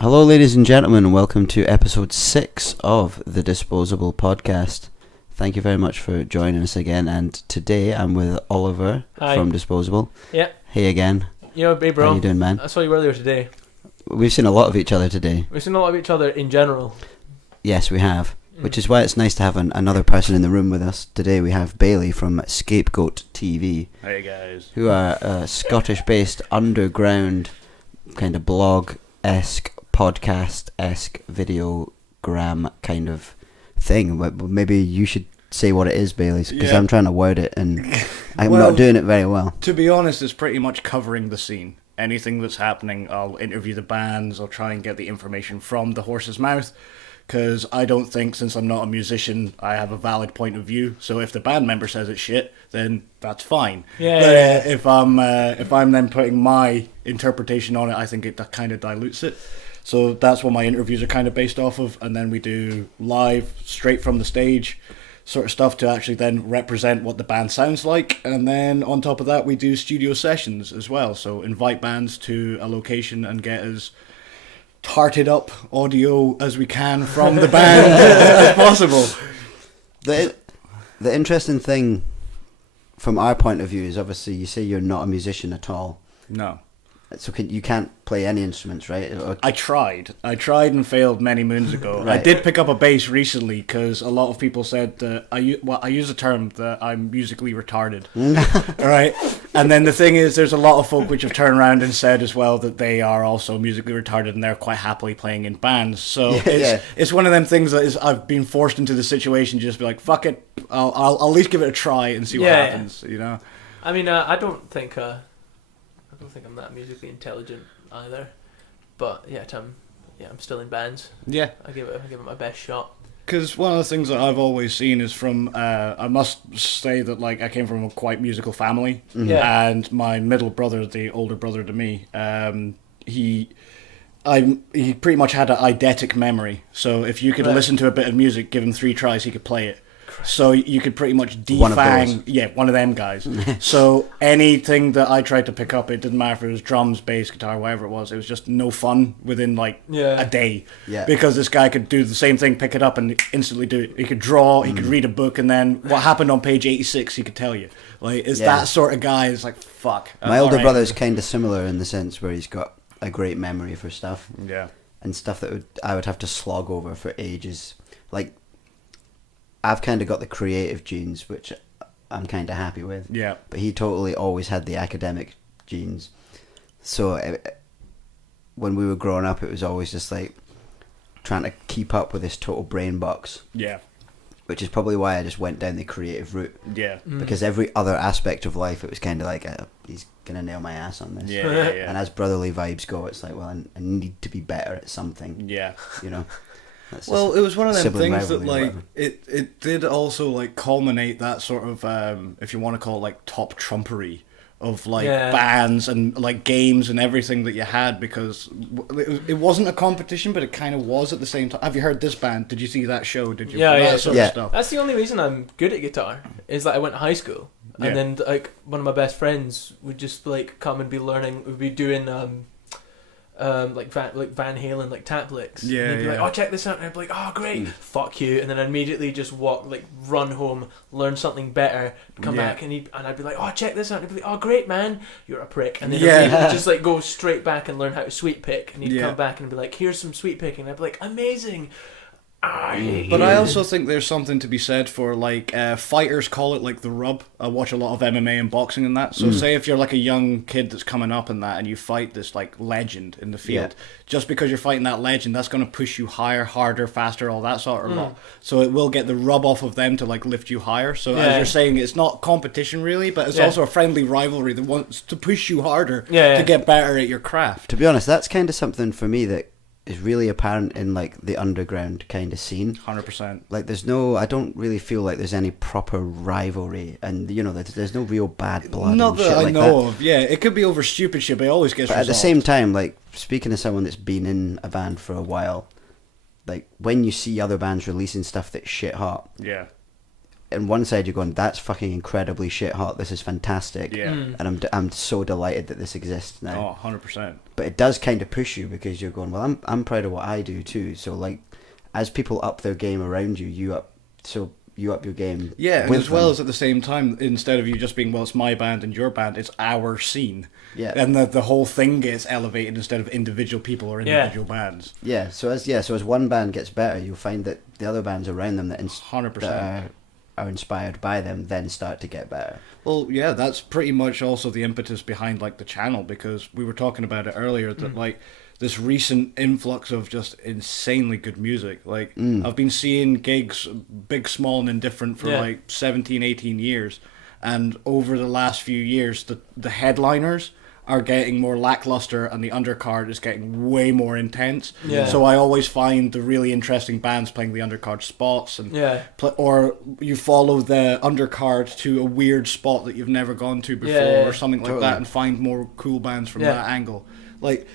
Hello, ladies and gentlemen, and welcome to episode 6 of the Disposable Podcast. Thank you very much for joining us again, and today I'm with Oliver from Disposable. Yeah. Hey again. Hey bro. How you doing, man? I saw you earlier today. We've seen a lot of each other today. We've seen a lot of each other in general. Yes, we have. Which is why it's nice to have another person in the room with us. Today we have Bailey from Scapegoat TV. Hey guys. Who are a Scottish-based underground kind of blog-esque, podcast-esque, videogram kind of thing. Maybe you should say what it is, Bailey, because I'm trying to word it and I'm not doing it very well. To be honest, it's pretty much covering the scene. Anything that's happening, I'll interview the bands, I'll try and get the information from the horse's mouth, because I don't think, since I'm not a musician, I have a valid point of view. So if the band member says it's shit, then that's fine. Yeah. If I'm then putting my interpretation on it, I think it kind of dilutes it. So that's what my interviews are kind of based off of, and then we do live, straight from the stage sort of stuff to actually then represent what the band sounds like, and then on top of that we do studio sessions as well, so invite bands to a location and get as tarted up audio as we can from the band as possible. The interesting thing from our point of view is, obviously you say you're not a musician at all. No. So you can't play any instruments, right? I tried and failed many moons ago. Right. I did pick up a bass recently because a lot of people said that I use a term that I'm musically retarded. Alright? And then the thing is, there's a lot of folk which have turned around and said as well that they are also musically retarded and they're quite happily playing in bands. So it's one of them things that I've been forced into the situation to just be like, fuck it, I'll at least give it a try and see what happens, you know? I mean, I don't think I'm that musically intelligent either, but I'm still in bands. Yeah, I give it my best shot. Because one of the things that I've always seen is from I must say that like I came from a quite musical family, and my middle brother, the older brother to me, he pretty much had an eidetic memory. So if you could listen to a bit of music, give him 3 tries, he could play it. So you could pretty much defang one of them guys. So anything that I tried to pick up, it didn't matter if it was drums, bass, guitar, whatever it was just no fun within like a day. Yeah. Because this guy could do the same thing, pick it up and instantly do it. He could draw, he could read a book, and then what happened on page 86 he could tell you. Like it's that sort of guy. It's like fuck. My older brother's kind of similar in the sense where he's got a great memory for stuff. Yeah. And stuff that I would have to slog over for ages. Like I've kind of got the creative genes, which I'm kind of happy with. Yeah. But he totally always had the academic genes. So when we were growing up, it was always just like trying to keep up with this total brain box. Yeah. Which is probably why I just went down the creative route. Yeah. Because every other aspect of life, it was kind of like, he's going to nail my ass on this. Yeah. And as brotherly vibes go, it's like, well, I need to be better at something. Yeah. You know? Well, it was one of them things that, like, it it did also, like, culminate that sort of, if you want to call it, like, top trumpery of, like, bands and, like, games and everything that you had, because it wasn't a competition, but it kind of was at the same time. Have you heard this band? Did you see that show? Did you? That sort of stuff. That's the only reason I'm good at guitar, is that I went to high school, and then, like, one of my best friends would just, like, come and be learning, would be doing, like Van Halen, like tap licks. Yeah, and he'd be like, oh, check this out, and I'd be like, oh, great, fuck you, and then I'd immediately just run home, learn something better, come back, and I'd be like, oh, check this out, and he'd be like, oh, great, man, you're a prick, and then he'd just like go straight back and learn how to sweep pick, and he'd come back and be like, here's some sweep picking, and I'd be like, amazing. But I also think there's something to be said for, like, fighters call it, like, the rub. I watch a lot of MMA and boxing and that. So say if you're, like, a young kid that's coming up in that and you fight this, like, legend in the field, just because you're fighting that legend, that's going to push you higher, harder, faster, all that sort of lot. So it will get the rub off of them to, like, lift you higher. So as you're saying, it's not competition, really, but it's also a friendly rivalry that wants to push you harder to get better at your craft. To be honest, that's kind of something for me that is really apparent in like the underground kind of scene. 100%. Like I don't really feel like there's any proper rivalry, and you know, there's no real bad blood. Not and that shit I like know that. of. Yeah, it could be over stupid shit, but it always gets But resolved. at the same time, like, speaking of someone that's been in a band for a while, like when you see other bands releasing stuff that's shit hot, in one side you're going, that's fucking incredibly shit hot, this is fantastic, and I'm so delighted that this exists now. 100%. But it does kind of push you, because you're going, well, I'm proud of what I do too, so like as people up their game around you, you up your game. Yeah, and as well as at the same time, instead of you just being, well, it's my band and your band, it's our scene. Yeah. And the whole thing gets elevated instead of individual people or individual bands. Yeah, so as one band gets better, you'll find that the other bands around them that 100%. Are inspired by them then start to get better. Well, yeah, that's pretty much also the impetus behind like the channel, because we were talking about it earlier that like this recent influx of just insanely good music. Like I've been seeing gigs, big, small, and indifferent for like 17, 18 years, and over the last few years, the headliners are getting more lackluster and the undercard is getting way more intense. Yeah. So I always find the really interesting bands playing the undercard spots, and or you follow the undercard to a weird spot that you've never gone to before or something like that, and find more cool bands from that angle. Like,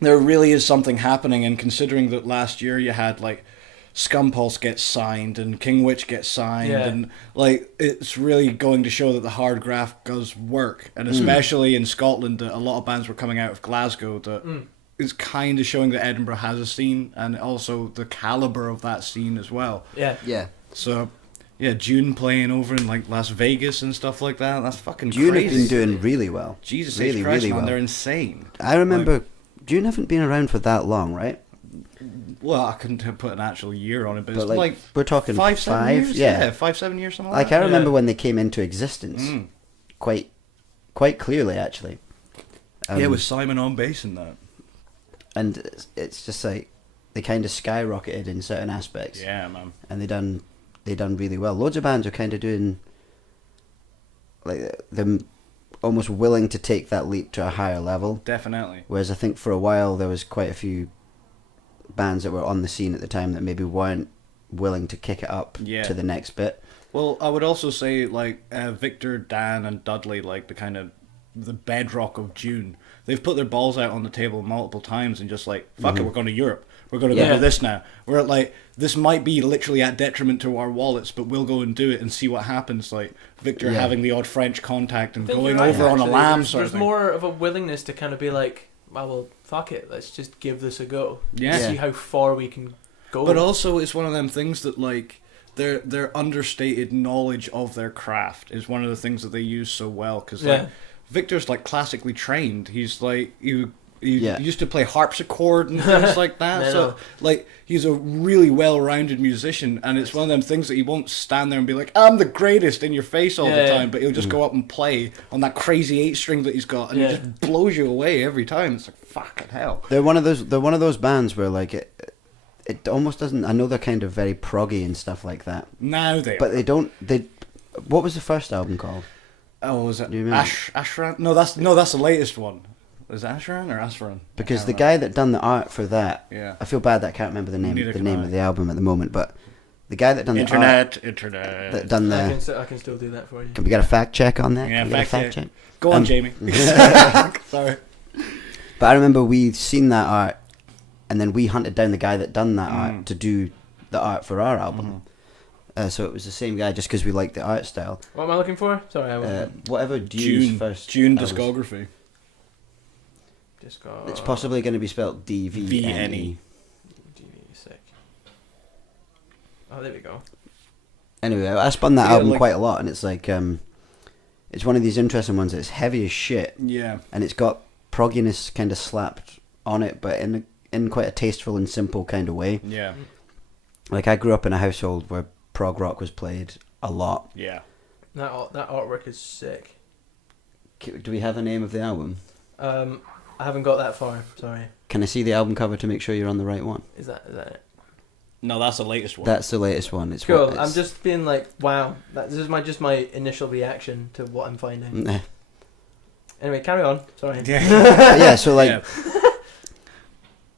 there really is something happening, and considering that last year you had like Scumpulse gets signed and King Witch gets signed, and like it's really going to show that the hard graft does work, and especially in Scotland, that a lot of bands were coming out of Glasgow that is kind of showing that Edinburgh has a scene, and also the caliber of that scene as well. So June playing over in like Las Vegas and stuff like that, that's fucking June crazy. Have been doing really well. Jesus really, Christ, really man, well. they're insane. I remember June haven't been around for that long, right? Well, I couldn't put an actual year on it, but it's like we're talking 5-7 years? Yeah, 5-7 years, something like that. Like I remember when they came into existence, quite clearly actually. With Simon on bass and that. And it's just like they kind of skyrocketed in certain aspects. Yeah, man. And they done really well. Loads of bands are kind of doing, like, them almost willing to take that leap to a higher level. Definitely. Whereas I think for a while there was quite a few bands that were on the scene at the time that maybe weren't willing to kick it up to the next bit. Well, I would also say like Victor, Dan, and Dudley, like the bedrock of June. They've put their balls out on the table multiple times and just like, fuck it, we're going to Europe. We're going to go do this now. We're like, this might be literally at detriment to our wallets, but we'll go and do it and see what happens. Like Victor having the odd French contact and going over on a lamb sort of thing. There's more of a willingness to kind of be like, well, fuck it, let's just give this a go. See how far we can go. But also, it's one of them things that like their understated knowledge of their craft is one of the things that they use so well, because like Victor's like classically trained. He's like he used to play harpsichord and things like that. So like he's a really well-rounded musician, and it's one of them things that he won't stand there and be like, I'm the greatest in your face all the time, but he'll just go up and play on that crazy 8-string that he's got, and he just blows you away every time. It's like, fucking hell. They're one of those bands where like it almost doesn't. I know they're kind of very proggy and stuff like that. Now they but they don't. They. What was the first album called? Oh, was it Ashran? No, that's the latest one. Is it Ashran or Asran? Because the guy that done the art for that, I feel bad that I can't remember the name of the album at the moment, but the guy that done the art, that done the, I can still do that for you. Can we get a fact check on that? Yeah, fact check. Go on, Jamie. Sorry. But I remember we'd seen that art, and then we hunted down the guy that done that art to do the art for our album. So it was the same guy, just because we liked the art style. What am I looking for? Sorry, whatever June's first. June discography. It's possibly going to be spelled DVNE. Sick. Oh, there we go. Anyway, I spun that album quite a lot, and it's like it's one of these interesting ones. It's heavy as shit. Yeah. And it's got progginess kind of slapped on it, but in quite a tasteful and simple kind of way. Yeah. Like I grew up in a household where prog rock was played a lot. Yeah. That artwork is sick. Do we have a name of the album? I haven't got that far. Sorry. Can I see the album cover to make sure you're on the right one? Is that it? No, that's the latest one. That's the latest one. It's cool. I'm just being like, wow. This is my initial reaction to what I'm finding. Anyway, carry on. Sorry. Yeah. So like,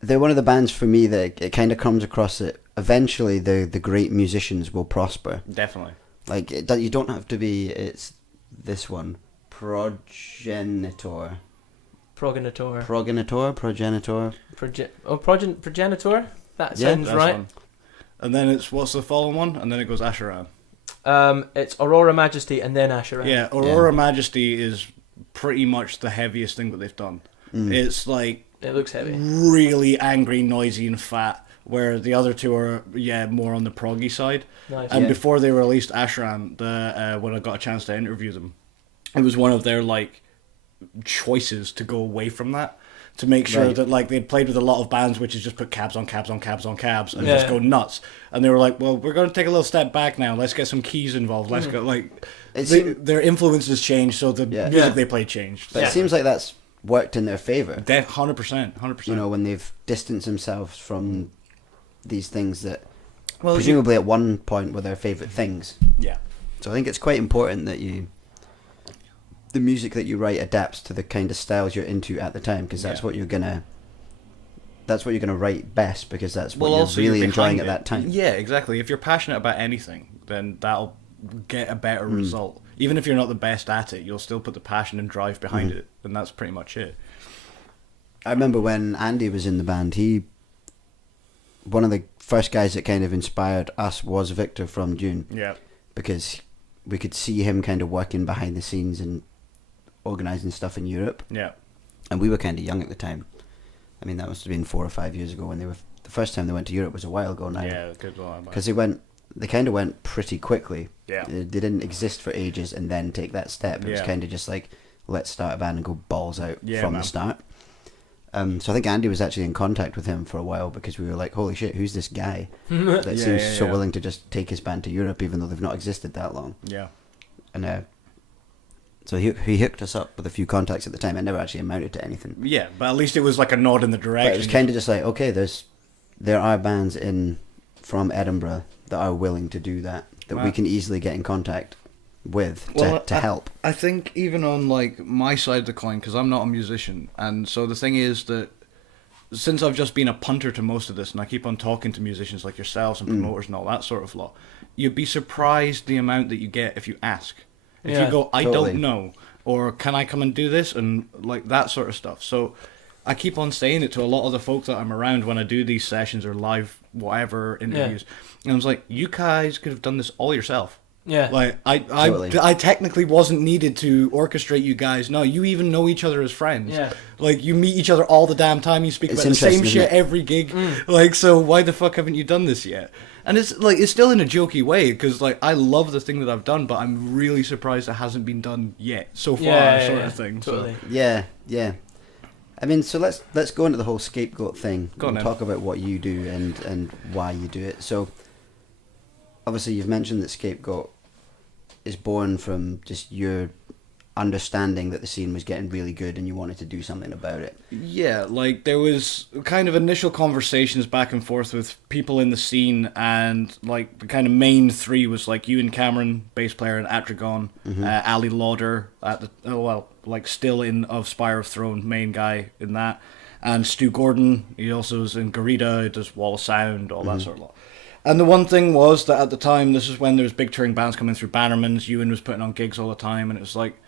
they're one of the bands for me that it kind of comes across that eventually the great musicians will prosper. Definitely. Like you don't have to be. It's this one, Progenitor. Progenitor. That sounds right. One. And then it's what's the following one? And then it goes Asheran. It's Aurora Majesty and then Asheran. Yeah, Aurora Majesty is pretty much the heaviest thing that they've done. It's like it looks heavy, really angry, noisy, and fat. Where the other two are more on the proggy side. Nice. And before they released Asheran, when I got a chance to interview them, it was one of their like choices to go away from that. To make sure that like they'd played with a lot of bands which is just put cabs on cabs on cabs on cabs and just go nuts. And they were like, well, we're going to take a little step back now. Let's get some keys involved. Let's go like their influences changed, so the music they play changed. But it seems like that's worked in their favour. 100%. You know, when they've distanced themselves from these things that presumably at one point were their favourite things. Yeah. So I think it's quite important that the music that you write adapts to the kind of styles you're into at the time, because that's what you're gonna write best, because that's what you're really enjoying at that time. Yeah, exactly. If you're passionate about anything, then that'll get a better result. Even if you're not the best at it, you'll still put the passion and drive behind it, and that's pretty much it. I remember when Andy was in the band, one of the first guys that kind of inspired us was Victor from Dune. Yeah. Because we could see him kind of working behind the scenes and organising stuff in Europe. Yeah. And we were kind of young at the time. I mean, that must have been 4 or 5 years ago when the first time they went to Europe was a while ago now. Yeah, good one. Because they kind of went pretty quickly. Yeah. They didn't exist for ages and then take that step. It was kind of just like, let's start a band and go balls out from the start. So I think Andy was actually in contact with him for a while, because we were like, holy shit, who's this guy that seems so willing to just take his band to Europe even though they've not existed that long. Yeah. And so he hooked us up with a few contacts at the time. It never actually amounted to anything. Yeah, but at least it was like a nod in the direction. But it was kind of just like, okay, there are bands from Edinburgh that are willing to do that we can easily get in contact with to help. I think even on like my side of the coin, because I'm not a musician, and so the thing is that since I've just been a punter to most of this, and I keep on talking to musicians like yourselves and promoters and all that sort of lot, you'd be surprised the amount that you get if you ask. If you go, I don't know, or can I come and do this, and like that sort of stuff. So I keep on saying it to a lot of the folk that I'm around when I do these sessions or live whatever interviews. And I was like, you guys could have done this all yourself. Yeah. Like I technically wasn't needed to orchestrate you guys. No, you even know each other as friends. Yeah. Like you meet each other all the damn time. You speak about the same shit every gig. Like, so why the fuck haven't you done this yet? And it's like, it's still in a jokey way, because like I love the thing that I've done, but I'm really surprised it hasn't been done yet so far, sort of thing. Totally. So. Yeah. I mean, so let's go into the whole scapegoat thing. Go on, talk about what you do and why you do it. So obviously you've mentioned that Scapegoat is born from just your understanding that the scene was getting really good and you wanted to do something about it. Yeah, like there was kind of initial conversations back and forth with people in the scene, and like the kind of main three was like Ewan Cameron, bass player in Atragon, Ali Lauder at the still in of Spire of Throne, main guy in that, and Stu Gordon. He also was in Garita, he does Wall of Sound, all that sort of lot. And the one thing was that at the time, this is when there was big touring bands coming through Bannerman's. Ewan was putting on gigs all the time, and it was like,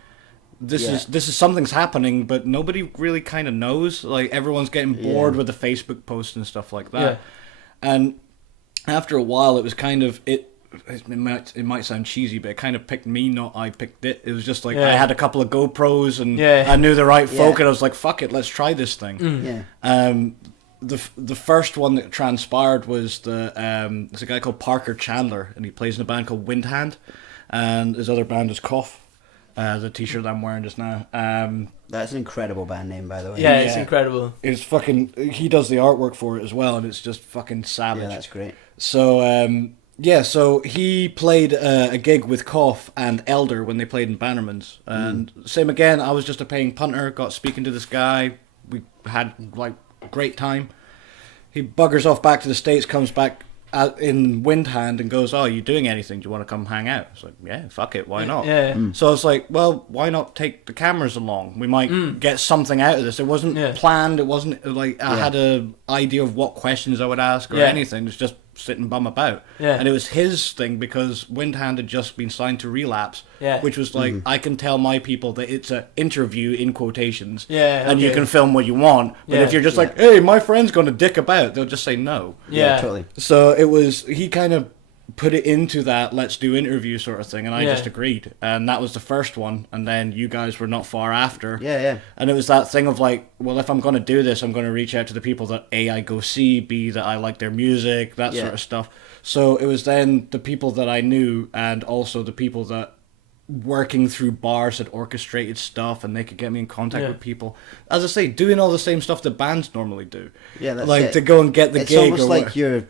this is something's happening, but nobody really kind of knows. Like everyone's getting bored with the Facebook posts and stuff like that. Yeah. And after a while, it was kind of it might sound cheesy, but it kind of picked me, not I picked it. It was just like I had a couple of GoPros and I knew the right folk, and I was like, fuck it, let's try this thing. The first one that transpired was there's a guy called Parker Chandler, and he plays in a band called Windhand, and his other band is Cough. The t-shirt that I'm wearing just now. That's an incredible band name, by the way. Yeah, it's incredible. It's fucking. He does the artwork for it as well, and it's just fucking savage. Yeah, that's great. So so he played a gig with Cough and Elder when they played in Bannerman's, and same again. I was just a paying punter. Got speaking to this guy. We had like a great time. He buggers off back to the States, comes back in Windhand and goes, "Oh, are you doing anything? Do you want to come hang out?" It's like, yeah, fuck it, why not? So I was like, well, why not take the cameras along? We might get something out of this. It wasn't planned. It wasn't like I had an idea of what questions I would ask or anything. It's just sit and bum about. And it was his thing because Windhand had just been signed to Relapse, which was like, I can tell my people that it's an interview in quotations, and you can film what you want. But if you're just like, hey, my friend's going to dick about, they'll just say no. Yeah, totally. So it was, he kind of put it into that let's do interview sort of thing, and I Yeah. just agreed, and that was the first one, and then you guys were not far after. Yeah. And it was that thing of like, well, if I'm going to do this, I'm going to reach out to the people that A, I go see, B, that I like their music, that sort of stuff. So it was then the people that I knew, and also the people that working through bars that orchestrated stuff, and they could get me in contact with people. As I say, doing all the same stuff that bands normally do. Yeah, that's like it. to go and get the It's gig. almost or like what-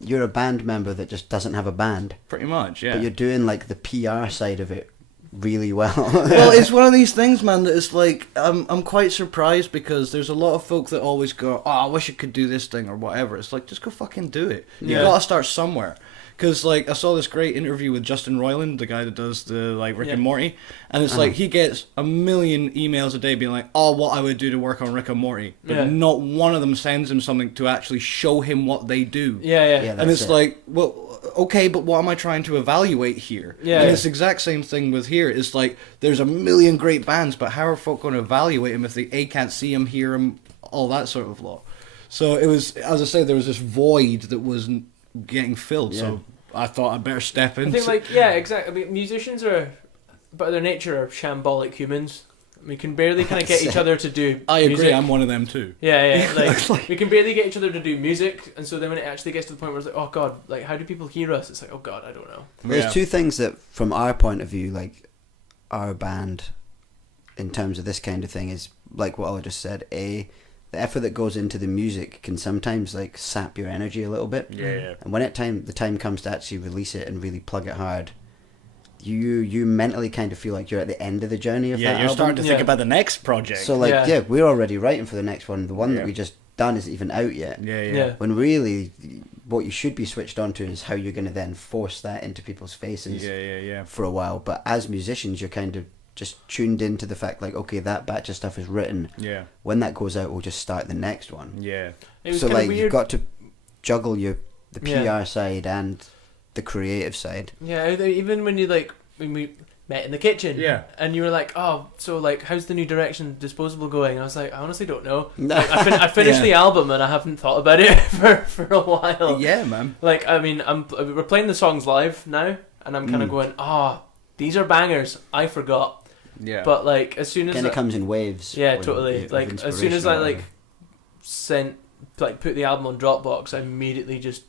you're a band member that just doesn't have a band. Pretty much, yeah. But you're doing like the PR side of it really well. Well, it's one of these things, man, that it's like, I'm quite surprised because there's a lot of folk that always go, oh, I wish I could do this thing or whatever. It's like, just go fucking do it. You gotta start somewhere. Because, like, I saw this great interview with Justin Roiland, the guy that does the, like, Rick and Morty, and it's like, he gets a million emails a day being like, oh, what I would do to work on Rick and Morty. But not one of them sends him something to actually show him what they do. Yeah. And it's like, well, okay, but what am I trying to evaluate here? Yeah. And it's the exact same thing with here. It's like, there's a million great bands, but how are folk going to evaluate them if they, A, can't see them, hear them, all that sort of lot? So it was, as I say, there was this void that wasn't getting filled, so I thought I'd better step into I think, like, yeah, exactly. I mean, musicians are, by their nature, are shambolic humans. We can barely kind of get each other to do I agree, music. I'm one of them too. Yeah, like, we can barely get each other to do music, and so then when it actually gets to the point where it's like, oh god, like, how do people hear us? It's like, oh god, I don't know. There's two things that, from our point of view, like, our band, in terms of this kind of thing, is, like what I just said, A, the effort that goes into the music can sometimes, like, sap your energy a little bit. Yeah. And when the time comes to actually release it and really plug it hard, you mentally kind of feel like you're at the end of the journey of that you're album. starting to think about the next project. So, like, we're already writing for the next one. The one that we just done isn't even out yet. Yeah. When really, what you should be switched on to is how you're going to then force that into people's faces for a while. But as musicians, you're kind of just tuned into the fact, like, okay, that batch of stuff is written. Yeah. When that goes out, we'll just start the next one. Yeah. So, like, weird. you've got to juggle the PR side and the creative side. Yeah, even when you, like, when we met in the kitchen, and you were like, oh, so, like, how's the new direction Disposable going? I was like, I honestly don't know. Like, I finished the album and I haven't thought about it for a while. Yeah, man. Like, I mean, we're playing the songs live now, and I'm kind of going, these are bangers. I forgot. Yeah. But, like, as soon as Kind of comes in waves. yeah, totally. Like, as soon as I, like, put the album on Dropbox, I immediately just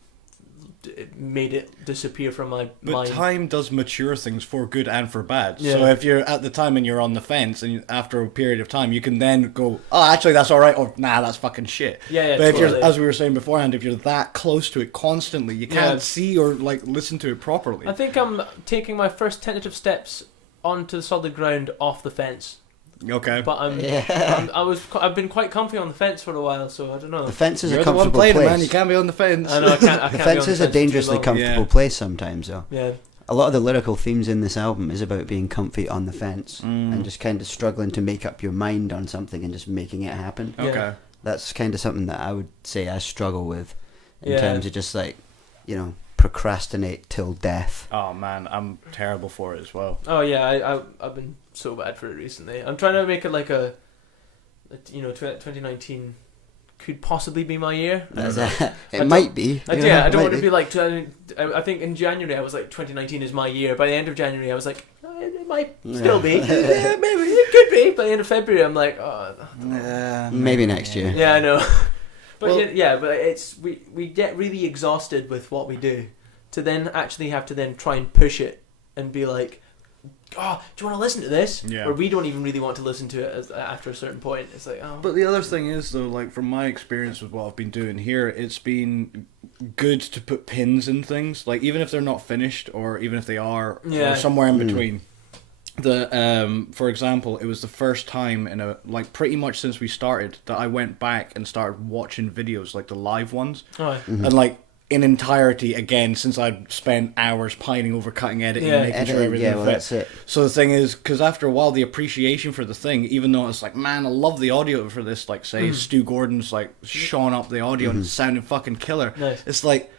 made it disappear from my But mind. time does mature things for good and for bad. Yeah. So if you're at the time and you're on the fence, and after a period of time, you can then go, oh, actually, that's all right, or nah, that's fucking shit. Yeah, But if totally. you're, as we were saying beforehand, if you're that close to it constantly, you can't see or, like, listen to it properly. I think I'm taking my first tentative steps onto the solid ground off the fence. Okay. But I've been quite comfy on the fence for a while, so I don't know. The fence is You're a the one comfortable playing it, place. man. You can't be on the fence. I know I can't. The be fence on is the a too dangerously long. comfortable place sometimes, though. Yeah. A lot of the lyrical themes in this album is about being comfy on the fence and just kind of struggling to make up your mind on something and just making it happen. Okay. That's kind of something that I would say I struggle with in terms of just, like, you know, procrastinate till death. Oh man, I'm terrible for it as well. Oh yeah, I've been so bad for it recently. I'm trying to make it like a 2019 could possibly be my year. It might be. I don't want to be like. I think in January I was like 2019 is my year. By the end of January I was like, it might still be. Yeah, maybe it could be. By the end of February I'm like, maybe next year. Yeah, I know. But Well- but it's we get really exhausted with what we do, to then actually have to then try and push it and be like, oh, do you want to listen to this? Yeah. Or we don't even really want to listen to it after a certain point. It's like, oh. But the other thing is, though, like, from my experience with what I've been doing here, it's been good to put pins in things, like, even if they're not finished, or even if they are, or somewhere in between. For example, it was the first time in pretty much since we started that I went back and started watching videos, like the live ones, and, like, in entirety again, since I'd spent hours pining over cutting, editing, making sure everything fit. That's it. So the thing is, because after a while, the appreciation for the thing, even though it's like, man, I love the audio for this, like, say, Stu Gordon's, like, shone up the audio and sounding fucking killer. Nice. It's like,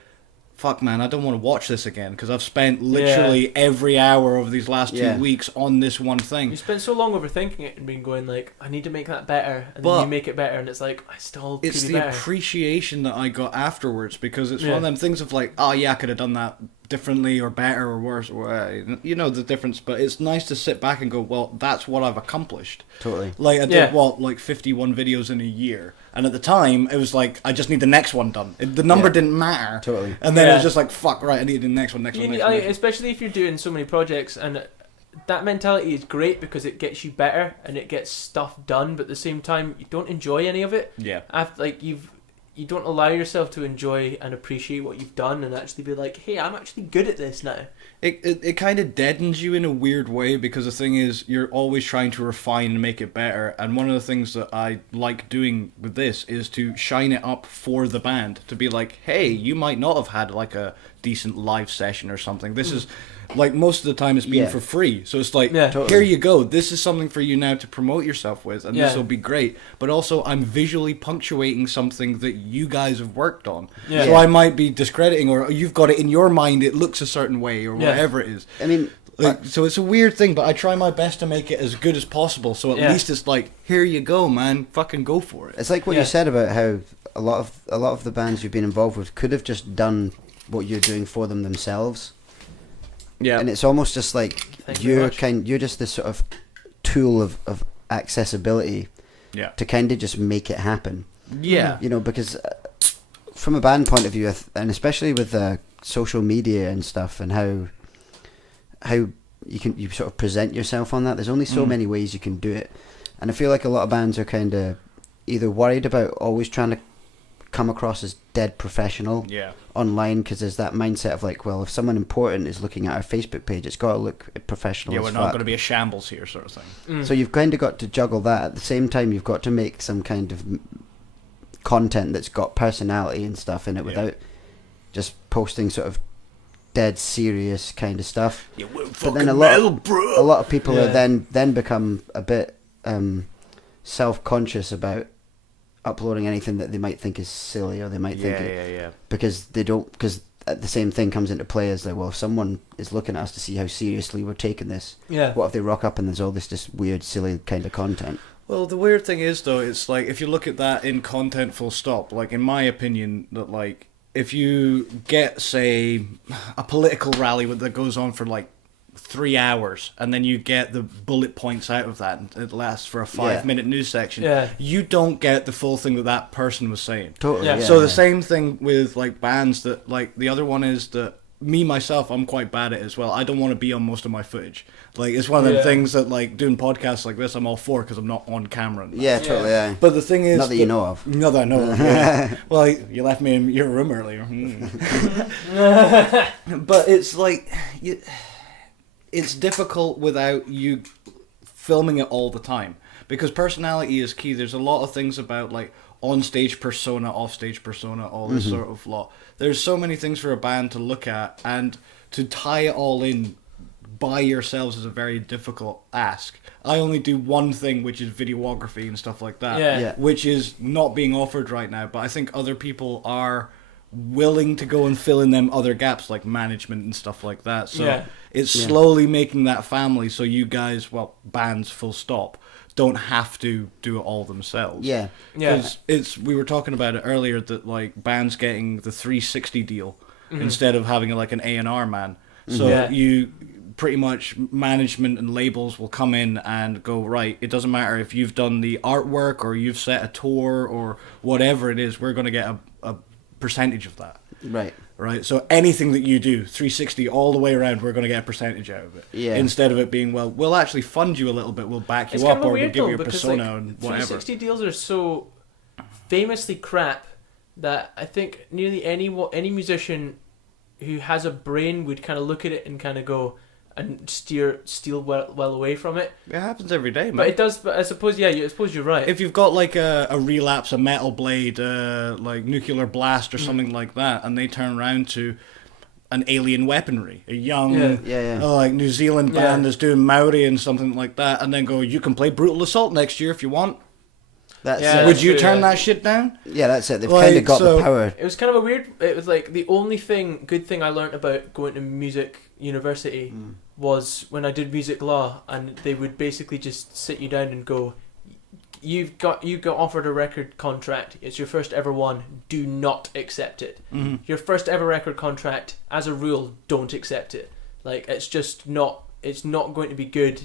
fuck, man, I don't want to watch this again, because I've spent literally every hour of these last 2 weeks on this one thing. You spent so long overthinking it and being going like, I need to make that better, and then you make it better, and it's like, I still could It's be the better. appreciation that I got afterwards, because it's one of them things of like, oh yeah, I could have done that differently or better or worse, or you know the difference. But it's nice to sit back and go, well, that's what I've accomplished. Totally. Like I did like 51 videos in a year, and at the time it was like I just need the next one done. The number didn't matter. Totally. And then it was just like, fuck, right, I need the next one. Especially if you're doing so many projects, and that mentality is great because it gets you better and it gets stuff done. But at the same time, you don't enjoy any of it. Yeah. You don't allow yourself to enjoy and appreciate what you've done and actually be like, hey, I'm actually good at this now. It kind of deadens you in a weird way, because the thing is, you're always trying to refine and make it better. And one of the things that I like doing with this is to shine it up for the band, to be like, hey, you might not have had like a decent live session or something. This is like, most of the time it's been for free, so it's like, here you go, this is something for you now to promote yourself with, and this will be great. But also, I'm visually punctuating something that you guys have worked on, so I might be discrediting, or you've got it in your mind, it looks a certain way, or whatever it is. I mean, so it's a weird thing, but I try my best to make it as good as possible, so at least it's like, here you go, man, fucking go for it. It's like what you said about how a lot of the bands you've been involved with could have just done what you're doing for them themselves. Yeah, and it's almost just like you're just this sort of tool of accessibility, to kind of just make it happen. Yeah, you know, because from a band point of view, and especially with social media and stuff, and how you sort of present yourself on that. There's only so many ways you can do it, and I feel like a lot of bands are kind of either worried about always trying to come across as dead professional online, because there's that mindset of like, well, if someone important is looking at our Facebook page, it's got to look professional. Yeah, we're not going to be a shambles here, sort of thing. So you've kind of got to juggle that. At the same time, you've got to make some kind of content that's got personality and stuff in it without just posting sort of dead serious kind of stuff. But then a lot of people are then become a bit self-conscious about uploading anything that they might think is silly, or they might think because the same thing comes into play as like, well, if someone is looking at us to see how seriously we're taking this, what if they rock up and there's all this just weird, silly kind of content? Well, the weird thing is, though, it's like, if you look at that in content full stop, like, in my opinion, that like, if you get, say, a political rally that goes on for like 3 hours, and then you get the bullet points out of that, and it lasts for a 5-minute news section, you don't get the full thing that person was saying. Totally. So the same thing with like bands, that like, the other one is that myself, I'm quite bad at it as well. I don't want to be on most of my footage. Like, it's one of them things that, like, doing podcasts like this, I'm all for, because I'm not on camera. Totally. But the thing is, not that you know of. Not that I know of. Well, you left me in your room earlier. But it's like, it's difficult without you filming it all the time, because personality is key. There's a lot of things about like on-stage persona, off-stage persona, all this sort of lot. There's so many things for a band to look at, and to tie it all in by yourselves is a very difficult ask. I only do one thing, which is videography and stuff like that, which is not being offered right now, but I think other people are willing to go and fill in them other gaps, like management and stuff like that. So it's slowly making that family, so you guys, well, bands full stop, don't have to do it all themselves. Because we were talking about it earlier, that like bands getting the 360 deal instead of having like an A&R man. So you pretty much, management and labels will come in and go, right, it doesn't matter if you've done the artwork or you've set a tour or whatever it is, we're going to get a percentage of that. Right. So anything that you do, 360 all the way around, we're going to get a percentage out of it. Instead of it being, well, we'll actually fund you a little bit, we'll back you up, or we'll give you a persona, like, and whatever. 360 deals are so famously crap that I think nearly any musician who has a brain would kind of look at it and kind of go and steal well away from it. It happens every day, man. But it does. But I suppose, I suppose you're right. If you've got like a Relapse, a Metal Blade, like Nuclear Blast or something like that, and they turn around to an Alien Weaponry, a young like New Zealand band that's doing Maori and something like that, and then go, you can play Brutal Assault next year if you want. That's it. Would you turn that shit down? Yeah, that's it. They've kind of got the power. It was kind of it was like the only good thing I learned about going to music university was when I did music law, and they would basically just sit you down and go, you've got offered a record contract. It's your first ever one. Do not accept it. Mm-hmm. Your first ever record contract, as a rule, don't accept it. Like, it's just not. It's not going to be good.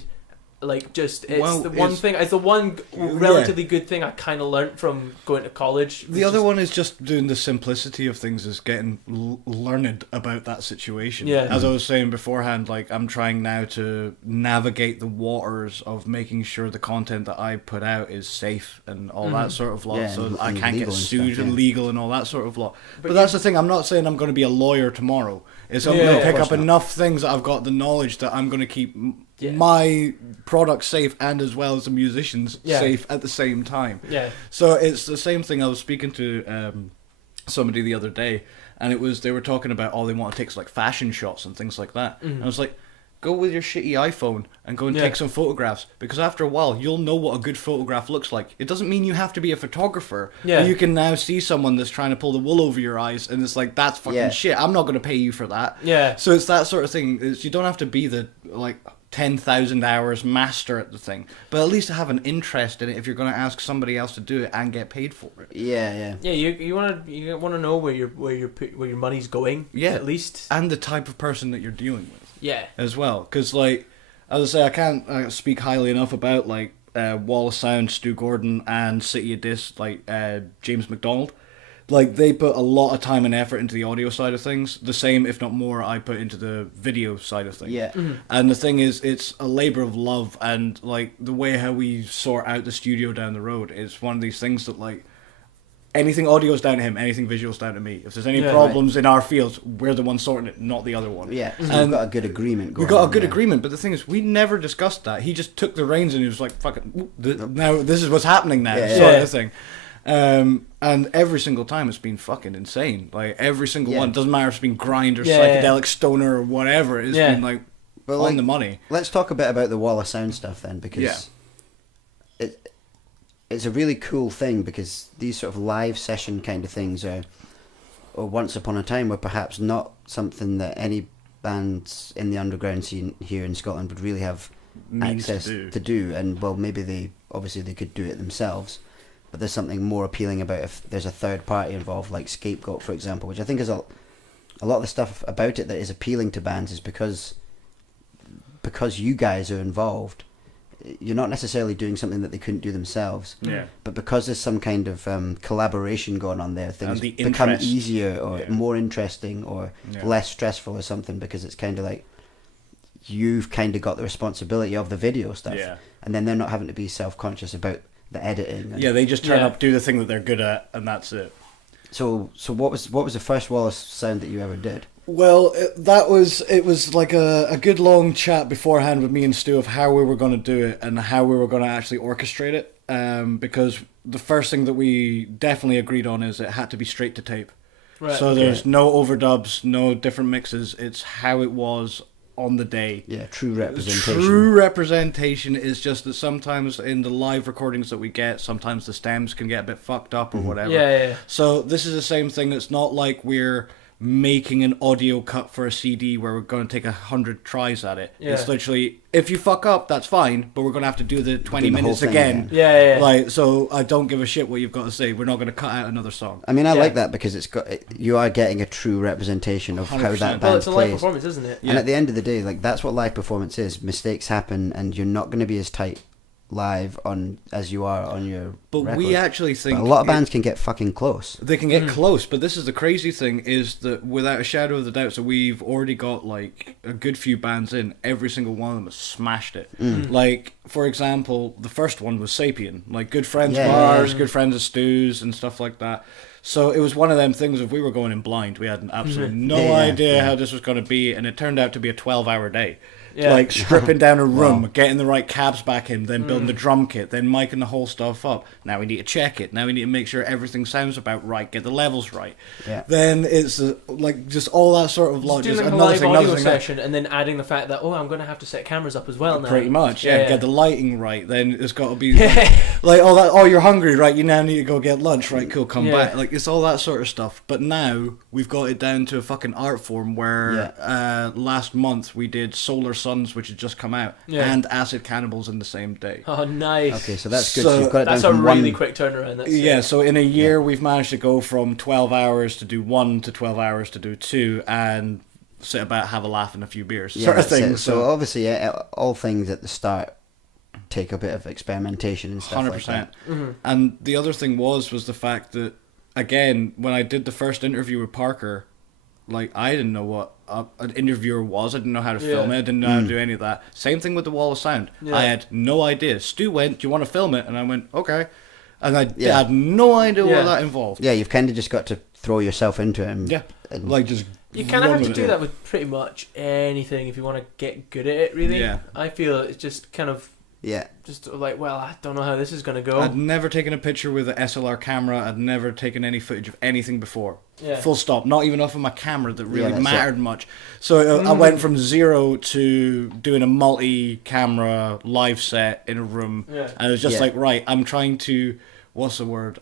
Like, just it's the one relatively good thing I kind of learnt from going to college. The other one is just doing the simplicity of things, is getting learned about that situation. Yeah. As I was saying beforehand, like, I'm trying now to navigate the waters of making sure the content that I put out is safe and all that sort of lot, so I can't get sued and legal and all that sort of lot. But that's the thing. I'm not saying I'm going to be a lawyer tomorrow. It's I'm going to pick up enough things that I've got the knowledge that I'm going to keep my product safe, and as well as the musicians safe at the same time. Yeah. So it's the same thing. I was speaking to somebody the other day, and they were talking about all they want to take is like fashion shots and things like that. And I was like, go with your shitty iPhone and go and take some photographs, because after a while you'll know what a good photograph looks like. It doesn't mean you have to be a photographer. Yeah. You can now see someone that's trying to pull the wool over your eyes, and it's like, that's fucking shit. I'm not going to pay you for that. Yeah. So it's that sort of thing. You don't have to be the 10,000 hours master at the thing, but at least have an interest in it if you're going to ask somebody else to do it and get paid for it. Yeah. You want to know where your money's going. Yeah. At least, and the type of person that you're dealing with. Yeah. As well, because like, as I say, I can't speak highly enough about like Wall of Sound, Stu Gordon, and City of Disc, like James McDonald. Like, they put a lot of time and effort into the audio side of things. The same, if not more, I put into the video side of things. Yeah. Mm-hmm. And the thing is, it's a labor of love, and like the way how we sort out the studio down the road is one of these things that, like, anything audio's down to him, anything visual's down to me. If there's any problems in our fields, we're the one sorting it, not the other one. Yeah, so we've got a good agreement going on. We've got a good agreement, but the thing is, we never discussed that. He just took the reins and he was like, fuck it, now this is what's happening now, sort of thing. And every single time it's been fucking insane. Like, every single one, doesn't matter if it's been grind or psychedelic stoner or whatever, it's been like, but on the money. Let's talk a bit about the Wall of Sound stuff then, because it's a really cool thing, because these sort of live session kind of things are, or once upon a time, were perhaps not something that any bands in the underground scene here in Scotland would really have access to do. And well, maybe they could do it themselves, but there's something more appealing about if there's a third party involved, like Scapegoat, for example, which I think is a lot of the stuff about it that is appealing to bands is because you guys are involved. You're not necessarily doing something that they couldn't do themselves, but because there's some kind of collaboration going on there, things become easier or more interesting or less stressful or something, because it's kind of like you've kind of got the responsibility of the video stuff, and then they're not having to be self-conscious about the editing. They just turn up, do the thing that they're good at, and that's it. So what was the first Wall of Sound that you ever did? Well, it was like a good long chat beforehand with me and Stu of how we were going to do it and how we were going to actually orchestrate it. Because the first thing that we definitely agreed on is it had to be straight to tape. Right, so there's no overdubs, no different mixes. It's how it was on the day. Yeah, true representation. True representation is just that sometimes in the live recordings that we get, sometimes the stems can get a bit fucked up or whatever. Yeah. So this is the same thing. It's not like we're making an audio cut for a CD where we're going to take 100 tries at it. It's literally, if you fuck up, that's fine, but we're going to have to do the 20 minutes again. Yeah. Like, so I don't give a shit what you've got to say. We're not going to cut out another song. I mean, I like that, because you are getting a true representation of 100%. How that band plays. Well, it's a live performance, isn't it? And at the end of the day, like, that's what live performance is. Mistakes happen, and you're not going to be as tight live on as you are on your record. We actually think a lot of bands can get fucking close. They can get close, but this is the crazy thing, is that without a shadow of the doubt, so we've already got like a good few bands in, every single one of them has smashed it. Like, for example, the first one was SAPIEN, like good friends of ours, good friends of Stu's and stuff like that. So it was one of them things, if we were going in blind, we had absolutely no idea how this was going to be, and it turned out to be a 12-hour day. Like stripping down a room, getting the right cabs back in, then building the drum kit, then micing the whole stuff up. Now we need to check it. Now we need to make sure everything sounds about right, get the levels right. Then it's like just all that sort of logic. Doing like a live audio session, and then adding the fact that I'm going to have to set cameras up as well now. Pretty much, get the lighting right. Then it's got to be like all that. Oh, you're hungry, right? You now need to go get lunch, right? Cool, come back. Like, it's all that sort of stuff. But now we've got it down to a fucking art form where last month we did Solar Suns, which had just come out, and Acid Cannibals in the same day. Oh, nice. Okay, so that's good. So you've got it that's down a from really one... quick turnaround. That's so in a year we've managed to go from 12 hours to do 1 to 12 hours to do 2, and sit about, have a laugh and a few beers, sort of thing. So obviously, all things at the start take a bit of experimentation and stuff 100%. Like that. Mm-hmm. And the other thing was the fact that, again, when I did the first interview with Parker, like, I didn't know what an interviewer was. I didn't know how to film it. I didn't know how to do any of that. Same thing with the Wall of Sound. I had no idea. Stu went, "Do you want to film it?" And I went, "Okay." And I had no idea what that involved. Yeah, you've kind of just got to throw yourself into it. And like, just... You kind of have to do that with pretty much anything if you want to get good at it, really. Yeah. I feel it's just kind of... Yeah. Just like, well, I don't know how this is going to go. I'd never taken a picture with an SLR camera. I'd never taken any footage of anything before. Yeah. Full stop. Not even off of my camera that really mattered much. So I went from 0 to doing a multi-camera live set in a room. Yeah. And it was just like, right, I'm trying to... What's the word?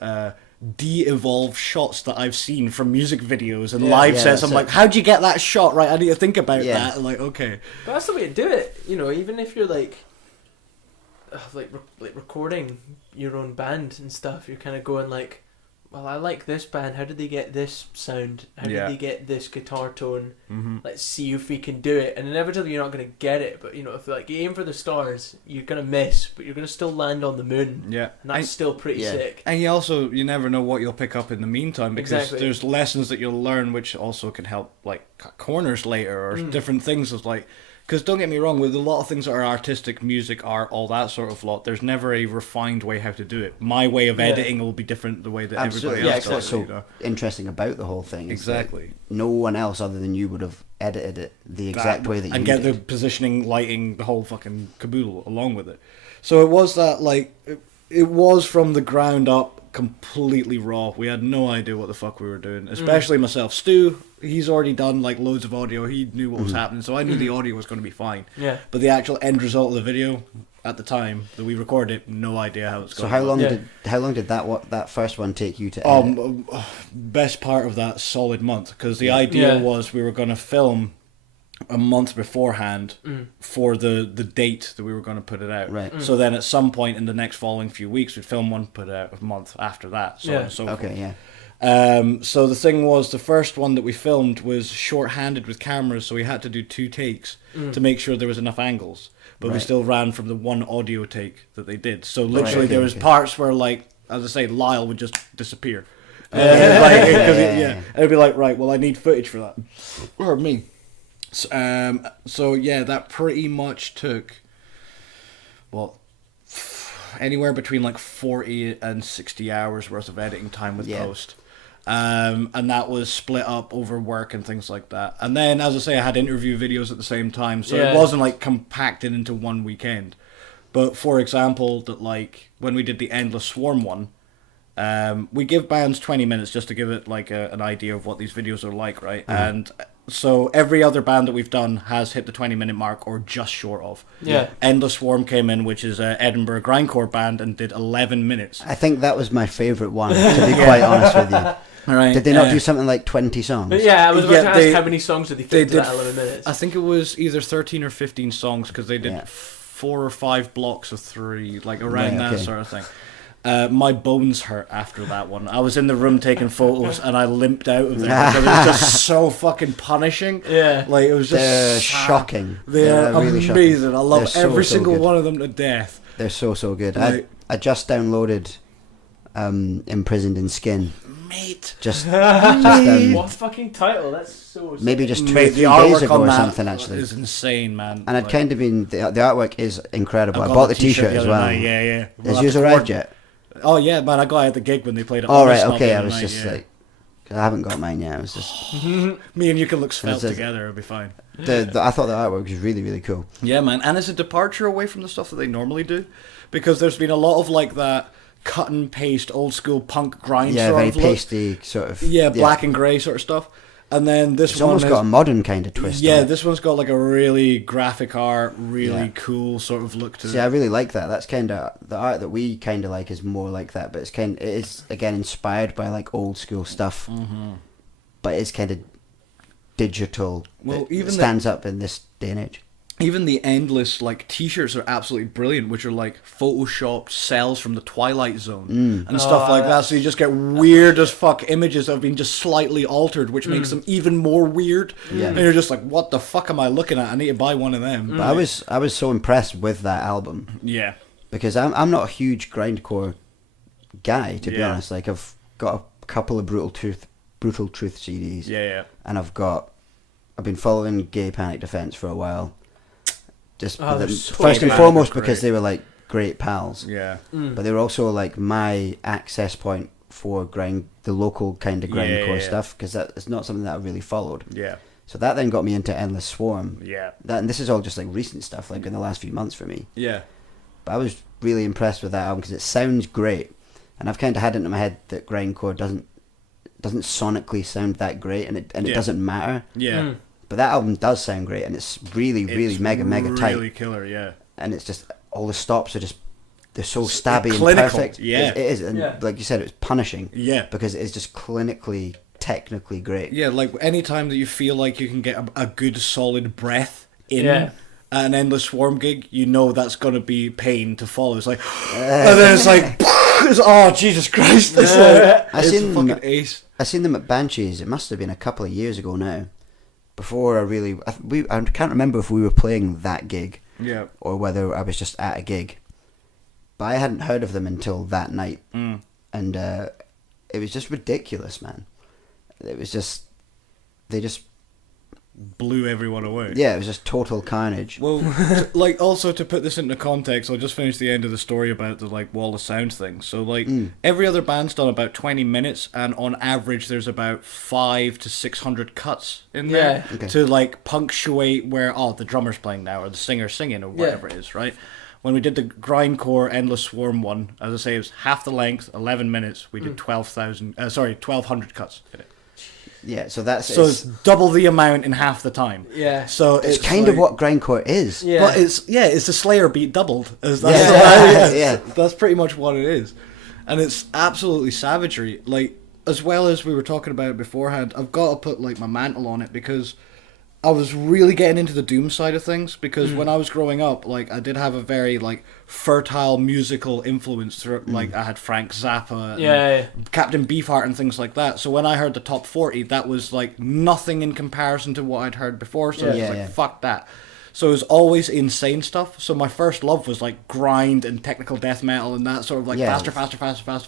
De-evolve shots that I've seen from music videos and live sets. I'm like, how'd you get that shot? Right, I need to think about that. I'm like, okay. But that's the way to do it. You know, even if you're like recording your own band and stuff, you're kind of going like, well, I like this band, how did they get this sound, how did they get this guitar tone, let's see if we can do it. And inevitably you're not going to get it, but you know, if like you aim for the stars, you're going to miss, but you're going to still land on the moon, and that's still pretty sick. And you never know what you'll pick up in the meantime, because there's lessons that you'll learn which also can help like cut corners later, or different things. Of like, because don't get me wrong, with a lot of things that are artistic, music, art, all that sort of lot, there's never a refined way how to do it. My way of editing will be different the way that everybody else does. What's so interesting about the whole thing. Exactly. No one else other than you would have edited it the exact way that you did. And get the positioning, lighting, the whole fucking caboodle along with it. So it was that, like, it was from the ground up completely raw. We had no idea what the fuck we were doing, especially myself. Stu, he's already done like loads of audio. He knew what was happening, so I knew the audio was going to be fine. Yeah. But the actual end result of the video at the time that we recorded it, no idea how it's going. So how long did that first one take you to edit? Best part of that solid month, because the idea was we were going to film a month beforehand for the date that we were going to put it out. Right. So then at some point in the next following few weeks, we'd film one, put it out a month after that. So on and so forth. So the thing was, the first one that we filmed was short-handed with cameras, so we had to do 2 takes to make sure there was enough angles. But we still ran from the one audio take that they did. So literally there was parts where, like, as I say, Lyle would just disappear. And it'd be like, right, well, I need footage for that. Or me. So yeah, that pretty much took, well, anywhere between like 40 and 60 hours worth of editing time with post. And that was split up over work and things like that. And then, as I say, I had interview videos at the same time, so it wasn't like compacted into one weekend. But for example, that like when we did the Endless Swarm one, we give bands 20 minutes just to give it like an idea of what these videos are like, right? And so every other band that we've done has hit the 20-minute mark or just short of. Yeah. Endless Swarm came in, which is an Edinburgh grindcore band, and did 11 minutes. I think that was my favourite one, to be quite honest with you. Right. Did they not do something like 20 songs? I was about to ask how many songs did they fit into that 11 minutes? I think it was either 13 or 15 songs, because they did 4 or 5 blocks of 3, like around that sort of thing. My bones hurt after that one. I was in the room taking photos and I limped out of there because it was just so fucking punishing. Yeah. Like, it was just... They're shocking. They're really amazing. Shocking. I love every single one of them to death. They're so good. Like, I just downloaded Imprisoned in Skin. Mate. What fucking title? That's so sick. Maybe just 2 or 3 days ago or something, actually. It's insane, man. And I'd kind of been... The artwork is incredible. I bought the t-shirt as well. Yeah. Has yours arrived yet? Oh yeah, man! I got it at the gig when they played it. Oh right, okay. I was just like, I haven't got mine yet. I was just me and you can look svelte together. It'll be fine. I thought the artwork was really, really cool. Yeah, man, and it's a departure away from the stuff that they normally do, because there's been a lot of like that cut and paste, old school punk grind. Yeah, sort very of pasty look. Sort of. Yeah, black and grey sort of stuff. And then this one almost got a modern kind of twist. Yeah, this one's got like a really graphic art, really cool sort of look to it. See, I really like that. That's kind of the art that we kind of like is more like that, but it is again inspired by like old school stuff, but it's kind of digital. Well, even stands up in this day and age. even the endless like t-shirts are absolutely brilliant, which are like photoshopped cells from the Twilight Zone and stuff like that. So you just get weird as fuck images that have been just slightly altered, which makes them even more weird. Yeah. And you're just like, what the fuck am I looking at? I need to buy one of them. But I was so impressed with that album. Yeah. Because I'm not a huge grindcore guy, to be honest. Like, I've got a couple of Brutal Truth CDs. Yeah. And I've been following Gay Panic Defense for a while. Just first and foremost because they were like great pals. Yeah. But they were also like my access point for the local kind of grindcore stuff, because it's not something that I really followed. Yeah. So that then got me into Endless Swarm. Yeah. And this is all just like recent stuff, like in the last few months for me. Yeah. But I was really impressed with that album because it sounds great, and I've kind of had it in my head that grindcore doesn't sonically sound that great, and it doesn't matter. Yeah. But that album does sound great, and it's really mega tight. Really killer, yeah. And it's just all the stops are they're so stabby and clinical, perfect. yeah. It is, and like you said, it's punishing. Yeah. Because it is just clinically, technically great. Yeah, like any time that you feel like you can get a good solid breath in at an Endless Swarm gig, you know that's gonna be pain to follow. It's like, and then it's like, oh Jesus Christ! It's it's fucking ace. I seen them at Banshees. It must have been a couple of years ago now. Before I can't remember if we were playing that gig, or whether I was just at a gig. But I hadn't heard of them until that night, and it was just ridiculous, man. It was just they just blew everyone away. Yeah, it was just total carnage. Well, like also to put this into context, I'll just finish the end of the story about the like wall of sound thing. So like every other band's done about 20 minutes, and on average there's about 500 to 600 cuts in there to like punctuate where the drummer's playing now or the singer's singing or whatever it is, right? When we did the grindcore Endless Swarm one, as I say, it was half the length, 11 minutes. We did 1,200 cuts in it. Yeah, so it's double the amount in half the time. Yeah, so it's kind of what grindcore is. Yeah, but it's the Slayer beat doubled. That's pretty much what it is, and it's absolutely savagery. Like, as well as we were talking about it beforehand, I've got to put like my mantle on it because I was really getting into the doom side of things, because when I was growing up, like, I did have a very like fertile musical influence through, like I had Frank Zappa and Captain Beefheart and things like that. So when I heard the top 40, that was like nothing in comparison to what I'd heard before, so I was like, fuck that. So it was always insane stuff. So my first love was like grind and technical death metal and that sort of like faster.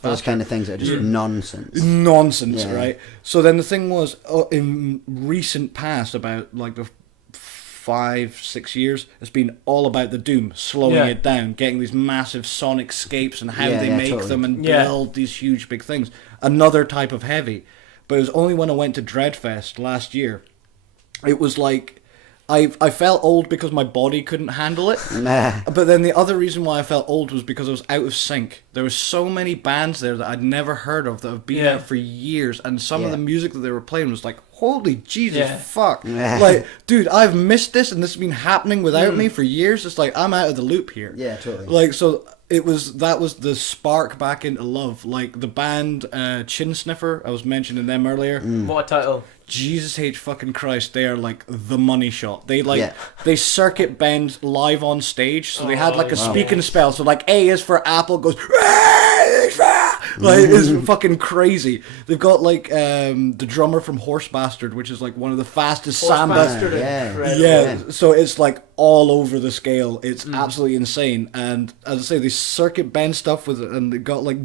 Those kind of things that are just nonsense, right? So then the thing was, in recent past, about like the 5-6 years, it's been all about the doom, slowing it down, getting these massive sonic scapes and how they make them and build these huge big things. Another type of heavy. But it was only when I went to Dreadfest last year, it was like, I felt old because my body couldn't handle it. But then the other reason why I felt old was because I was out of sync. There were so many bands there that I'd never heard of that have been there for years, and some of the music that they were playing was like, holy Jesus fuck. Like, dude, I've missed this, and this has been happening without me for years. It's like, I'm out of the loop here. Yeah, totally. Like, so that was the spark back into love. Like the band Chin Sniffer, I was mentioning them earlier. What a title. Jesus H fucking Christ, they are like the money shot. They they circuit bend live on stage, so they had like a speaking spell. So like A is for Apple goes like it's fucking crazy. They've got like the drummer from Horse Bastard, which is like one of the fastest samba. So it's like all over the scale. It's absolutely insane. And as I say, they circuit bend stuff with it, and they've got like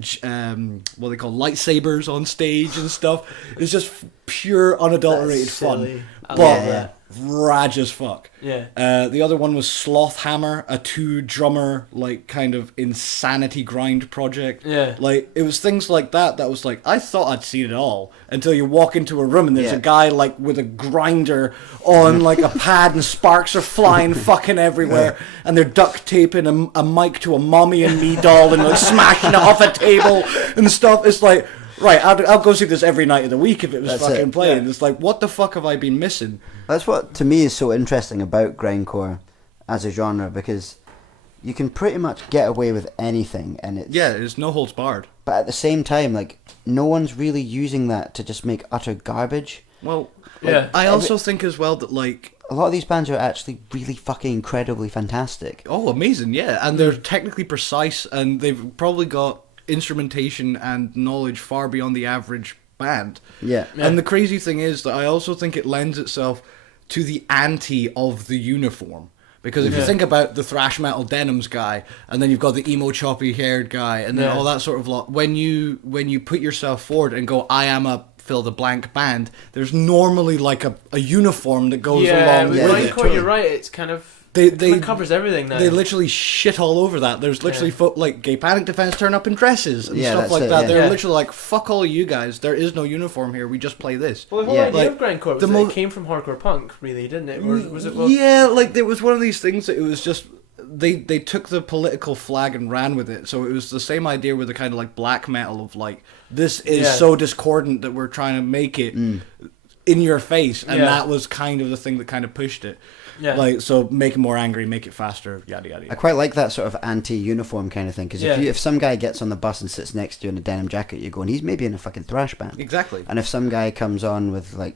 what they call lightsabers on stage and stuff. It's just pure unadulterated fun, but raj as fuck. The other one was Sloth Hammer, a 2-drummer like kind of insanity grind project. Like it was things like that was like, I thought I'd seen it all until you walk into a room and there's a guy like with a grinder on like a pad and sparks are flying fucking everywhere, and they're duct taping a mic to a Mommy and Me doll and like smashing it off a table and stuff. It's like, right, I'll go see this every night of the week if it was fucking playing. It's like, what the fuck have I been missing? That's what, to me, is so interesting about grindcore as a genre, because you can pretty much get away with anything, and it's no holds barred. But at the same time, like, no one's really using that to just make utter garbage. Well, I also think as well that, like, a lot of these bands are actually really fucking incredibly fantastic. Oh, amazing, yeah. And they're technically precise, and they've probably got instrumentation and knowledge far beyond the average band. Yeah. And the crazy thing is that I also think it lends itself to the anti of the uniform. Because if you think about the thrash metal denims guy, and then you've got the emo choppy haired guy, and then all that sort of lot, when you put yourself forward and go, I am a fill the blank band, there's normally like a uniform that goes along with it. Grindcore, you're right, it's kind of... It covers everything now. They literally shit all over that. There's literally like Gay Panic Defense turn up in dresses and stuff like that. They're literally like, fuck all of you guys. There is no uniform here. We just play this. Well, the whole idea of grindcore was that it came from hardcore punk, really, didn't it? Or was it? Yeah, like there was one of these things that it was just they took the political flag and ran with it. So it was the same idea with the kind of like black metal of like, this is so discordant that we're trying to make it in your face, and that was kind of the thing that kind of pushed it. Yeah. Like, so make it more angry, make it faster, yada yada. I quite like that sort of anti-uniform kind of thing, because if some guy gets on the bus and sits next to you in a denim jacket, you're going, he's maybe in a fucking thrash band. Exactly. And if some guy comes on with like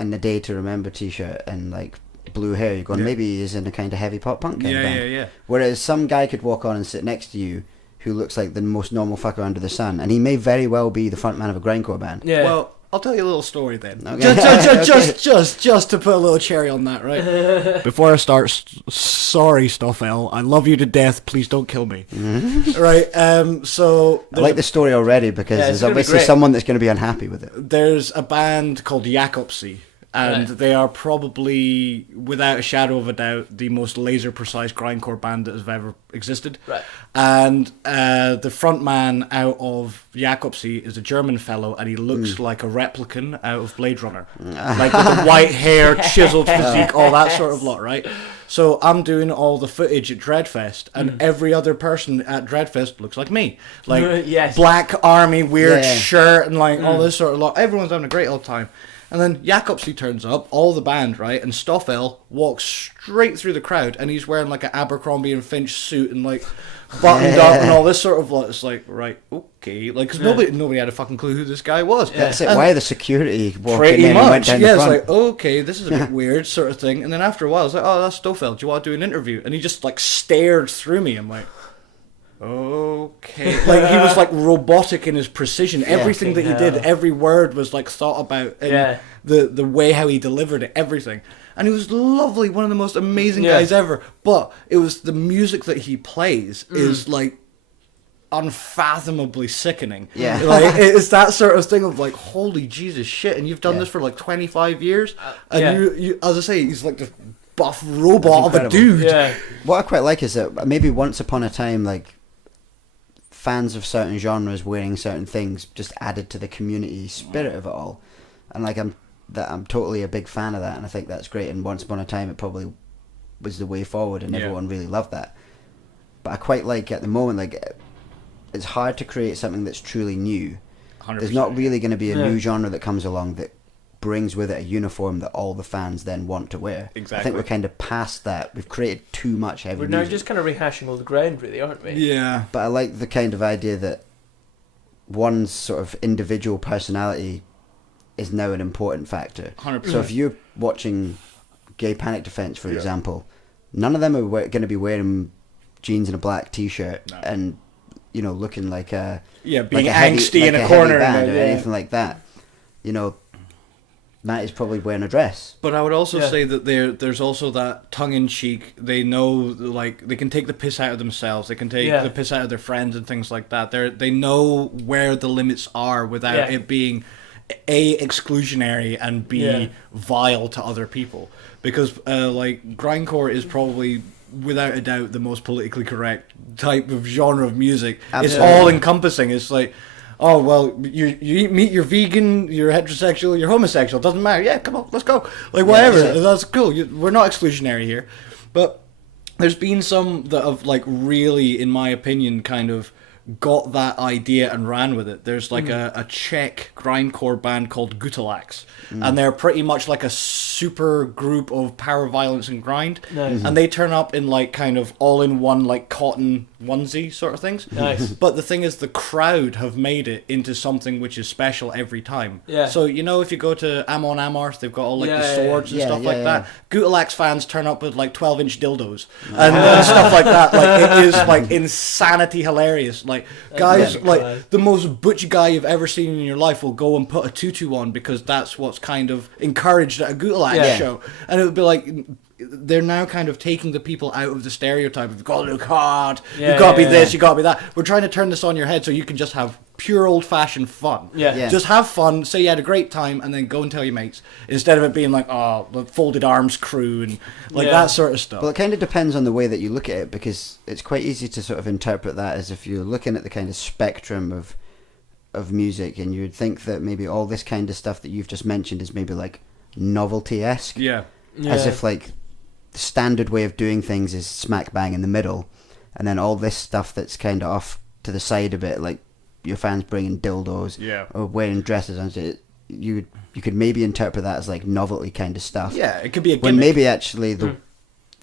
a Day to Remember t-shirt and like blue hair, you're going, maybe he's in a kind of heavy pop punk kind of band. Yeah. Whereas some guy could walk on and sit next to you who looks like the most normal fucker under the sun, and he may very well be the frontman of a grindcore band. Yeah. Well, I'll tell you a little story then. Okay. Just to put a little cherry on that, right? Before I start, sorry, Stoffel, I love you to death. Please don't kill me. Right. So I like the story already, because there's obviously someone that's going to be unhappy with it. There's a band called Jacobsy. And they are probably, without a shadow of a doubt, the most laser-precise grindcore band that has ever existed. Right. And the front man out of Jacobsy is a German fellow, and he looks like a replicant out of Blade Runner. Like with the white hair, chiseled physique, all that sort of lot, right? So I'm doing all the footage at Dreadfest, and every other person at Dreadfest looks like me. Like black army, weird shirt, and like all this sort of lot. Everyone's having a great old time. And then Jacobsy turns up, all the band, right? And Stoffel walks straight through the crowd, and he's wearing like an Abercrombie and Finch suit and like buttoned up and all this sort of lot. It's like, right, okay, like because nobody had a fucking clue who this guy was. That's it. Why the security walking in and went down the front? It's like, okay, this is a bit weird, sort of thing. And then after a while, it's like, oh, that's Stoffel. Do you want to do an interview? And he just like stared through me. I'm like, okay. Like he was like robotic in his precision. Everything that he did, every word was like thought about, and the way how he delivered it, everything. And he was lovely, one of the most amazing guys ever. But it was the music that he plays is like unfathomably sickening. Yeah. Like it's that sort of thing of like, holy Jesus shit, and you've done this for like 25 years, and you as I say, he's like this buff robot of a dude. Yeah. What I quite like is that maybe once upon a time, like, fans of certain genres wearing certain things just added to the community spirit of it all, and like I'm totally a big fan of that, and I think that's great. And once upon a time, it probably was the way forward, and everyone really loved that. But I quite like at the moment, like, it's hard to create something that's truly new. 100%. There's not really going to be a new genre that comes along that brings with it a uniform that all the fans then want to wear. Exactly. I think we're kind of past that. We've created too much heavy music. We're now just kind of rehashing old ground, really, aren't we? Yeah. But I like the kind of idea that one's sort of individual personality is now an important factor. 100%. So if you're watching Gay Panic Defense, for example, none of them are going to be wearing jeans and a black t-shirt and, you know, looking like a... Yeah, being like angsty in a corner. Band or anything like that. You know, Matt is probably wearing a dress. But I would also say that there's also that tongue-in-cheek. They know, like, they can take the piss out of themselves. They can take the piss out of their friends and things like that. They know where the limits are without it being A, exclusionary, and B, vile to other people. Because, like, grindcore is probably, without a doubt, the most politically correct type of genre of music. Absolutely. It's all-encompassing. It's like... Oh, well, you eat meat, you're vegan, you're heterosexual, you're homosexual, doesn't matter. Yeah, come on, let's go. Like, whatever, that's cool. We're not exclusionary here. But there's been some that have, like, really, in my opinion, kind of got that idea and ran with it. There's, like, a Czech grindcore band called Gutalax. And they're pretty much like a super group of power, violence, and grind. Nice. And they turn up in, like, kind of all-in-one, like, cotton onesie sort of things. Nice. But the thing is, the crowd have made it into something which is special every time. Yeah. So, you know, if you go to Amon Amarth, they've got all like the swords and stuff like that. Gutalax fans turn up with like 12-inch dildos and stuff like that. Like, it is like insanity hilarious. Like, guys, like the most butch guy you've ever seen in your life will go and put a tutu on because that's what's kind of encouraged at a Gutalax show. And it would be like, they're now kind of taking the people out of the stereotype of you've got to look hard, you've got to be this, you've got to be that. We're trying to turn this on your head so you can just have pure old-fashioned fun. Just have fun, say you had a great time, and then go and tell your mates, instead of it being like, oh, the folded arms crew and like that sort of stuff. Well, it kind of depends on the way that you look at it, because it's quite easy to sort of interpret that as if you're looking at the kind of spectrum of music, and you would think that maybe all this kind of stuff that you've just mentioned is maybe like novelty-esque. As if like the standard way of doing things is smack bang in the middle, and then all this stuff that's kind of off to the side a bit, like your fans bringing dildos or wearing dresses and shit, you could maybe interpret that as like novelty kind of stuff. It could be a gimmick. When maybe actually the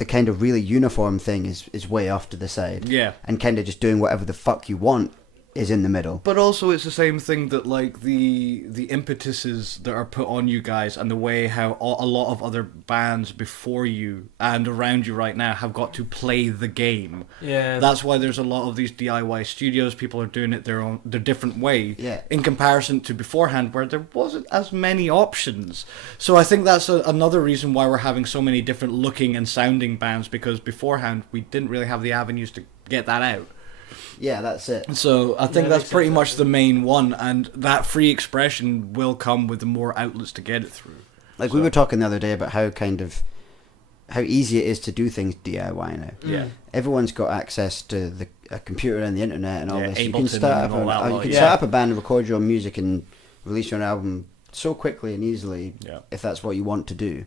kind of really uniform thing is way off to the side. And kind of just doing whatever the fuck you want is in the middle. But also it's the same thing that like the impetuses that are put on you guys and the way how a lot of other bands before you and around you right now have got to play the game. That's why there's a lot of these DIY studios. People are doing it their different way in comparison to beforehand where there wasn't as many options. So I think that's another reason why we're having so many different looking and sounding bands, because beforehand we didn't really have the avenues to get that out. Yeah, that's it. So I think that's pretty much the main one, and that free expression will come with the more outlets to get it through. Like we were talking the other day about how easy it is to do things DIY now. Everyone's got access to a computer and the internet and all this. You can start up a band and record your own music and release your own album so quickly and easily if that's what you want to do.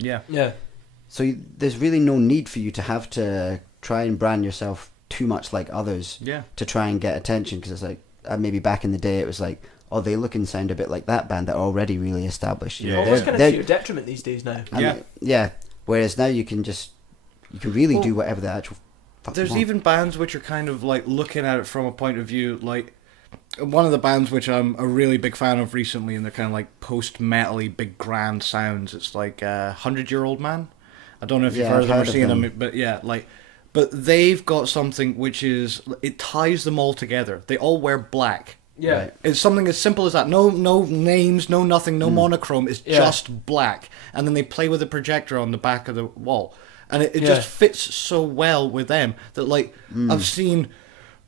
So there's really no need for you to have to try and brand yourself too much like others to try and get attention, because it's like maybe back in the day it was like, oh, they look and sound a bit like that band that are already really established. You know, almost kind of to your detriment these days now. Whereas now you can really do whatever the actual fuck there's you want. even bands which are kind of like looking at it from a point of view, like one of the bands which I'm a really big fan of recently, and they're kind of like post-metal-y big grand sounds. It's like 100-Year-Old Man. I don't know if you've heard of them or seen them, but but they've got something which is, it ties them all together. They all wear black. It's something as simple as that. No names, no nothing, no monochrome. It's just black. And then they play with a projector on the back of the wall. And it just fits so well with them that, like, I've seen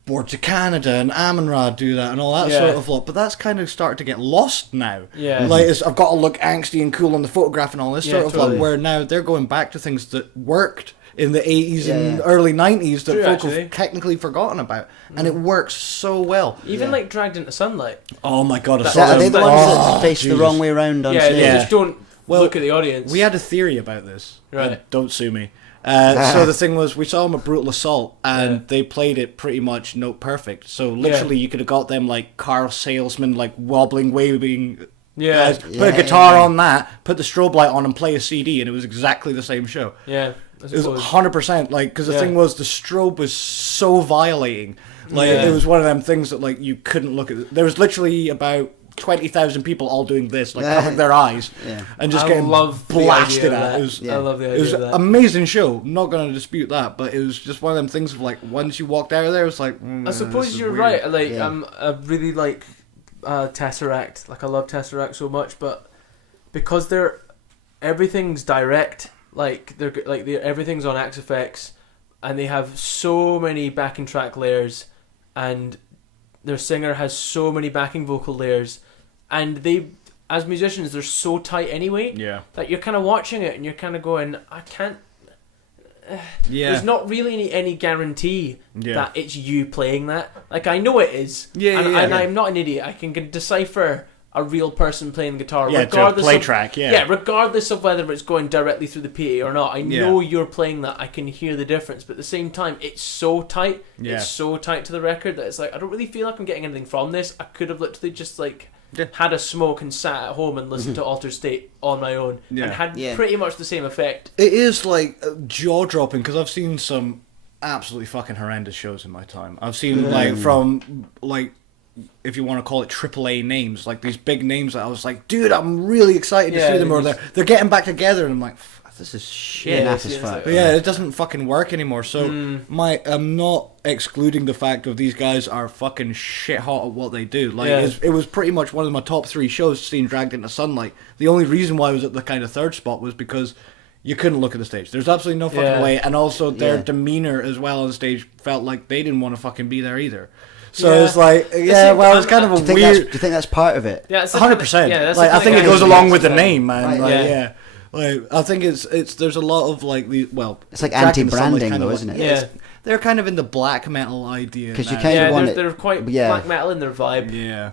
Boards of Canada and Amon-Ra do that and all that sort of lot. But that's kind of started to get lost now. Like, I've got to look angsty and cool on the photograph and all this sort of lot, where now they're going back to things that worked in the 80s and early 90s that folk have technically forgotten about, and it works so well. Even like Dragged into Sunlight. Oh my god, are they the ones that face the wrong way around on stage? They just don't look at the audience. We had a theory about this. Don't sue me. So the thing was, we saw them at Brutal Assault, and they played it pretty much note perfect. So literally you could have got them like car salesmen, like wobbling, waving guys, put a guitar on that, put the strobe light on and play a CD, and it was exactly the same show. It was 100%, like, because the thing was, the strobe was so violating. Like, it was one of them things that, like, you couldn't look at. There was literally about 20,000 people all doing this, like, covering their eyes, and just getting blasted at. I love the idea It was of that. an amazing show. I'm not going to dispute that, but it was just one of them things of, like, once you walked out of there, it was like, I suppose you're right. Like, I really like Tesseract. Like, I love Tesseract so much, but because everything's direct. Like everything's on XFX, and they have so many backing track layers, and their singer has so many backing vocal layers, and they, as musicians, they're so tight anyway. That you're kind of watching it and you're kind of going, I can't. There's not really any guarantee that it's you playing that. Like, I know it is. And I'm not an idiot. I can decipher a real person playing guitar, regardless play of, track, regardless of whether it's going directly through the PA or not. I know you're playing that. I can hear the difference, but at the same time, it's so tight. It's so tight to the record that it's like, I don't really feel like I'm getting anything from this. I could have literally just like had a smoke and sat at home and listened to Altered State on my own and had pretty much the same effect. It is like jaw dropping, because I've seen some absolutely fucking horrendous shows in my time. I've seen like from like, if you want to call it AAA names, like these big names that I was like, dude, I'm really excited to see them, or they're getting back together, and I'm like, this is shit. It doesn't fucking work anymore. So I'm not excluding the fact of these guys are fucking shit hot at what they do. Like it was pretty much one of my top 3 shows seen dragged into sunlight. The only reason why I was at the kind of third spot was because you couldn't look at the stage. There's absolutely no fucking way, and also their demeanor as well on stage felt like they didn't want to fucking be there either. So it's like, it's kind of a weird. Do you think that's part of it? Yeah, 100%. Like, I think it goes along with the name, man. Right, like, I think it's there's a lot of like the it's like anti-branding though, isn't it? Yeah, they're kind of in the black metal idea because you kind of want they're quite black metal in their vibe. Yeah.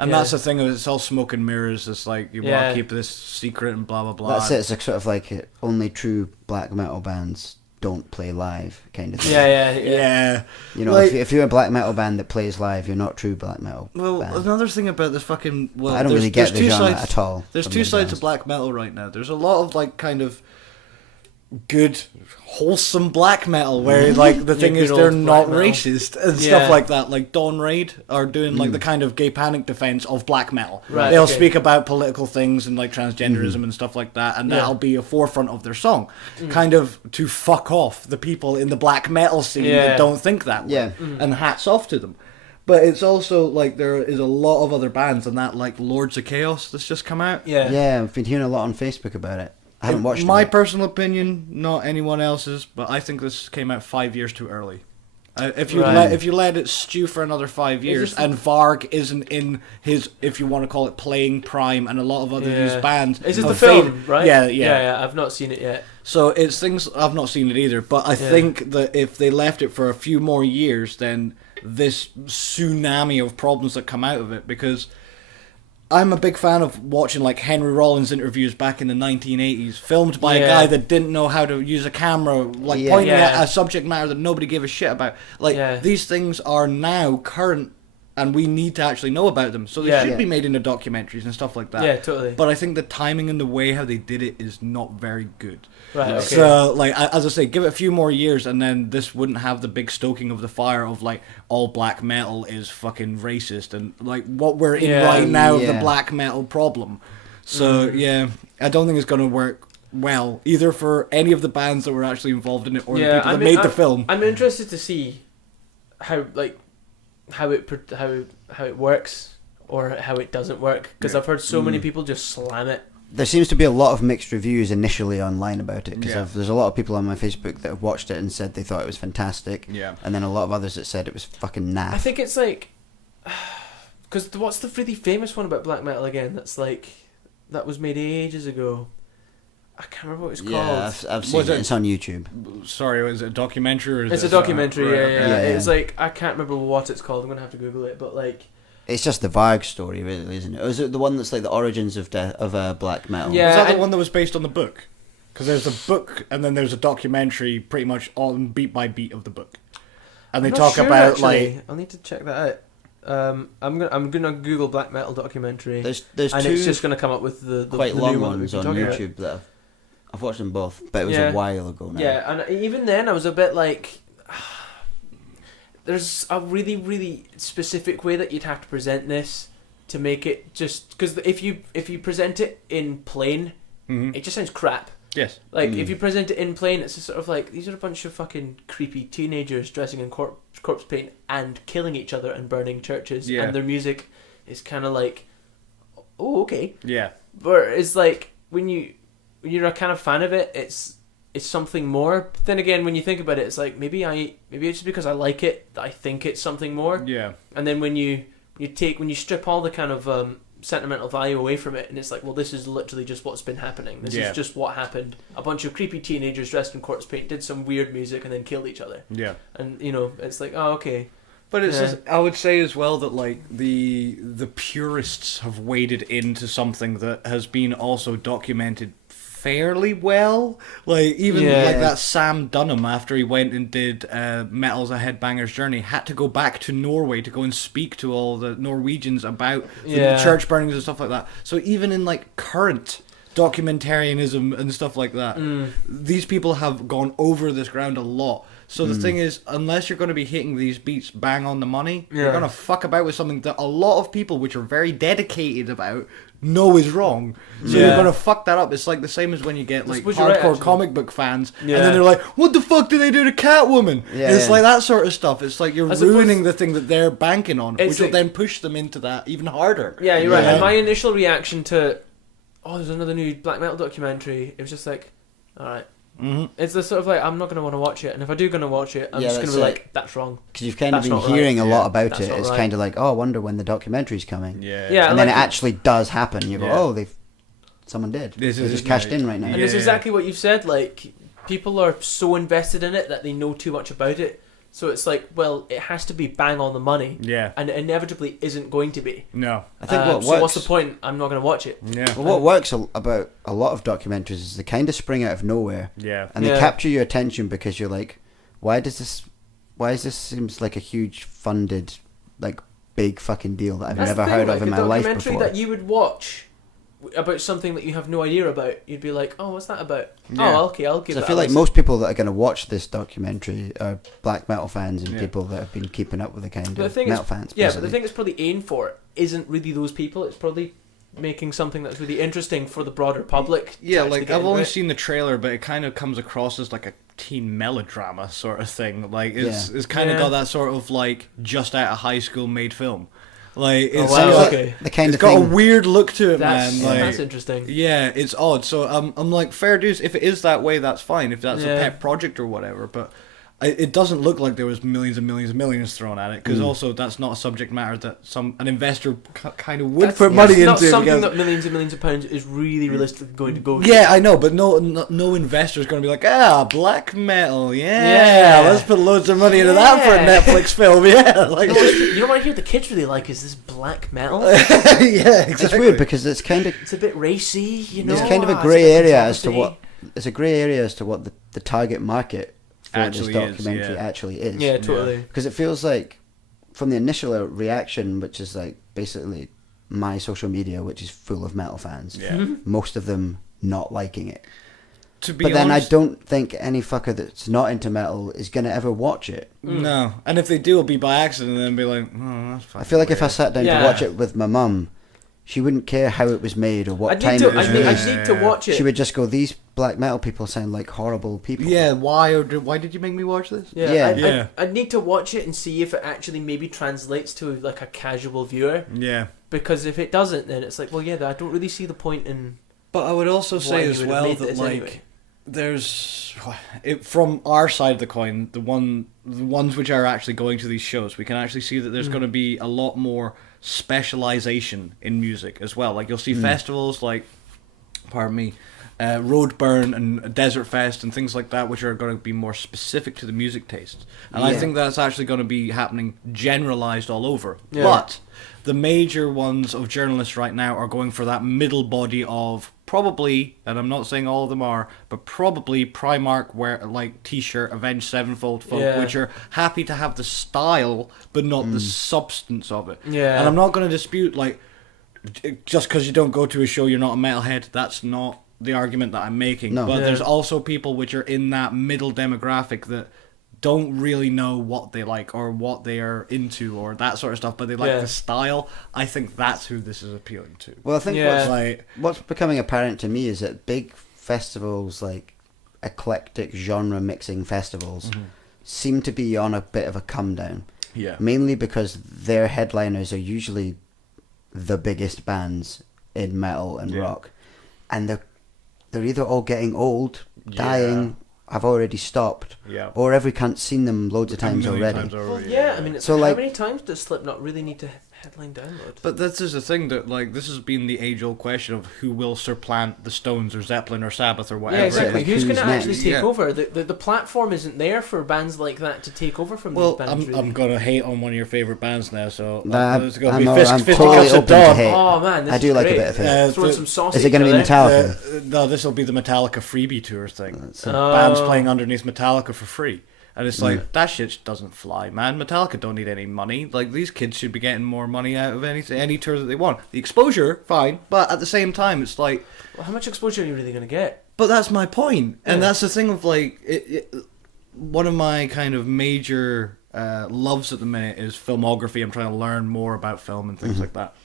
And that's the thing, it's all smoke and mirrors. It's like, you want to keep this secret and blah, blah, blah. That's it. It's like sort of like only true black metal bands don't play live kind of thing. Yeah. You know, like, if you're a black metal band that plays live, you're not true black metal band. Another thing about this fucking... Well, I don't really get the genre at all. There's 2 sides of black metal right now. There's a lot of, like, kind of good, wholesome black metal where like the thing is they're not racist and stuff like that. Like Dawn Raid are doing like the kind of gay panic defense of black metal. Right, they'll speak about political things and like transgenderism and stuff like that, and that'll be a forefront of their song, kind of to fuck off the people in the black metal scene that don't think that way. And hats off to them. But it's also like there is a lot of other bands, and that like Lords of Chaos that's just come out. Yeah, I've been hearing a lot on Facebook about it. I haven't watched my personal opinion, not anyone else's, but I think this came out 5 years too early. If you let it stew for another 5 years, and Varg isn't in his, if you want to call it, playing prime, and a lot of other these bands. Is it the film, right? Yeah. I've not seen it yet. So it's things I've not seen it either, but I think that if they left it for a few more years, then this tsunami of problems that come out of it, because I'm a big fan of watching like Henry Rollins interviews back in the 1980s, filmed by a guy that didn't know how to use a camera, like pointing at a subject matter that nobody gave a shit about. Like these things are now current, and we need to actually know about them. So they should be made into documentaries and stuff like that. Yeah, totally. But I think the timing and the way how they did it is not very good. Right. Okay. So, like, as I say, give it a few more years, and then this wouldn't have the big stoking of the fire of like all black metal is fucking racist, and like what we're in right now of the black metal problem. So I don't think it's gonna work well either for any of the bands that were actually involved in it or the people that made the film. I'm interested to see how it works or how it doesn't work, because I've heard so many people just slam it. There seems to be a lot of mixed reviews initially online about it, because there's a lot of people on my Facebook that have watched it and said they thought it was fantastic, and then a lot of others that said it was fucking naff. I think it's like, because what's the really famous one about black metal again that was made ages ago? I can't remember what it's called. Yeah, I've seen it. It's on YouTube. Sorry, is it a documentary? Or is it's a documentary, It's like, I can't remember what it's called. I'm going to have to Google it, but like... It's just the Varg story, really, isn't it? Or is it the one that's like the origins of black metal? Yeah, was that the one that was based on the book? Because there's a book, and then there's a documentary pretty much on beat by beat of the book. And they talk about, actually. Like... I'll need to check that out. I'm gonna Google black metal documentary. There's and two it's just gonna come up with the quite the long new ones on YouTube that I've watched them both, but it was a while ago now. Yeah, and even then I was a bit like, there's a really, really specific way that you'd have to present this to make it just, because if you present it in plain, it just sounds crap. Yes. Like if you present it in plain, it's just sort of like, these are a bunch of fucking creepy teenagers dressing in corpse paint and killing each other and burning churches, and their music is kind of like, oh, okay. Yeah. But it's like when you're a kind of fan of it, it's something more. But then again, when you think about it, it's like maybe it's just because I like it that I think it's something more. Yeah. And then when you strip all the kind of sentimental value away from it, and it's like, well, this is literally just what's been happening. This is just what happened. A bunch of creepy teenagers dressed in corpse paint did some weird music and then killed each other. Yeah. And it's like, oh, okay. But it's just, I would say as well that like the purists have waded into something that has been also documented fairly well. Like even like that Sam Dunham, after he went and did Metal's a Headbanger's Journey, had to go back to Norway to go and speak to all the Norwegians about the church burnings and stuff like that. So even in like current documentarianism and stuff like that. These people have gone over this ground a lot. So the thing is, unless you're going to be hitting these beats bang on the money, you're going to fuck about with something that a lot of people, which are very dedicated about, know is wrong. So you're going to fuck that up. It's like the same as when you get like hardcore comic book fans, and then they're like, what the fuck did they do to Catwoman? It's like that sort of stuff. It's like you're ruining the thing that they're banking on, which will then push them into that even harder. Yeah, you're right. And my initial reaction to, there's another new black metal documentary, it was just like, alright. It's the sort of like, I'm not going to want to watch it, and if I do going to watch it, I'm just going to be like, that's wrong. Because you've kind of been hearing a lot about it. It's kind of like, I wonder when the documentary's coming. And then it actually does happen. You go, someone did. They just cashed in right now. And it's exactly what you've said. Like, people are so invested in it that they know too much about it. So it's like, well, it has to be bang on the money. Yeah. And it inevitably isn't going to be. No. I think what works... So what's the point? I'm not going to watch it. Yeah. Well, what works about a lot of documentaries is they kind of spring out of nowhere. Yeah. And they capture your attention because you're like, why is this seems like a huge funded, like, big fucking deal that I've never heard of in my life before. A documentary that you would watch about something that you have no idea about, you'd be like, what's that about? I'll give it. I feel like most people that are going to watch this documentary are black metal fans and people that have been keeping up with the kind of metal fans. Yeah, but the thing it's probably aimed for isn't really those people. It's probably making something that's really interesting for the broader public. Yeah, like I've only seen the trailer, but it kind of comes across as like a teen melodrama sort of thing. Like it's kind of got that sort of like just out of high school made film. Like it's the kind it's of got thing. A weird look to it, man. Like, that's interesting. Yeah, it's odd. So I'm like, fair dues. If it is that way, that's fine. If that's a pet project or whatever, but it doesn't look like there was millions and millions and millions thrown at it, because also that's not a subject matter that an investor kind of would put money into. It's not something that millions and millions of pounds is really realistically going to go to. Yeah, I know, but no investor is going to be like, black metal, let's put loads of money into that for a Netflix film, like. You know what I hear the kids really like is this black metal. Yeah, exactly. It's weird because it's a bit racy, you know. It's kind of a grey area as to what the target market for this documentary actually is. Yeah, totally. Because it feels like, from the initial reaction, which is like basically my social media, which is full of metal fans, most of them not liking it. But then I don't think any fucker that's not into metal is going to ever watch it. No. And if they do, it'll be by accident and then be like, that's fucking I feel like weird. if I sat down to watch it with my mum, she wouldn't care how it was made or what time it was made. I need to watch it. She would just go, these black metal people sound like horrible people. Yeah, why did you make me watch this? I need to watch it and see if it actually maybe translates to like a casual viewer. Yeah. Because if it doesn't, then it's like, well, I don't really see the point in... But I would also say as well that, like, there's... from our side of the coin, the ones which are actually going to these shows, we can actually see that there's going to be a lot more specialization in music as well. Like, you'll see festivals like, Roadburn and Desert Fest and things like that, which are going to be more specific to the music tastes. And I think that's actually going to be happening generalized all over. Yeah. But the major ones of journalists right now are going for that middle body of probably, and I'm not saying all of them are, but probably Primark wear like T-shirt, Avenged Sevenfold folk, which are happy to have the style but not the substance of it. Yeah. And I'm not going to dispute, like, just because you don't go to a show you're not a metalhead. That's not the argument that I'm making. No. But there's also people which are in that middle demographic that don't really know what they like or what they are into or that sort of stuff, but they like the style. I think that's who this is appealing to. Well, I think what's becoming apparent to me is that big festivals, like eclectic genre mixing festivals, seem to be on a bit of a come down. Yeah. Mainly because their headliners are usually the biggest bands in metal and rock, and they're either all getting old, dying, have already stopped, or every cunt's seen them loads of times already. I mean, so how many times does Slipknot really need to headline download? But this is the thing that, like, this has been the age-old question of who will supplant the Stones or Zeppelin or Sabbath or whatever. Yeah, exactly. Like, who's going to actually take over? The platform isn't there for bands like that to take over from these bands. Well, I'm going to hate on one of your favourite bands now, so it's going to be Fisticuffs of Dawn. Oh man, I do like a bit of it. Throwing some sausage. Is it going to be Metallica? No, this will be the Metallica freebie tour thing. Bands playing underneath Metallica for free. And it's like, that shit doesn't fly, man. Metallica don't need any money. Like, these kids should be getting more money out of any tour that they want. The exposure, fine, but at the same time, it's like... Well, how much exposure are you really going to get? But that's my point. And that's the thing of, like, one of my kind of major loves at the minute is filmography. I'm trying to learn more about film and things like that.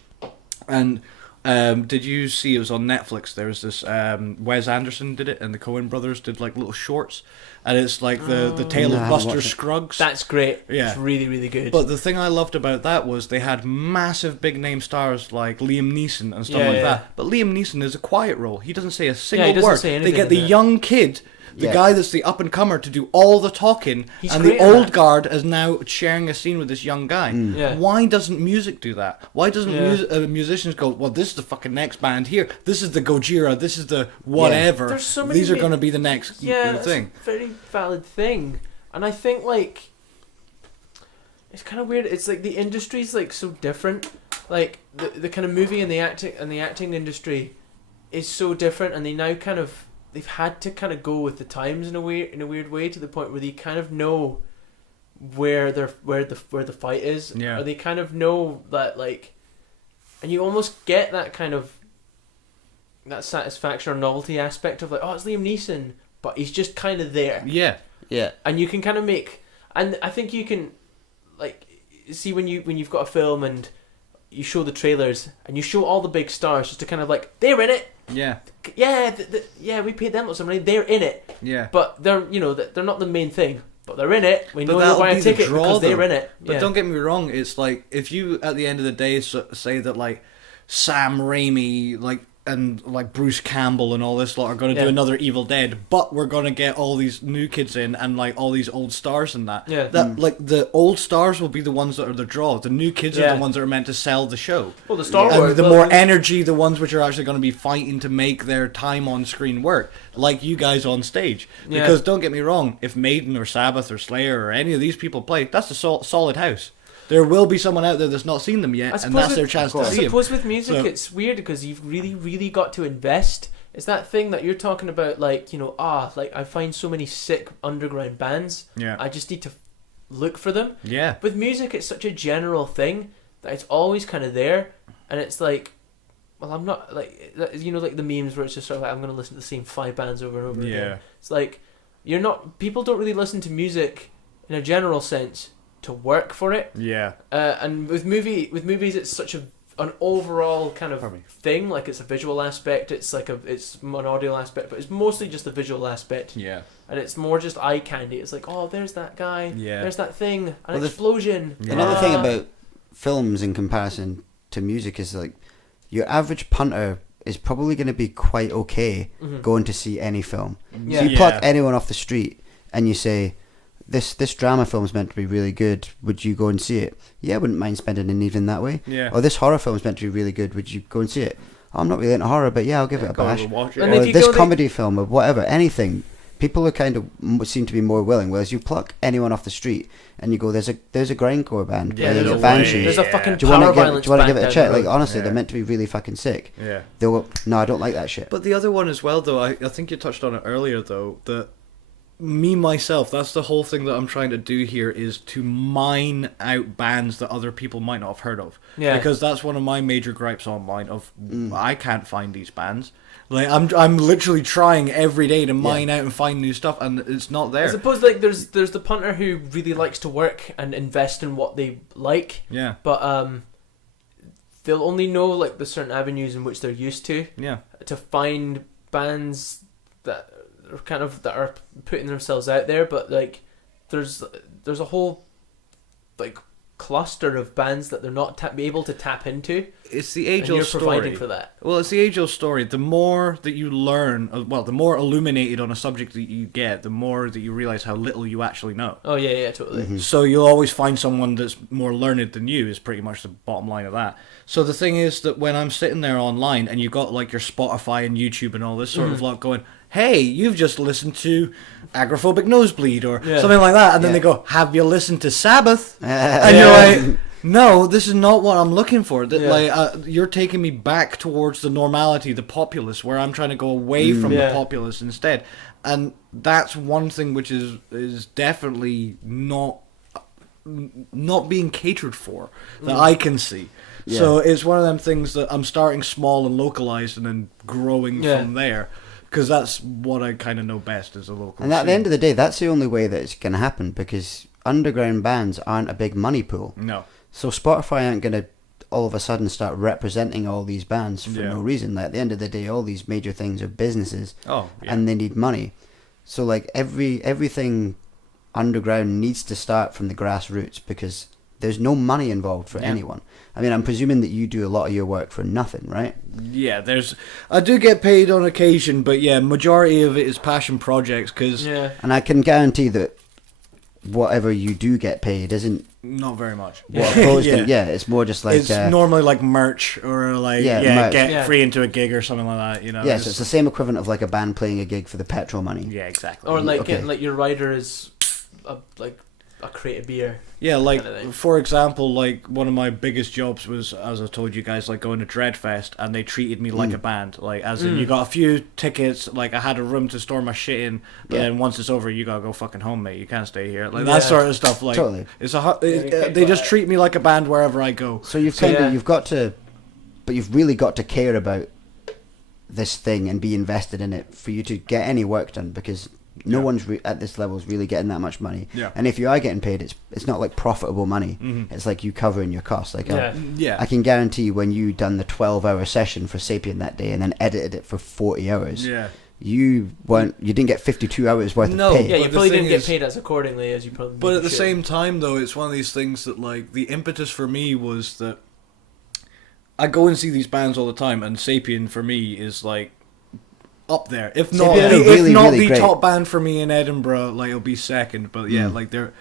And... did you see it was on Netflix? There was this Wes Anderson did it, and the Coen brothers did like little shorts, and it's like the tale of Buster Scruggs. That's great. Yeah, it's really, really good. But the thing I loved about that was they had massive big name stars like Liam Neeson and stuff like that. But Liam Neeson is a quiet role. He doesn't say a single word. They get the young kid. The guy that's the up-and-comer to do all the talking, and the old guard is now sharing a scene with this young guy. Why doesn't music do that? Why doesn't musicians go, well, this is the fucking next band here. This is the Gojira. This is the whatever. There's so many These are going to be the next thing. That's a very valid thing. And I think, like, it's kind of weird. It's like the industry's, like, so different. Like, the kind of movie and the acting industry is so different, and they now kind of... They've had to kind of go with the times in a weird way, to the point where they kind of know where the fight is, or they kind of know that, like, and you almost get that kind of that satisfaction or novelty aspect of, like, oh, it's Liam Neeson, but he's just kind of there. Yeah. And you can kind of make, and I think you can, like, see when you've got a film and you show the trailers and you show all the big stars just to kind of, like, they're in it. Yeah, we paid them lots of money. They're in it. Yeah, but they're they're not the main thing, but they're in it. We know they'll buy a ticket because they're in it. But don't get me wrong. It's like, if you at the end of the day say that, like, Sam Raimi, like, and like Bruce Campbell and all this lot are going to do another Evil Dead, but we're going to get all these new kids in and, like, all these old stars and that. Like, the old stars will be the ones that are the draw. The new kids are the ones that are meant to sell the show. Well, the Star Wars, and the more energy, the ones which are actually going to be fighting to make their time on screen work, like you guys on stage. Because don't get me wrong, if Maiden or Sabbath or Slayer or any of these people play, that's a solid house. There will be someone out there that's not seen them yet, and that's their chance to see them. I suppose with music, it's weird because you've really, really got to invest. It's that thing that you're talking about, like, you know, like, I find so many sick underground bands. I just need to look for them. With music, it's such a general thing that it's always kind of there, and it's like, well, I'm not, like, you know, like the memes where it's just sort of like, I'm going to listen to the same 5 bands over and over again. It's like, people don't really listen to music in a general sense to work for it. And with movies, it's such an overall kind of thing. Like, it's a visual aspect, it's an audio aspect, but it's mostly just the visual aspect. And it's more just eye candy. It's like, oh, there's that guy, there's that thing, an explosion. Another thing about films in comparison to music is, like, your average punter is probably going to be quite okay going to see any film. So you pluck anyone off the street and you say, this drama film's meant to be really good, would you go and see it? I wouldn't mind spending an evening that way. Or this horror film's meant to be really good, would you go and see it? I'm not really into horror, but I'll give it a bash. Or this comedy film or whatever, anything. People are kind of seem to be more willing, whereas you pluck anyone off the street and you go, there's a grindcore band, there's a Banshee, there's a fucking do you want to give it a check? Like, honestly, they're meant to be really fucking sick. They'll go, no, I don't like that shit. But the other one as well, though, I think you touched on it earlier, though, that myself, that's the whole thing that I'm trying to do here, is to mine out bands that other people might not have heard of. Because that's one of my major gripes online of, I can't find these bands. Like, I'm literally trying every day to mine out and find new stuff, and it's not there. I suppose, like, there's the punter who really likes to work and invest in what they like. But they'll only know, like, the certain avenues in which they're used to. To find bands that are putting themselves out there, but, like, there's a whole, like, cluster of bands that they're not able to tap into. It's the age-old story. You're providing for that. Well, it's the age-old story. The more that you learn, the more illuminated on a subject that you get, the more that you realise how little you actually know. Oh, yeah, totally. So you'll always find someone that's more learned than you, is pretty much the bottom line of that. So the thing is that when I'm sitting there online and you've got, like, your Spotify and YouTube and all this sort of lot going, hey, you've just listened to Agoraphobic Nosebleed or something like that, and then they go, have you listened to Sabbath? And you're like, no, this is not what I'm looking for. You're taking me back towards the normality, the populace, where I'm trying to go away from the populace instead. And that's one thing which is definitely not being catered for that I can see. Yeah. So it's one of them things that I'm starting small and localized and then growing from there. Because that's what I kind of know best as a local And at scene. the end of the day, that's the only way that it's going to happen, because underground bands aren't a big money pool. No. So Spotify aren't going to all of a sudden start representing all these bands for no reason. Like, at the end of the day, all these major things are businesses, and they need money. So like everything underground needs to start from the grassroots, because there's no money involved for anyone. I mean, I'm presuming that you do a lot of your work for nothing, right? Yeah, I do get paid on occasion, but majority of it is passion projects. And I can guarantee that whatever you do get paid isn't not very much. It's more just like it's normally like merch or like get free into a gig or something like that. Yeah, so it's the same equivalent of like a band playing a gig for the petrol money. Yeah, exactly. Or like getting like your rider is a crate of beer. Yeah, like for example, like one of my biggest jobs was, as I told you guys, like going to Dreadfest, and they treated me like a band. Like as in, you got a few tickets, like I had a room to store my shit in, but then once it's over, you gotta go fucking home, mate. You can't stay here. Like that sort of stuff. Like totally. They just treat me like a band wherever I go. So you've really got to care about this thing and be invested in it for you to get any work done, because no one's at this level is really getting that much money. Yeah. And if you are getting paid, it's not like profitable money. Mm-hmm. It's like you covering your costs. Like I can guarantee when you done the 12-hour session for SAPIEN that day and then edited it for 40 hours. Yeah. You didn't get 52 hours worth of pay. Yeah, you probably didn't get paid as accordingly as you probably. But at the same time, though, it's one of these things that like the impetus for me was that I go and see these bands all the time, and SAPIEN for me is like up there. If not the top band for me in Edinburgh, like it'll be second. But like they're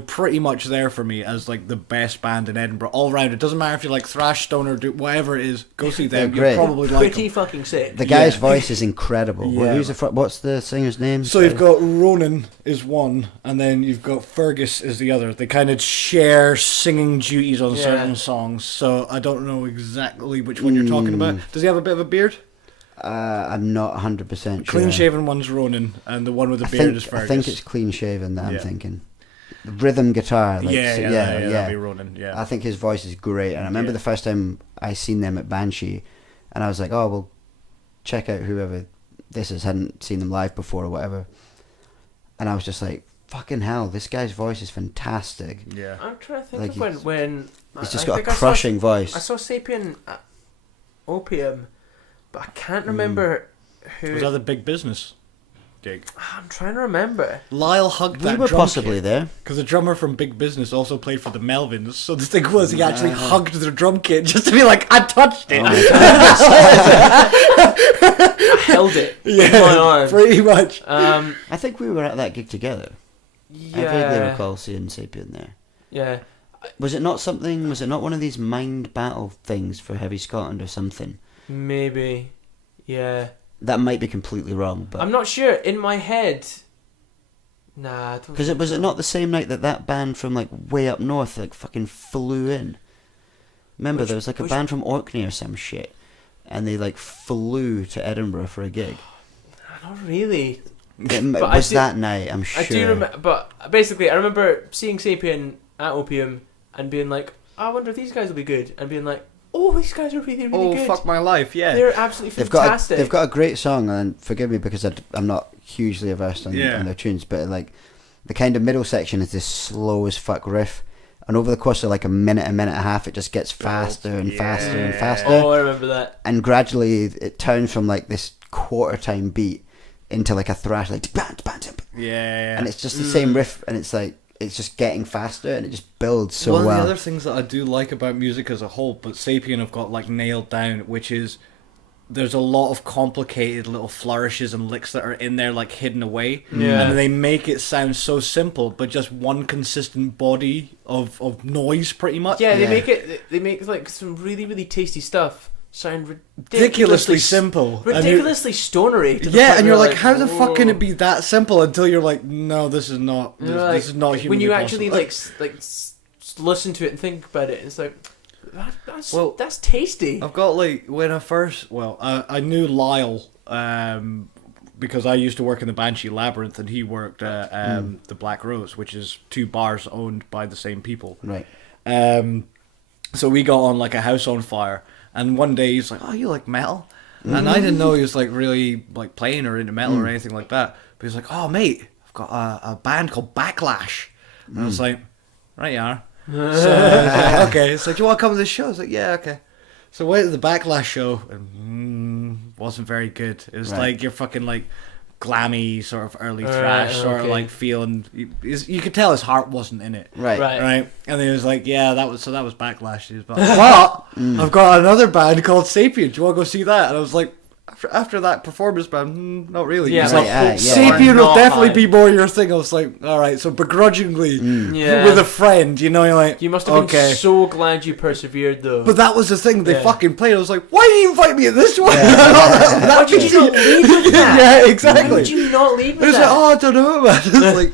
pretty much there for me as like the best band in Edinburgh all round. It doesn't matter if you like thrash, stoner, whatever it is. Go see them. You'll probably like pretty fucking sick. The guy's voice is incredible. Yeah. What's the singer's name? So you've got Ronan is one, and then you've got Fergus is the other. They kind of share singing duties on certain songs. So I don't know exactly which one you're talking about. Does he have a bit of a beard? I'm not 100% sure. Clean shaven one's Ronan, and the one with the beard is Fergus. I think it's clean shaven that I'm thinking. The rhythm guitar, that'd be Ronan. Yeah, I think his voice is great. And I remember the first time I seen them at Banshee, and I was like, oh well, check out whoever this is. Hadn't seen them live before or whatever, and I was just like, fucking hell, this guy's voice is fantastic. Yeah, I'm trying to think of when he's just got a crushing voice. I saw SAPIEN at Opium. But I can't remember who. Was that the Big Business gig? I'm trying to remember. Lyle hugged that drum kit. We were possibly there. Because the drummer from Big Business also played for the Melvins. So the thing was, he actually hugged the drum kit just to be like, I touched it. I held it in my arm. Pretty much. I think we were at that gig together. Yeah. I vaguely recall seeing SAPIEN there. Yeah. Was it not one of these mind battle things for Heavy Scotland or something? Maybe, yeah. That might be completely wrong, but I'm not sure. In my head, nah. Because was it not the same night that band from like way up north like fucking flew in? Remember, there was like a band from Orkney or some shit, and they like flew to Edinburgh for a gig. Not really. It was that night, I'm sure. I do remember, but basically, I remember seeing SAPIEN at Opium and being like, I wonder if these guys will be good, and being like, oh, these guys are really, really good. Oh, fuck my life, yeah. They're absolutely fantastic. They've got a great song, and forgive me because I'm not hugely averse on their tunes, but like the kind of middle section is this slow as fuck riff, and over the course of like a minute and a half, it just gets faster and faster and faster. Oh, I remember that. And gradually, it turns from like this quarter time beat into like a thrash, like and it's just the same riff, and it's like. It's just getting faster and it just builds so well. One of the other things that I do like about music as a whole, but SAPIEN have got like nailed down, which is there's a lot of complicated little flourishes and licks that are in there like hidden away. Yeah. And they make it sound so simple, but just one consistent body of noise pretty much. Yeah, they make like some really, really tasty stuff sound ridiculously simple, ridiculously stonery. And you're like, how the fuck can it be that simple? Until you're like, no, this is not. This is not humanly When you actually possible. like listen to it and think about it, and it's like, that's tasty. I've got like when I first I knew Lyle because I used to work in the Banshee Labyrinth and he worked at the Black Rose, which is 2 bars owned by the same people. Right. So we got on like a house on fire, and one day he's like, "Oh, you like metal?" And I didn't know he was like really like playing or into metal or anything like that. But he's like, "Oh, mate, I've got a band called Backlash." And I was like, "Right, you are." So I was like, okay. It's like, "Do you want to come to this show?" I was like, "Yeah, okay." So I went to the Backlash show, and wasn't very good. It was like your fucking like glammy sort of early thrash sort of like feeling. You could tell his heart wasn't in it. Right. And he was like, "Yeah, that was Backlash." He was like, "What? I've got another band called SAPIEN. Do you want to go see that?" And I was like, after that performance band, not really. Yeah, SAPIEN will definitely be more your thing. I was like, all right, so begrudgingly with a friend, you know, you're like, you must have been so glad you persevered though. But that was the thing, they fucking played. I was like, why did you invite me to this one? Why did you not lead with that? Yeah, exactly. Why would you not lead with that? that? Like, I don't know, man. It's like,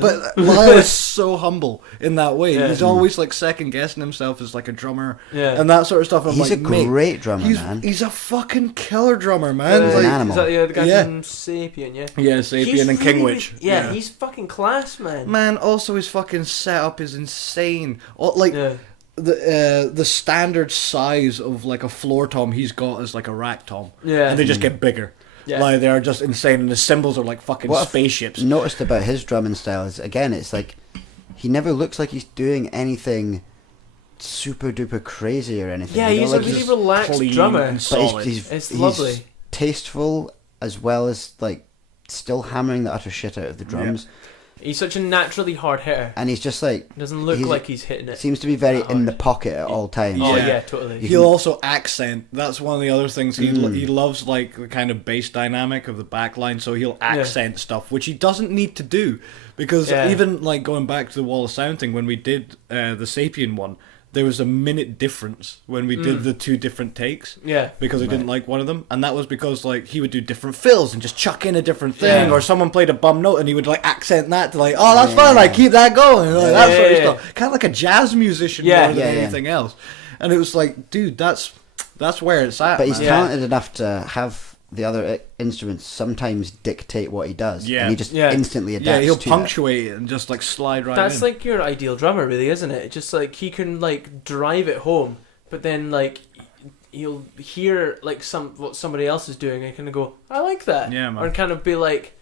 but Lyle is so humble in that way. He's always like second guessing himself as like a drummer and that sort of stuff. I'm he's like, a great drummer, man. He's a fucking killer drummer, man. He's an animal. Is that the guy from SAPIEN, yeah? Yeah, SAPIEN and Kingwitch. Yeah, he's fucking class, man. Man, also his fucking setup is insane. The standard size of like a floor tom he's got is like a rack tom. Yeah. And they just get bigger. Yeah. Like they are just insane, and the cymbals are like fucking spaceships. What I've noticed about his drumming style is, again, it's like he never looks like he's doing anything super duper crazy or anything. Yeah, he's a really relaxed drummer. But it's lovely. He's tasteful as well as like still hammering the utter shit out of the drums. Yeah. He's such a naturally hard hitter, and he's just like doesn't look like he's hitting it. Seems to be very in the pocket at all times. Oh yeah, totally. He'll also accent. That's one of the other things he loves, like the kind of bass dynamic of the backline. So he'll accent stuff, which he doesn't need to do, because even like going back to the Wall of Sound thing, when we did the SAPIEN one, there was a minute difference when we did the 2 different takes. Yeah. Because I didn't like one of them. And that was because like he would do different fills and just chuck in a different thing. Or someone played a bum note and he would like accent that to like, "Oh, that's fun, like keep that going." Like, that sort of stuff. Kind of like a jazz musician more than anything else. And it was like, dude, that's where it's at. But he's talented enough to have the other instruments sometimes dictate what he does. Yeah. And he just instantly adapts. Yeah, he'll punctuate it and just like slide right in. That's like your ideal drummer, really, isn't it? Just like he can like drive it home, but then like he'll hear like what somebody else is doing and kind of go, "I like that." Yeah, man. Or kind of be like,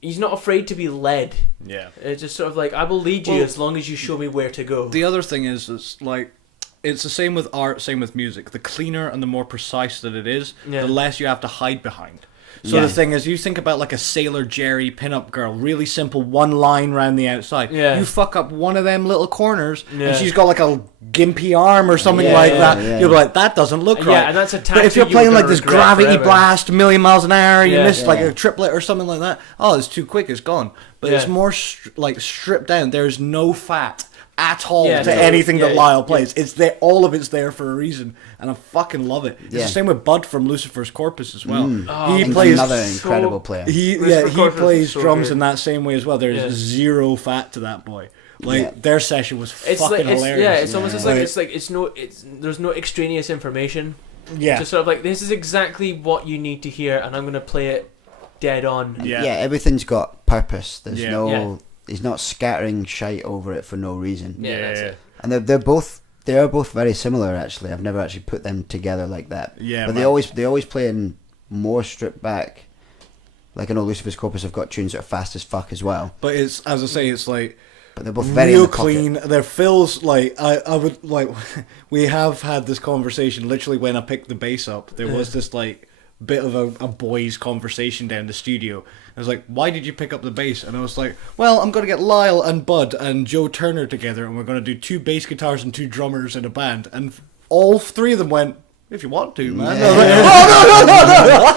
he's not afraid to be led. Yeah. It's just sort of like, I will lead you as long as you show me where to go. The other thing is like, it's the same with art, same with music. The cleaner and the more precise that it is, the less you have to hide behind. So the thing is, you think about like a Sailor Jerry pinup girl, really simple, one line round the outside. Yeah. You fuck up one of them little corners, and she's got like a gimpy arm or something like that. Yeah. You'll be like, that doesn't look right. Yeah, and that's a But if you're playing like this gravity blast, a million miles an hour, you miss like a triplet or something like that. Oh, it's too quick, it's gone. But it's more like stripped down. There's no fat at all to anything that Lyle plays. It's there, all of it's there for a reason, and I fucking love it. It's the same with Bud from Lucifer's Corpus as well. He plays another incredible player. He plays drums in that same way as well. There's zero fat to that boy. Like their session was fucking hilarious. Yeah, it's almost there's no extraneous information. Yeah, just sort of like, this is exactly what you need to hear, and I'm gonna play it dead on. Yeah, everything's got purpose. There's no. He's not scattering shite over it for no reason. Yeah, that's it. And they are both very similar, actually. I've never actually put them together like that. Yeah, but they always play in more stripped back. Like I know Lucifer's Corpus have got tunes that are fast as fuck as well. But it's, as I say, it's like, but they're both very real clean. Their fills, like I would like. We have had this conversation literally when I picked the bass up. There was this like bit of a boys' conversation down the studio. I was like, "Why did you pick up the bass?" And I was like, "Well, I'm going to get Lyle and Bud and Joe Turner together, and we're going to do 2 bass guitars and 2 drummers in a band." And all 3 of them went, "If you want to, man." Yeah. No.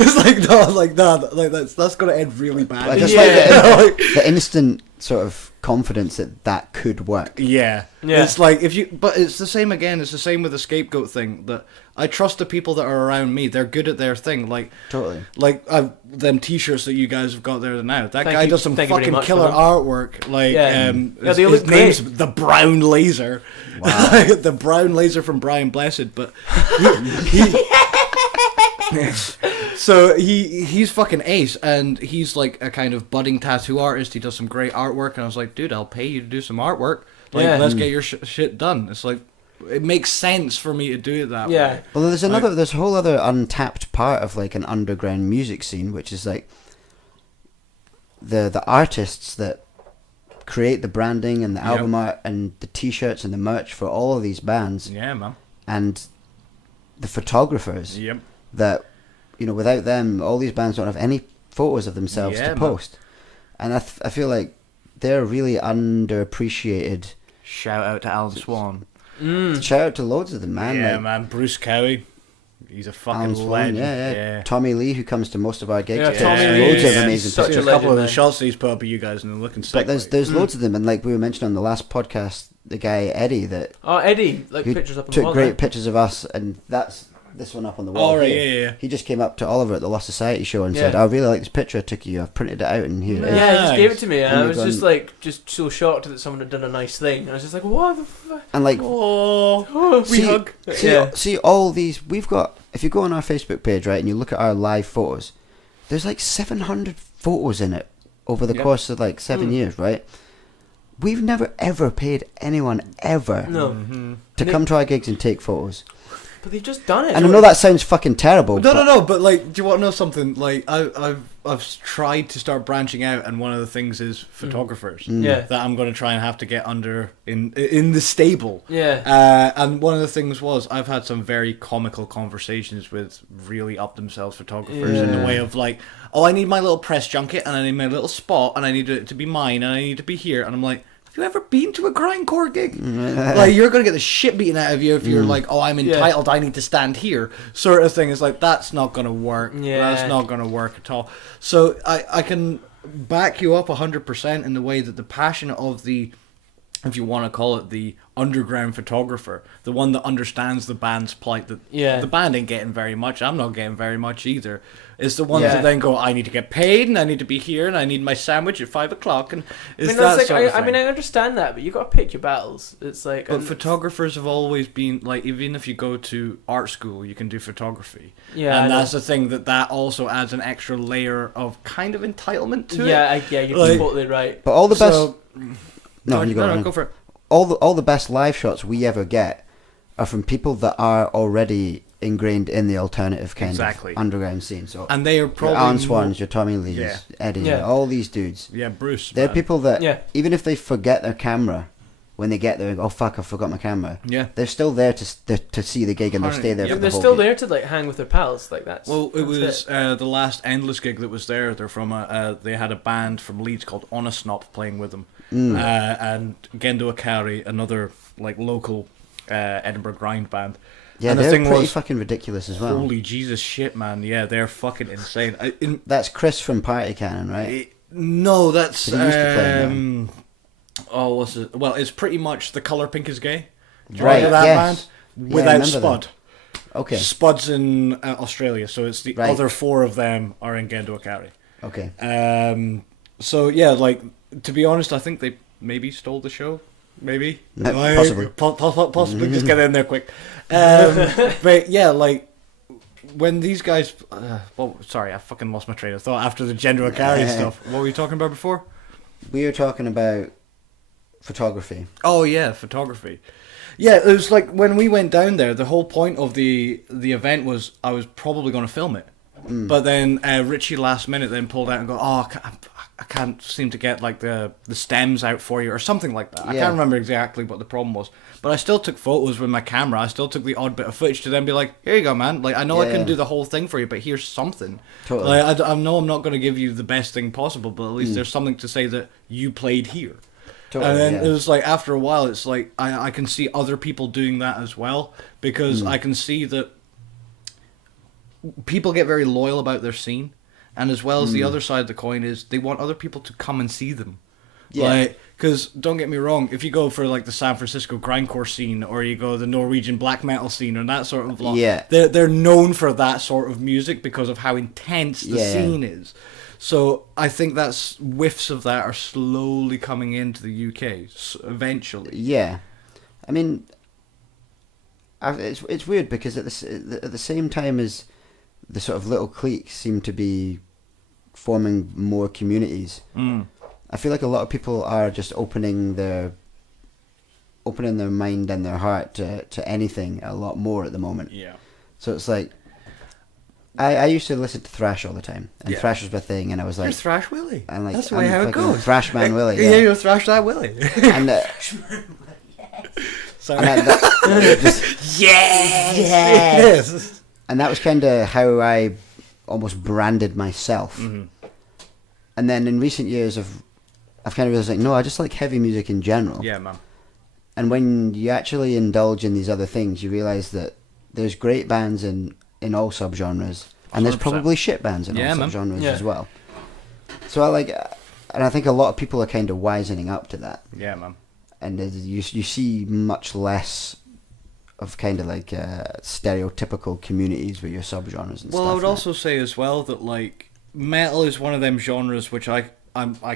It's like, no, that's going to end really bad. I just like the instant sort of confidence that could work. Yeah. It's like but it's the same again. It's the same with the Scapegoat thing, that I trust the people that are around me. They're good at their thing. Like Totally. Like them T-shirts that you guys have got there now. That guy does some thank you very fucking much killer for them. artwork. Like they look his name's the Brown Laser. Wow. The Brown Laser from Brian Blessed. But so he's fucking ace, and he's like a kind of budding tattoo artist. He does some great artwork, and I was like, dude, I'll pay you to do some artwork. Like, let's get your shit done. It's like, it makes sense for me to do it that way. Well, there's a whole other untapped part of like an underground music scene, which is like the artists that create the branding and the album art and the T-shirts and the merch for all of these bands. Yeah, man. And the photographers. Yep. That, you know, without them, all these bands don't have any photos of themselves to post. And I feel like they're really underappreciated. Shout out to Alan Swan. Shout out to loads of them, man. Yeah, like, man. Bruce Cowie. He's a fucking Alan Swan, legend. yeah. Tommy Lee, who comes to most of our gigs. Yeah, Tommy Lee loads of is amazing such pictures. a A couple of legend, the shots that he's put up of you guys and they're looking sick. But there's loads of them, and like we were mentioning on the last podcast, the guy Eddie Eddie, like who pictures up on the took wall. great pictures of us, and that's this one up on the wall. Oh, right, here. yeah. He just came up to Oliver at the Lost Society show and said, "I really like this picture I took of you. I've printed it out, and here it is." Yeah, he just gave it to me, and I was And just so shocked that someone had done a nice thing. And I was just like, what the fuck? And like, we hug. See all these. We've got. If you go on our Facebook page, right, and you look at our live photos, there's like 700 photos in it over the course of like 7 years, right? We've never ever paid anyone ever to come to our gigs and take photos. But they've just done it. And I know that sounds fucking terrible. No, but like, do you want to know something? Like, I've tried to start branching out, and one of the things is photographers. Yeah. That I'm going to try and have to get under in the stable. Yeah. And one of the things was I've had some very comical conversations with really up themselves photographers in the way of like, oh, I need my little press junket, and I need my little spot, and I need it to be mine, and I need to be here, and I'm like, have you ever been to a grindcore gig? Like, you're going to get the shit beaten out of you if you're like, oh, I'm entitled, I need to stand here, sort of thing. It's like, that's not going to work. That's not going to work at all. So I can back you up 100% in the way that the passion of the, if you want to call it, the underground photographer, the one that understands the band's plight, that the band ain't getting very much, I'm not getting very much either, is the ones that then go, I need to get paid, and I need to be here, and I need my sandwich at 5 o'clock, and I understand that, but you got to pick your battles. It's like, but photographers have always been like, even if you go to art school, you can do photography. Yeah, and that's the thing, that also adds an extra layer of kind of entitlement to it. Yeah, you're totally right. But all the best. No, go for it. All the best live shots we ever get are from people that are already ingrained in the alternative kind of underground scene. So, and they are probably your Alan Swans, your Tommy Lees, Eddie, all these dudes. Yeah, Bruce. They're people that even if they forget their camera, when they get there, and go, oh fuck, I forgot my camera. Yeah, they're still there to see the gig, and they'll stay there. For the they're whole still gig. there to like hang with their pals, like that. Well, it was the last Endless gig that was there. They're from they had a band from Leeds called Onisnop playing with them, and Gendo Akari, another like local Edinburgh grind band. Yeah, and they're the thing pretty was, fucking ridiculous as well. Holy Jesus shit, man! Yeah, they're fucking insane. That's Chris from Party Cannon, right? No, that's He used to play oh, what's it? Well, it's pretty much The Colour Pink Is Gay. Right, that yes. band without Spud. Them. Okay. Spud's in Australia, so it's the other four of them are in Gendo Akari. Okay. So yeah, like, to be honest, I think they maybe stole the show. Maybe. Possibly. Possibly. Just get in there quick. But yeah, like, when these guys... well, sorry, I fucking lost my train of thought after the Gendo Akari stuff. What were you talking about before? We were talking about photography. Oh yeah, photography. Yeah, it was like when we went down there, the whole point of the event was I was probably going to film it. But then Richie last minute then pulled out and go, oh, I can't seem to get like the stems out for you or something like that. I can't remember exactly what the problem was. But I still took photos with my camera. I still took the odd bit of footage to then be like, here you go, man. Like, I know I couldn't do the whole thing for you, but here's something. Totally. Like, I know I'm not going to give you the best thing possible, but at least there's something to say that you played here. Totally, and then it was like, after a while, it's like, I can see other people doing that as well, because I can see that people get very loyal about their scene, and as well as the other side of the coin is they want other people to come and see them. Yeah. Because don't get me wrong, if you go for like the San Francisco grindcore scene, or you go the Norwegian black metal scene, or that sort of lot, they're known for that sort of music because of how intense the scene is. So I think that's whiffs of that are slowly coming into the UK eventually. Yeah, I mean, it's weird because at the same time as the sort of little cliques seem to be forming more communities. I feel like a lot of people are just opening their mind and their heart to anything a lot more at the moment. Yeah. So it's like, I used to listen to thrash all the time, and thrash was my thing, and I was like, you're Thrash Willie. And like, that's the way how it goes. Thrash man Willie. Yeah, you're Thrash that Willie. And sorry. And Yes. And that was kind of how I almost branded myself. Mm-hmm. And then in recent years, I've kind of realized, like, no, I just like heavy music in general. Yeah, man. And when you actually indulge in these other things, you realize that there's great bands in all subgenres, and there's 100%. probably shit bands in all subgenres as well. So and I think a lot of people are kind of wisening up to that. Yeah, man. And you see much less of kind of like stereotypical communities with your subgenres and stuff. Well, I would now. also say as well that like metal is one of them genres which I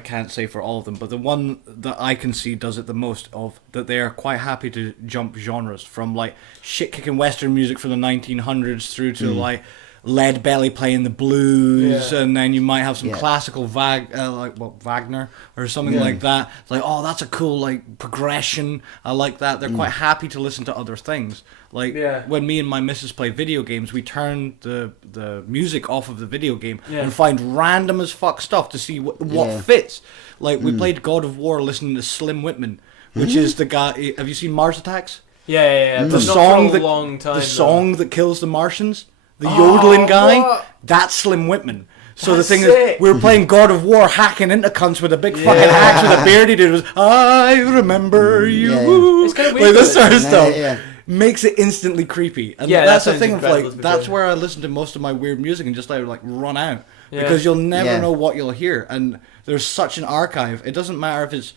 can't say for all of them, but the one that I can see does it the most of, that they are quite happy to jump genres from like shit kicking Western music from the 1900s through to like Lead Belly playing the blues, and then you might have some classical Wagner or something like that. It's like, oh, that's a cool like progression. I like that. They're quite happy to listen to other things. Like when me and my missus play video games, we turn the music off of the video game and find random as fuck stuff to see what fits. Like we played God of War listening to Slim Whitman, which is the guy. Have you seen Mars Attacks? Yeah. The But song not for a long time. the song that kills the Martians. The yodeling guy, that's Slim Whitman. So That's the thing sick. is, we were playing God of War, hacking into cunts with a big fucking axe with a beard. He did was, I remember you. Yeah. It's kind of weird. Like this sort of stuff Yeah. makes it instantly creepy. And Yeah, that's that the thing sounds of like, incredible, to be that's fair. where I listen to most of my weird music and just like run out. Yeah. Because you'll never Yeah. know what you'll hear. And there's such an archive. It doesn't matter if it's,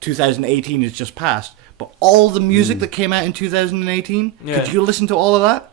2018 is just past. But all the music that came out in 2018, could you listen to all of that?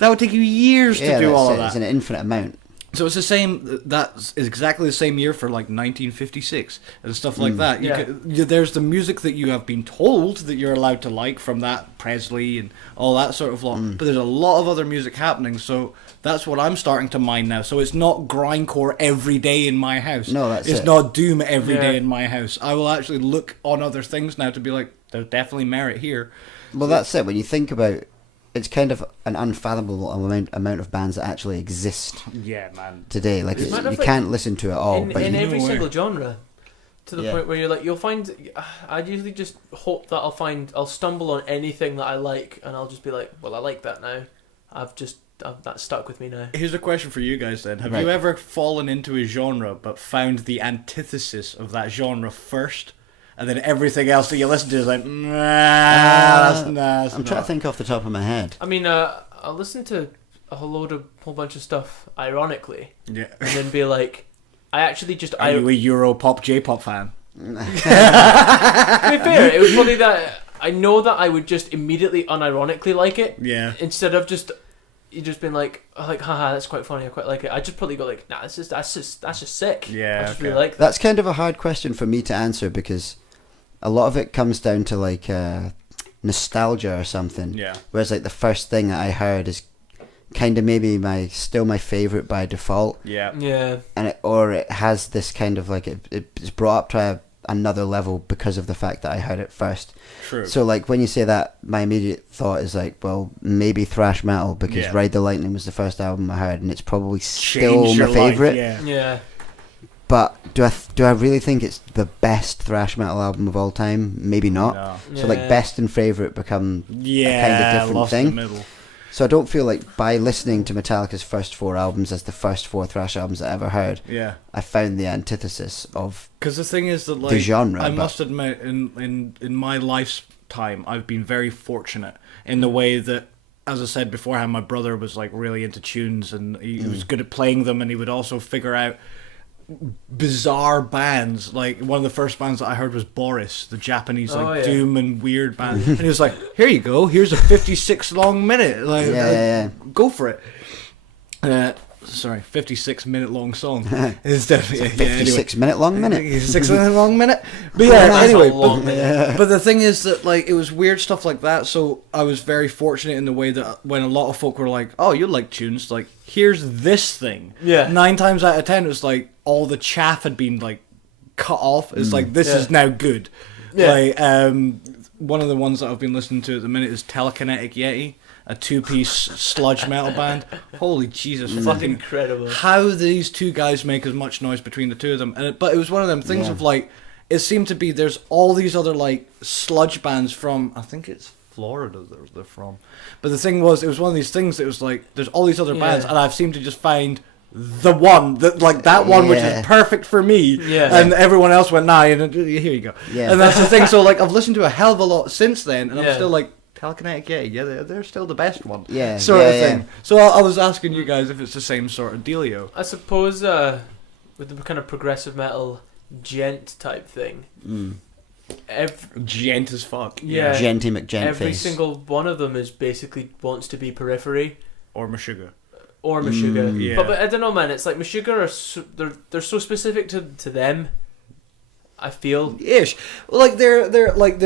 That would take you years to do all of that. It's an infinite amount. So it's the same. That's exactly the same year for like 1956 and stuff like that. There's the music that you have been told that you're allowed to like from that Presley and all that sort of lot. But there's a lot of other music happening. So that's what I'm starting to mind now. So it's not grindcore every day in my house. No, that's it's it. not doom every day in my house. I will actually look on other things now to be like, there's definitely merit here. Well, that's it. When you think about, it's kind of an unfathomable amount of bands that actually exist. Yeah, man. Today, like you can't listen to it all. In every way. single genre, to the point where you're like, you'll find. I usually just hope that I'll stumble on anything that I like, and I'll just be like, well, I like that now. That's stuck with me now. Here's a question for you guys then. Have you ever fallen into a genre but found the antithesis of that genre first? And then everything else that you listen to is like, I'm trying to think off the top of my head. I mean, I'll listen to a whole bunch of stuff ironically, yeah, and then be like, I actually just. Are you a Euro pop J-pop fan? To be fair, it was probably that I know that I would just immediately unironically like it. Yeah. Instead of just been like, haha, that's quite funny. I quite like it. I just probably go like, nah, that's just sick. Yeah. I just really like that. That's kind of a hard question for me to answer because a lot of it comes down to like nostalgia or something. Yeah. Whereas like the first thing that I heard is kind of maybe still my favorite by default. Yeah. Yeah. And it has this kind of like it's brought up to another level because of the fact that I heard it first. True. So like when you say that, my immediate thought is like, well, maybe thrash metal because Ride the Lightning was the first album I heard, and it's probably still my favorite. Yeah. But do I really think it's the best thrash metal album of all time? Maybe not. No. So like best and favorite become a kind of different lost thing. the middle. So I don't feel like by listening to Metallica's first 4 albums as the first 4 thrash albums I ever heard, I found the antithesis of because the thing is that like the genre. I must admit, in my lifetime, I've been very fortunate in the way that, as I said beforehand, my brother was like really into tunes and he was good at playing them, and he would also figure out bizarre bands. Like one of the first bands that I heard was Boris, the Japanese doom and weird band. And he was like, "Here you go. Here's a 56 long minute. Like, go for it." Sorry, 56-minute long song. It's definitely 56-minute long minute. 56-minute long minute. But yeah, anyway. But the thing is that like it was weird stuff like that. So I was very fortunate in the way that when a lot of folk were like, "Oh, you like tunes? Like here's this thing." Yeah. 9 times out of 10, it was like all the chaff had been like cut off. It's like this is now good. Yeah. Like one of the ones that I've been listening to at the minute is Telekinetic Yeti. A 2-piece sludge metal band. Holy Jesus, fucking incredible! How these two guys make as much noise between the two of them? But it was one of them things of like, it seemed to be there's all these other like sludge bands from, I think it's Florida they're from. But the thing was, it was one of these things that was like, there's all these other bands, and I've seemed to just find the one that like that one which is perfect for me, and everyone else went nah, and here you go. And that's the thing. So like I've listened to a hell of a lot since then, and I'm still like. Telekinetic, they're still the best one. Sort of thing. So I was asking you guys if it's the same sort of dealio. I suppose with the kind of progressive metal Djent type thing. Djent as fuck. Yeah. Djenty McGent Every face. single one of them is basically wants to be Periphery. Or Meshuggah. Yeah. But I don't know, man. It's like Meshuggah they're so specific to them. I feel. Ish. Like they're like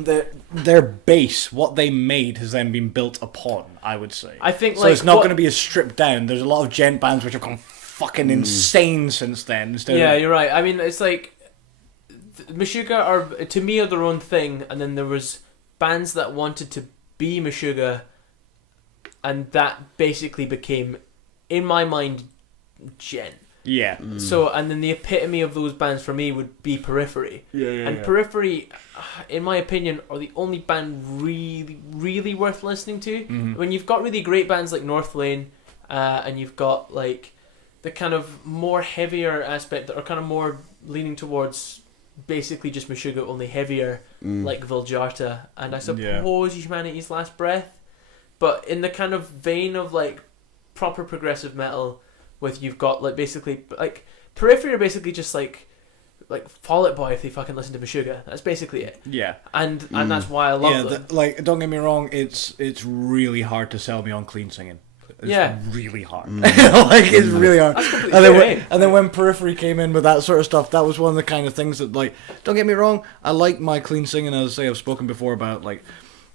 their base, what they made, has then been built upon, I would say. I think so. Like, it's not going to be as stripped down. There's a lot of gent bands which have gone fucking insane since then. You're right. I mean, it's like Meshuggah to me are their own thing, and then there was bands that wanted to be Meshuggah, and that basically became, in my mind, Djent. Yeah. So, and then the epitome of those bands for me would be Periphery. And Periphery, in my opinion, are the only band really, really worth listening to. When you've got really great bands like North Lane, and you've got like the kind of more heavier aspect that are kind of more leaning towards basically just Meshuggah, only heavier, like Viljarta, and I suppose Humanity's Last Breath. But in the kind of vein of like proper progressive metal, with you've got like basically like Periphery are basically just like Fall Out Boy if they fucking listen to Meshuggah. That's basically it. Yeah. And that's why I love them. Like don't get me wrong, it's really hard to sell me on clean singing. It's really hard. Like it's really hard. And then when Periphery came in with that sort of stuff, that was one of the kind of things that like don't get me wrong, I like my clean singing. As I say, I've spoken before about like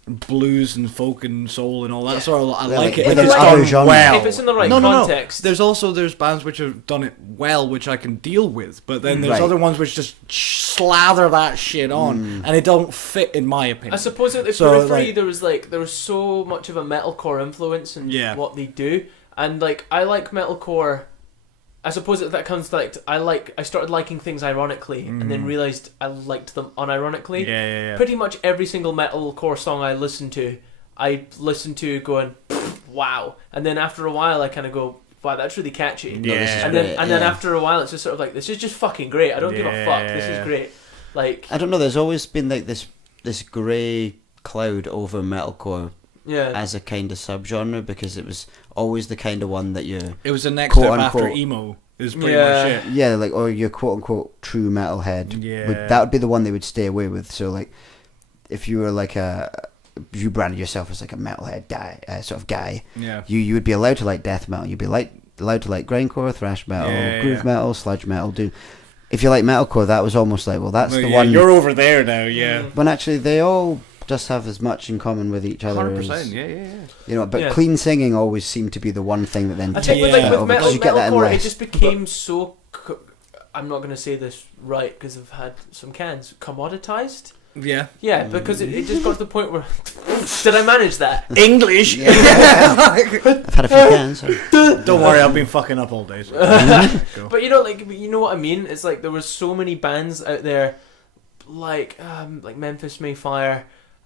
blues and folk and soul and all that sort of. I like it if it's done well. If it's in the right context. There's bands which have done it well, which I can deal with, but then there's other ones which just slather that shit on, and it don't fit in my opinion. I suppose at the Periphery there was so much of a metalcore influence in what they do, and like I like metalcore. I suppose that comes like I started liking things ironically, and then realised I liked them unironically. Yeah. Pretty much every single metalcore song I listened to going, wow. And then after a while I kind of go, wow, that's really catchy. Yeah. And then after a while it's just sort of like, this is just fucking great. I don't give a fuck. This is great. Like I don't know. There's always been like this grey cloud over metalcore. As a kind of subgenre, because it was always the kind of one that you. It was the next step after emo. Is pretty much it. Yeah, like or your quote unquote true metalhead. Yeah. That would be the one they would stay away with. So like, if you were like if you branded yourself as like a metalhead guy, you would be allowed to like death metal. You'd be allowed to like grindcore, thrash metal, groove metal, sludge metal. If you like metalcore, that was almost like that's the one. You're over there now, yeah. When actually they all just have as much in common with each other 100%, as you know, but clean singing always seemed to be the one thing that then I think with metalcore it just became but, so I'm not going to say this right because I've had some cans commoditized. Yeah, because it just got to the point where did I manage that? English. I've had a few cans. So. Don't worry, I've been fucking up all day. So. But you know what I mean? It's like there were so many bands out there like Memphis Mayfire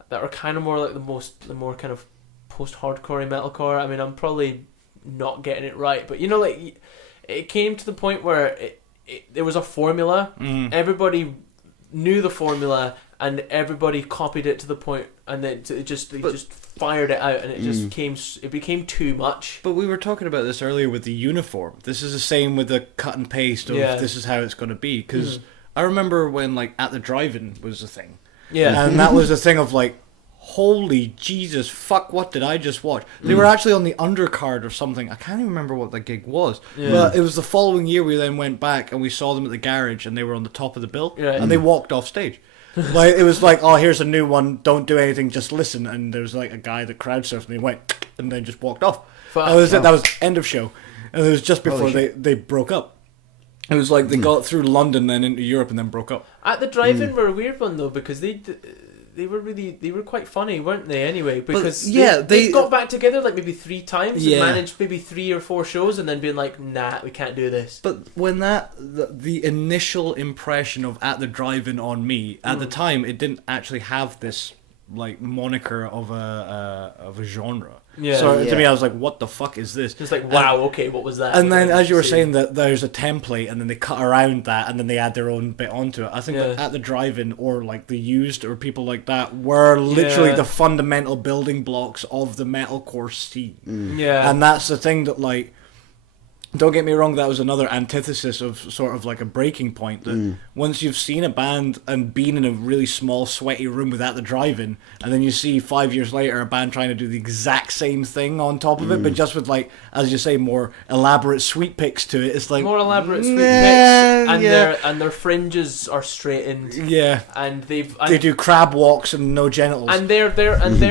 that are kind of more like the more kind of post-hardcore metalcore. I mean, I'm probably not getting it right, but like it came to the point where there was a formula. Everybody knew the formula, and everybody copied it to the point, and then they just fired it out, and it just became too much. But we were talking about this earlier with the uniform. This is the same with the cut and paste of this is how it's going to be. Because I remember when like At the Drive-In was a thing. Yeah. And that was a thing of like, holy Jesus, fuck, what did I just watch? They were actually on the undercard or something. I can't even remember what the gig was. Yeah. But it was the following year we then went back and we saw them at the garage and they were on the top of the bill. Yeah. And they walked off stage. Like, it was like, oh, here's a new one, don't do anything, just listen. And there was like a guy that crowd surfed and he went and then just walked off. That was it. That was end of show. And it was just before they broke up. It was like they got through London then into Europe and then broke up. At the Drive-In were a weird one though, because they were quite funny, weren't they? Anyway, because they got back together like maybe 3 times and managed maybe 3 or 4 shows, and then being like, nah, we can't do this. But when the initial impression of At the Drive-In on me at the time, it didn't actually have this like moniker of a genre. Yeah. So to me, I was like, "What the fuck is this?" Just like, wow, okay, what was that? And then, as you were saying, that there's a template, and then they cut around that, and then they add their own bit onto it. I think that At the Drive-In or like the Used or people like that were literally the fundamental building blocks of the metalcore scene. Yeah, and that's the thing that like. Don't get me wrong, that was another antithesis of sort of like a breaking point, that once you've seen a band and been in a really small, sweaty room with At the Drive-In, and then you see 5 years later a band trying to do the exact same thing on top of it, but just with like, as you say, more elaborate sweet picks to it. It's like more elaborate sweet picks, and their fringes are straightened. Yeah, and they do crab walks and no genitals. And their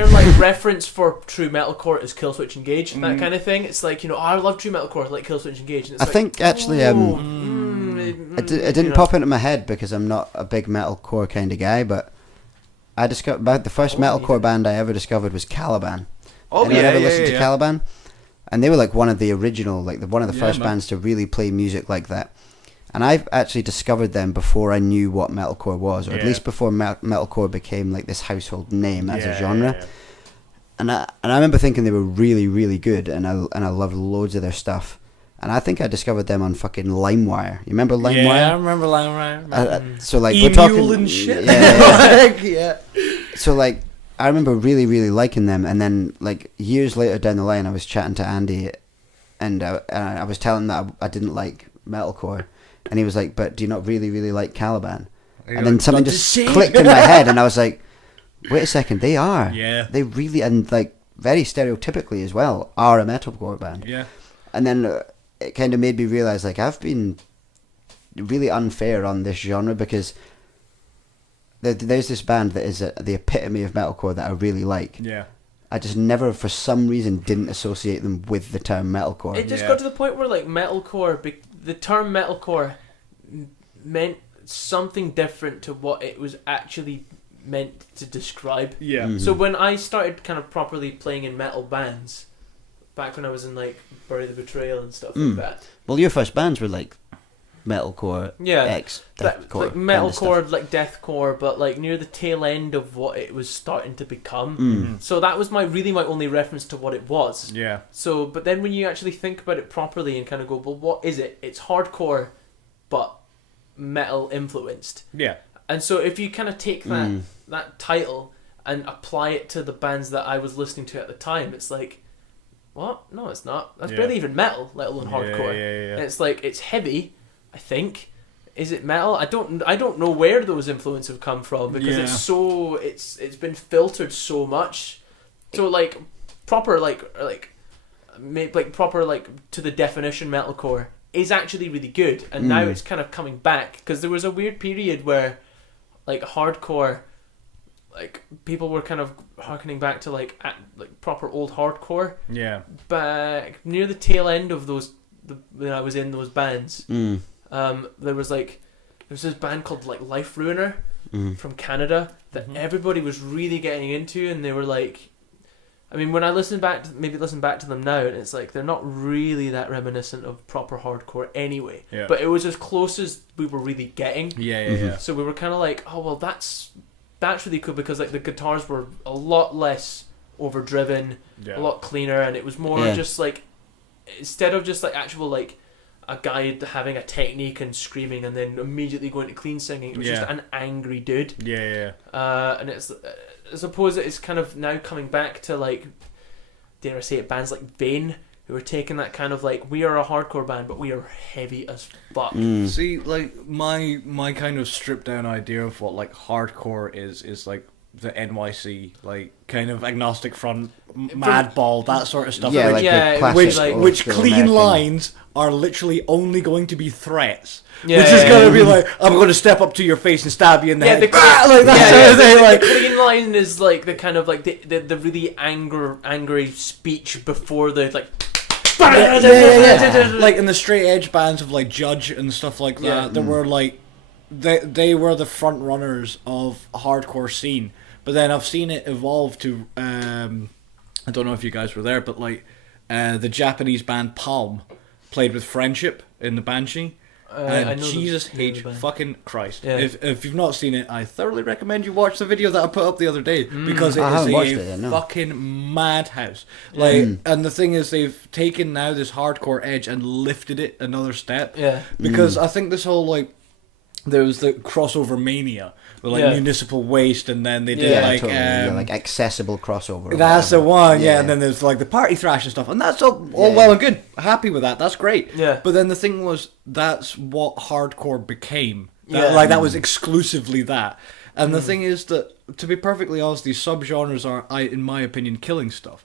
like reference for true metalcore is Killswitch Engage, that kind of thing. It's like, you know, I love true metalcore, like Killswitch Engage. I think actually, it didn't pop into my head because I'm not a big metalcore kind of guy, but I discovered about the first metalcore band I ever discovered was Caliban. Anyone ever listened to Caliban? And they were like one of the original, like one of the first bands to really play music like that. And I've actually discovered them before I knew what metalcore was, or at least before metalcore became like this household name as a genre. And I remember thinking they were really, really good, and I loved loads of their stuff. And I think I discovered them on fucking LimeWire. You remember LimeWire? Yeah, I remember LimeWire. So like we're talking and shit. Yeah. So like I remember really, really liking them, and then like years later down the line, I was chatting to Andy, and I was telling him that I didn't like metalcore, and he was like, "But do you not really, really like Caliban?" And then something just clicked in my head, and I was like, "Wait a second, they are. Yeah. They really, and like very stereotypically as well, are a metalcore band." Yeah. And then it kind of made me realize, like, I've been really unfair on this genre, because there's this band that is the epitome of metalcore that I really like. Yeah. I just never, for some reason, didn't associate them with the term metalcore. It just got to the point where, like, metalcore, the term metalcore meant something different to what it was actually meant to describe. Yeah. Mm-hmm. So when I started kind of properly playing in metal bands, back when I was in like Bury the Betrayal and stuff like that. Well, your first bands were like metalcore, deathcore, like metalcore, like deathcore, but like near the tail end of what it was starting to become. So that was my only reference to what it was. Yeah. So, but then when you actually think about it properly and kind of go, well, what is it? It's hardcore, but metal influenced. Yeah. And so if you kind of take that title and apply it to the bands that I was listening to at the time, it's like, what? No, it's not. That's barely even metal, let alone hardcore. And it's like, it's heavy, I think. Is it metal? I don't know where those influences have come from, because it's been filtered so much. So like proper proper to the definition metalcore is actually really good, and now it's kind of coming back, because there was a weird period where like hardcore, like people were kind of harkening back to like proper old hardcore. Yeah. Back near the tail end of when I was in those bands, there was this band called like Life Ruiner from Canada that everybody was really getting into, and they were like, I mean, when I listen back to them now, and it's like they're not really that reminiscent of proper hardcore anyway. Yeah. But it was as close as we were really getting. Yeah. So we were kind of like, oh well, that's really cool, because like the guitars were a lot less overdriven, a lot cleaner, and it was more just like, instead of just like actual like a guy having a technique and screaming and then immediately going to clean singing. It was just an angry dude. Yeah. And it's, I suppose it's kind of now coming back to, like, dare I say it, bands like Vane, who are taking that kind of, like, we are a hardcore band, but we are heavy as fuck. See, like, my kind of stripped down idea of what, like, hardcore is like the NYC, like, kind of agnostic front, Madball, that sort of stuff. Yeah, like the classic which clean American lines are literally only going to be threats. Which is going to be like, I'm going to step up to your face and stab you in the head. The clean line is like the kind of like the really angry speech before the like. Like in the straight edge bands of like Judge and stuff like that, that were like, they were the front runners of a hardcore scene. But then I've seen it evolve to, I don't know if you guys were there, but like the Japanese band Palm played with Friendship in the Banshee. And Jesus H fucking Christ. Yeah. If you've not seen it, I thoroughly recommend you watch the video that I put up the other day, because it is a fucking madhouse. Like, and the thing is, they've taken now this hardcore edge and lifted it another step. Yeah. Because I think this whole, like, there was the crossover mania with like Municipal Waste, and then they did like accessible crossover. That's the one, and then there's like the party thrash and stuff, and that's all well and good. Happy with that, that's great. Yeah. But then the thing was, that's what hardcore became. That was exclusively that. And the thing is that, to be perfectly honest, these subgenres are, in my opinion, killing stuff.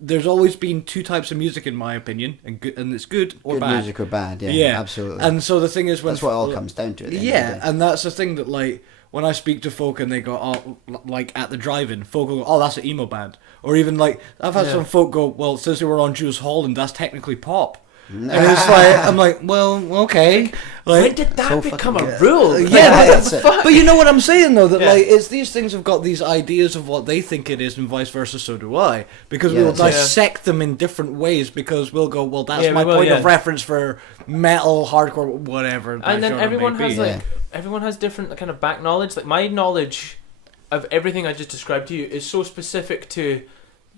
There's always been two types of music, in my opinion, and it's good or bad. Good music or bad, absolutely. And so the thing is, that's what it all comes down to. And that's the thing that, like, when I speak to folk and they go, oh, like at the drive-in, folk will go, oh, that's an emo band. Or even like, I've had some folk go, well, since they were on Jules Holland, that's technically pop. And it's like, I'm like, well, okay. Like, when did that become a rule? But you know what I'm saying, though, that like, it's these things have got these ideas of what they think it is, and vice versa. So do I, because we'll dissect them in different ways. Because we'll go, well, that's my point of reference for metal, hardcore, whatever. And then everyone has everyone has different kind of back knowledge. Like, my knowledge of everything I just described to you is so specific to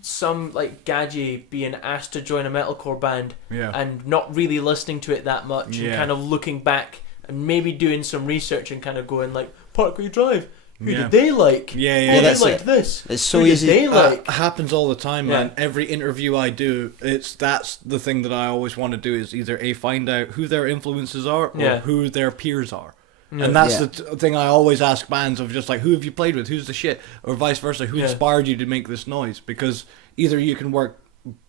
some like Gadget being asked to join a metalcore band and not really listening to it that much and kind of looking back and maybe doing some research and kind of going like, Parkway Drive, who did they like? Who did like this? It's so easy. They like? Happens all the time, man. Every interview I do, that's the thing that I always want to do, is either find out who their influences are or who their peers are. And that's the thing I always ask bands, of just like, who have you played with, who's the shit, or vice versa, who inspired you to make this noise, because either you can work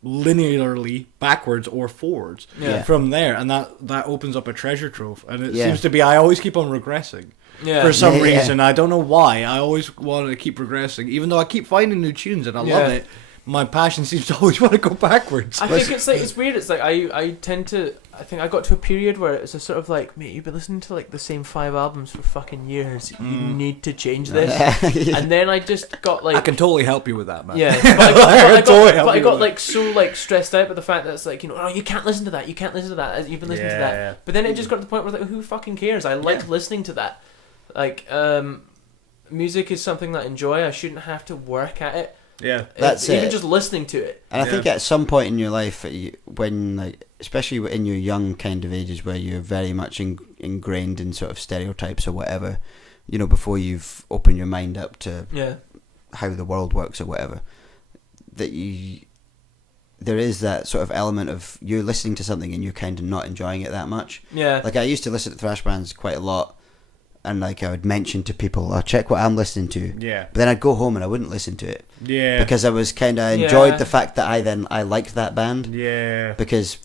linearly backwards or forwards from there, and that opens up a treasure trove. And it seems to be, I always keep on regressing for some reason. I don't know why. I always want to keep regressing, even though I keep finding new tunes and I love it. My passion seems to always want to go backwards. I think it's like, it's weird. It's like I tend to, I think I got to a period where it's a sort of like, mate, you've been listening to like the same 5 albums for fucking years. You need to change this. And then I just got like, I can totally help you with that, man. Yeah, but I got like so like stressed out by the fact that it's like, you know, oh, you can't listen to that. You can't listen to that. You've been listening to that. Yeah. But then it just got to the point where like, who fucking cares? I like listening to that. Like, music is something that I enjoy. I shouldn't have to work at it. Yeah, that's even just listening to it. And I think at some point in your life, when like, especially in your young kind of ages, where you're very much ingrained in sort of stereotypes or whatever, you know, before you've opened your mind up to how the world works or whatever, that there is that sort of element of you're listening to something and you're kind of not enjoying it that much. Yeah, like I used to listen to thrash bands quite a lot. And like I would mention to people, check what I'm listening to. Yeah. But then I'd go home and I wouldn't listen to it. Yeah. Because I was kind of enjoyed the fact that I liked that band. Yeah. Because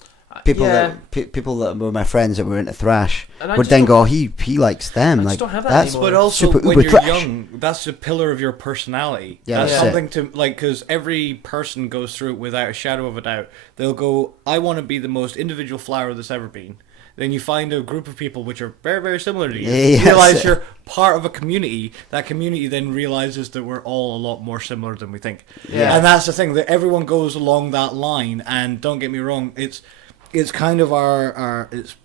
people that were my friends that were into thrash would then go, he likes them. I just don't have that anymore. But also when you're young, that's a pillar of your personality. Yeah. That's something to like, because every person goes through it without a shadow of a doubt. They'll go, I want to be the most individual flower that's ever been. Then you find a group of people which are very, very similar to you. You realize you're part of a community. That community then realizes that we're all a lot more similar than we think. Yeah. And that's the thing, that everyone goes along that line. And don't get me wrong, it's kind of our it's,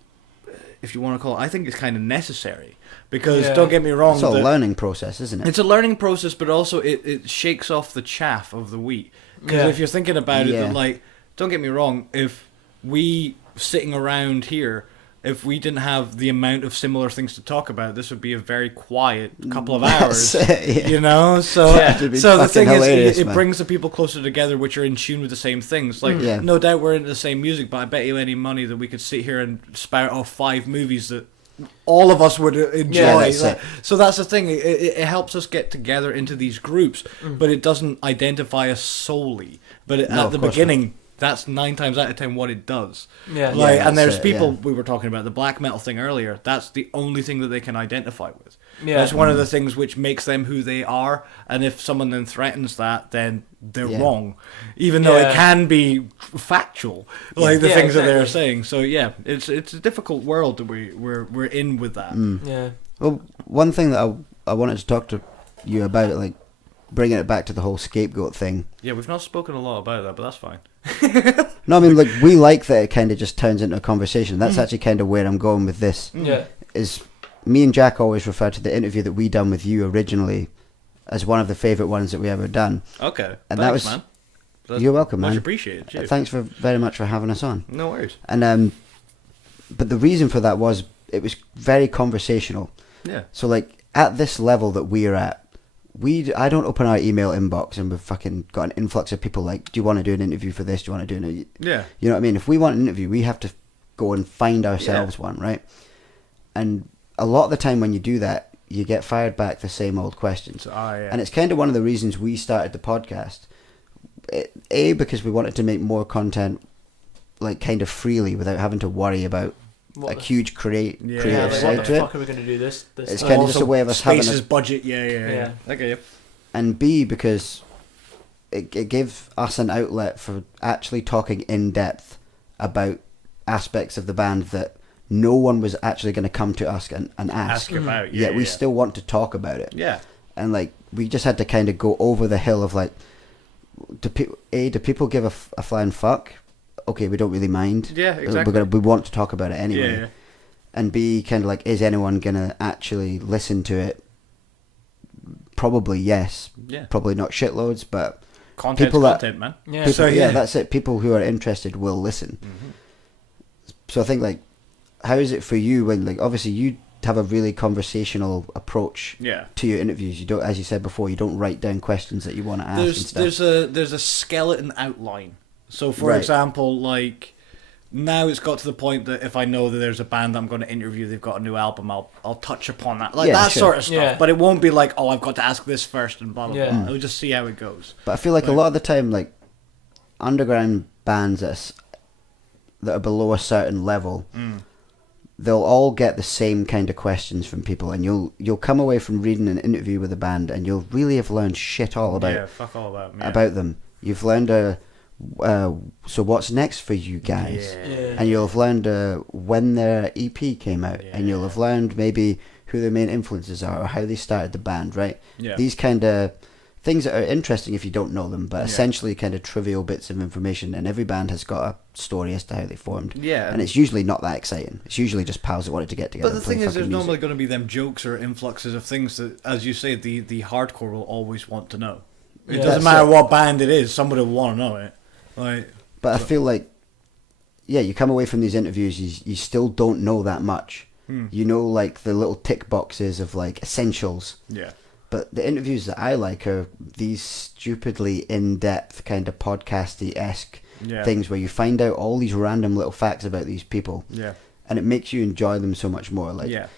if you want to call it, I think it's kind of necessary. Because don't get me wrong, it's a learning process, isn't it? It's a learning process, but also it shakes off the chaff of the wheat. Because if you're thinking about it, that like, don't get me wrong, if we sitting around here, if we didn't have the amount of similar things to talk about, this would be a very quiet couple of hours. You know, so the thing is, it brings the people closer together, which are in tune with the same things. Like, no doubt we're into the same music, but I bet you any money that we could sit here and spout off 5 movies that all of us would enjoy. So that's the thing. It helps us get together into these groups, but it doesn't identify us solely. But at the beginning, that's 9 times out of 10 what it does. And there's people, we were talking about the black metal thing earlier, that's the only thing that they can identify with. That's one of the things which makes them who they are, and if someone then threatens that, then they're wrong. Even though it can be factual, like the things that they're saying. So it's a difficult world that we're in with that. Well, one thing that I wanted to talk to you about, like, bringing it back to the whole scapegoat thing. Yeah, we've not spoken a lot about that, but that's fine. No, I mean, like, we like that it kind of just turns into a conversation. That's actually kind of where I'm going with this. Is me and Jack always refer to the interview that we done with you originally as one of the favourite ones that we ever done. Okay, and thanks, that was, man. You're welcome, man. Much appreciated. Cheers. Thanks very much for having us on. No worries. And but the reason for that was it was very conversational. Yeah. So, like, at this level that we're at, I don't open our email inbox and we've fucking got an influx of people like, do you want to do an interview for this? Do you want to do an Yeah. You know what I mean? If we want an interview, we have to go and find ourselves one, right? And a lot of the time when you do that, you get fired back the same old questions. And it's kind of one of the reasons we started the podcast. Because we wanted to make more content, like, kind of freely without having to worry about a huge creative side what to the it. fuck are we going to do this It's kind of just a way of us having a budget. Yeah. Okay. And B, because it gave us an outlet for actually talking in depth about aspects of the band that no one was actually going to come to us and ask about. Yet we still want to talk about it. Yeah. And, like, we just had to kind of go over the hill of, like, do people give a flying fuck? Okay, we don't really mind. Yeah, exactly. We want to talk about it anyway. Yeah. And B, kind of like, is anyone going to actually listen to it? Probably yes. Yeah. Probably not shitloads, but content, man. Yeah. That's it. People who are interested will listen. Mm-hmm. So I think, like, how is it for you when, like, obviously you have a really conversational approach to your interviews? You don't, as you said before, you don't write down questions that you want to ask and stuff. There's a skeleton outline. So, for example, like, now it's got to the point that if I know that there's a band that I'm going to interview, they've got a new album, I'll touch upon that. Like, sort of stuff. Yeah. But it won't be like, oh, I've got to ask this first and blah, blah, blah. I'll just see how it goes. But I feel like a lot of the time, like, underground bands that are below a certain level, they'll all get the same kind of questions from people, and you'll come away from reading an interview with a band and you'll really have learned shit all about fuck all about me. About them. You've learned so what's next for you guys, and you'll have learned when their EP came out, and you'll have learned maybe who their main influences are or how they started the band, right? These kind of things that are interesting if you don't know them, but essentially kind of trivial bits of information, and every band has got a story as to how they formed. And it's usually not that exciting. It's usually just pals that wanted to get together. But the thing is, there's normally going to be them jokes or influxes of things that, as you say, the hardcore will always want to know. It doesn't matter what band it is, somebody will want to know it. But I feel like, you come away from these interviews, you still don't know that much. You know, like, the little tick boxes of, like, essentials. But the interviews that I like are these stupidly in-depth kind of podcasty-esque things where you find out all these random little facts about these people. And it makes you enjoy them so much more. Like,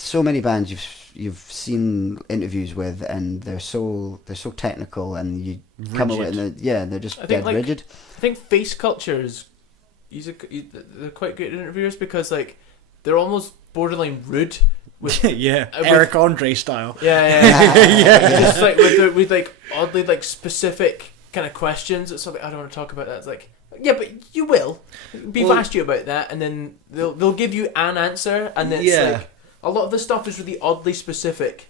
so many bands you've seen interviews with, and they're so technical, and you come away and they're just dead rigid. I think Face Culture they're quite great interviewers because, like, they're almost borderline rude. With, Eric Andre style. Just like with like oddly like specific kind of questions. It's something I don't want to talk about. That it's like, but you will. We've asked you about that, and then they'll give you an answer, and then it's like a lot of the stuff is really oddly specific.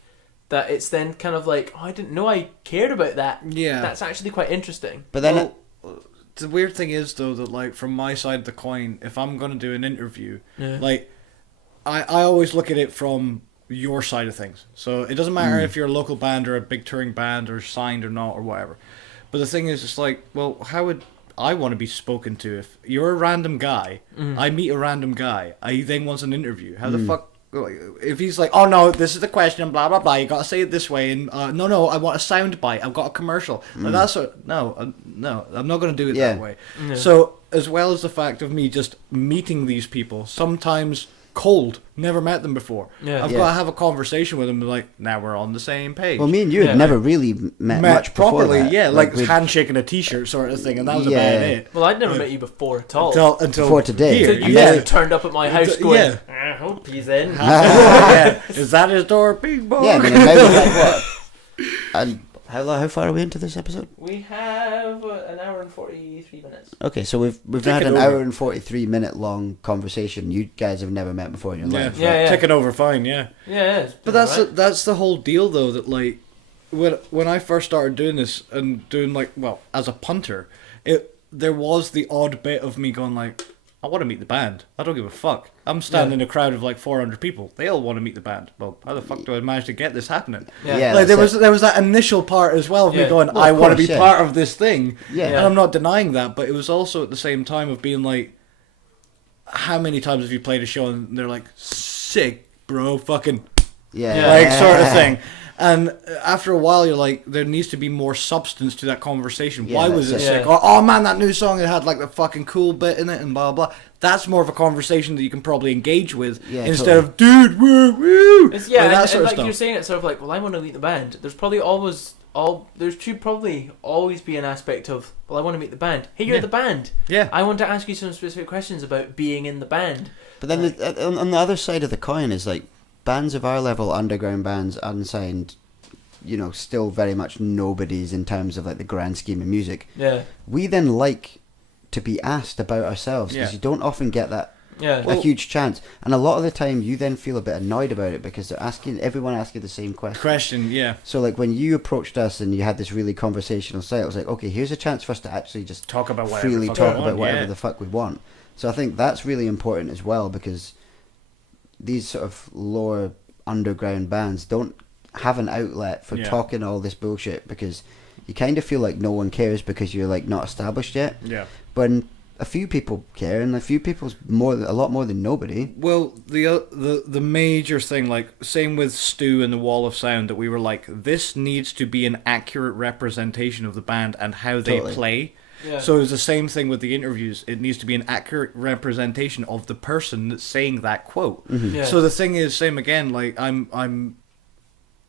That it's then kind of like, I didn't know I cared about that. That's actually quite interesting. But then the weird thing is though that, like, from my side of the coin, if I'm going to do an interview, like, I always look at it from your side of things. So it doesn't matter if you're a local band or a big touring band or signed or not or whatever. But the thing is, it's like, well, how would I want to be spoken to. If you're a random guy, I meet a random guy, he then wants an interview. How the fuck? If he's like, oh no, this is the question, blah blah blah, you gotta say it this way, and no, I want a sound bite, I've got a commercial. Like, that's no, I'm not gonna do it that way. Yeah. So as well as the fact of me just meeting these people, sometimes cold, never met them before. Yeah. I've got to have a conversation with them, like, now we're on the same page. Well, me and you had never really met much properly, before that. like handshaking a t-shirt sort of thing, and that was about it. Well, I'd never met you before at all. Until before today. Here, you guys turned up at my house going, I hope he's in. Is that his door, big boy? Yeah, I mean, and now we're like, what? And how far are we into this episode? We have an hour and 43 minutes. Okay, so we've had an hour and 43 minute long conversation. You guys have never met before in your life. Yeah. Taking over fine, Yeah. But that's the whole deal, though, that like when I first started doing this and doing as a punter, there was the odd bit of me going like, I want to meet the band. I don't give a fuck. I'm standing in a crowd of like 400 people. They all want to meet the band. Well, how the fuck do I manage to get this happening? Yeah, like there was that initial part as well of me going, I want to be part of this thing. Yeah. And I'm not denying that, but it was also at the same time of being like, how many times have you played a show and they're like, sick, bro, fucking, sort of thing. And after a while, you're like, there needs to be more substance to that conversation. Why was it sick? Oh man, that new song, it had like the fucking cool bit in it and blah blah. That's more of a conversation that you can probably engage with instead of dude, woo woo. And you're saying it sort of like, well, I want to meet the band. There's probably probably always be an aspect of, well, I want to meet the band. Hey, you're the band. Yeah. I want to ask you some specific questions about being in the band. But then on the other side of the coin is like, bands of our level, underground bands, unsigned, still very much nobodies in terms of like the grand scheme of music. Yeah. We then like to be asked about ourselves because you don't often get that a huge chance, and a lot of the time you then feel a bit annoyed about it because they're asking the same question. So like when you approached us and you had this really conversational style, it was like, okay, here's a chance for us to actually just talk about whatever the fuck we want. So I think that's really important as well, because these sort of lower underground bands don't have an outlet for talking all this bullshit, because you kind of feel like no one cares because you're like not established yet. Yeah. But a few people care, and a few people's a lot more than nobody. Well, the major thing, like same with Stu and the Wall of Sound, that we were like, this needs to be an accurate representation of the band and how they play. Yeah. So it's the same thing with the interviews. It needs to be an accurate representation of the person that's saying that quote. Mm-hmm. Yeah. So the thing is, same again. Like I'm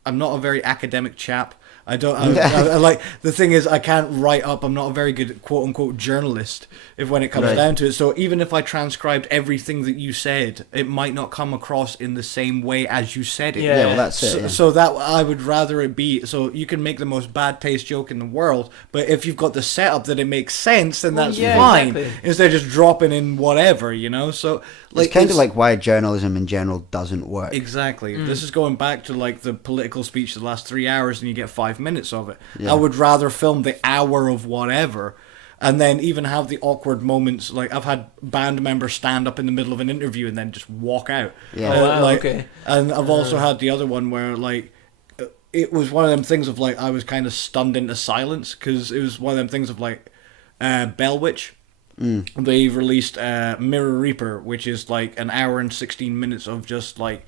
not a very academic chap. I like, the thing is, I can't write up. I'm not a very good quote unquote journalist when it comes down to it. So even if I transcribed everything that you said, it might not come across in the same way as you said it. Yeah, well, that's it. Yeah. So that I would rather it be. So you can make the most bad taste joke in the world, but if you've got the setup that it makes sense, then that's fine. Exactly. Instead of just dropping in whatever, So like, it's kind of like why journalism in general doesn't work. Exactly. This is going back to like the political speech that lasts 3 hours and you get 5 minutes of it. I would rather film the hour of whatever and then even have the awkward moments. Like, I've had band members stand up in the middle of an interview and then just walk out. And I've also had the other one where like it was one of them things of like I was kind of stunned into silence, because it was one of them things of like Bell Witch. They released Mirror Reaper, which is like an hour and 16 minutes of just like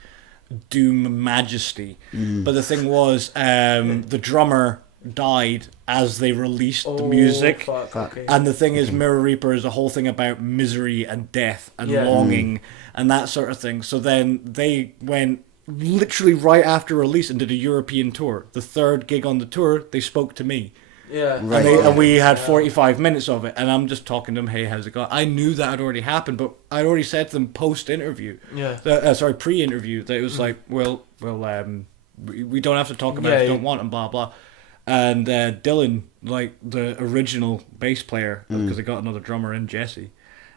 doom majesty. But the thing was, the drummer died as they released the music. Okay. And the thing is, Mirror Reaper is a whole thing about misery and death and longing and that sort of thing. So then they went literally right after release and did a European tour. The third gig on the tour, they spoke to me. Yeah. Right. And we had 45 minutes of it, and I'm just talking to them, hey, how's it going? I knew that had already happened, but I'd already said to them post-interview, pre-interview, that it was like, well, we don't have to talk about it if you don't want, and blah, blah. And Dylan, like the original bass player, because they got another drummer in, Jesse,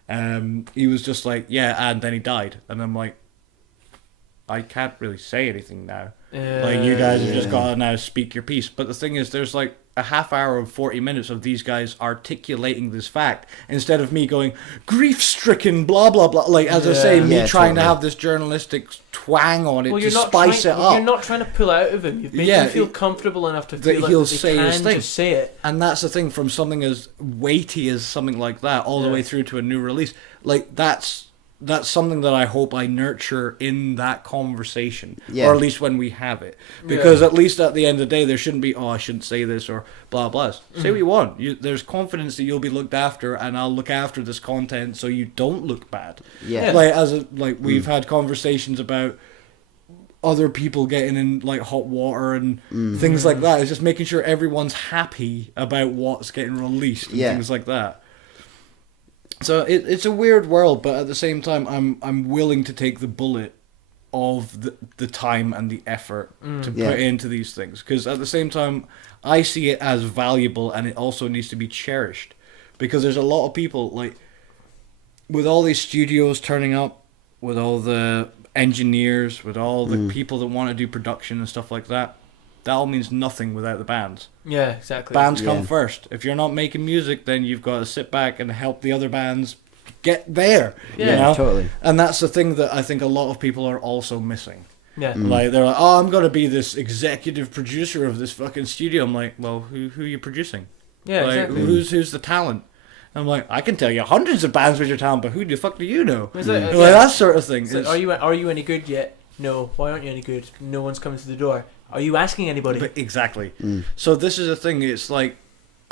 he was just like, yeah, and then he died. And I'm like, I can't really say anything now. Yeah, Like, you guys have just got to now speak your piece. But the thing is, there's like a half hour of 40 minutes of these guys articulating this fact instead of me going, grief-stricken, blah, blah, blah. Like, as I say, me trying to have this journalistic twang on it to spice it up. You're not trying to pull out of him. You've made him feel comfortable enough to feel like he'll they say his can thing. just say it. And that's the thing, from something as weighty as something like that all the way through to a new release. Like, that's something that I hope I nurture in that conversation, or at least when we have it, because at least at the end of the day there shouldn't be, I shouldn't say this or blah blah. Say what you want. There's confidence that you'll be looked after, and I'll look after this content so you don't look bad. Like we've had conversations about other people getting in like hot water and things like that. It's just making sure everyone's happy about what's getting released and things like that. So it's a weird world, but at the same time, I'm willing to take the bullet of the time and the effort to put into these things, because at the same time, I see it as valuable, and it also needs to be cherished, because there's a lot of people, like, with all these studios turning up, with all the engineers, with all the people that want to do production and stuff like that. That all means nothing without the bands. Yeah, exactly. Bands come first. If you're not making music, then you've got to sit back and help the other bands get there. Yeah, you know? Totally. And that's the thing that I think a lot of people are also missing. Yeah. Like, they're like, I'm going to be this executive producer of this fucking studio. I'm like, well, who are you producing? Yeah, like, exactly. Who's the talent? I'm like, I can tell you hundreds of bands with your talent, but who the fuck do you know? Like, like, that sort of thing. Like, are you any good yet? No. Why aren't you any good? No one's coming to the door. Are you asking anybody? But exactly. So this is the thing. It's like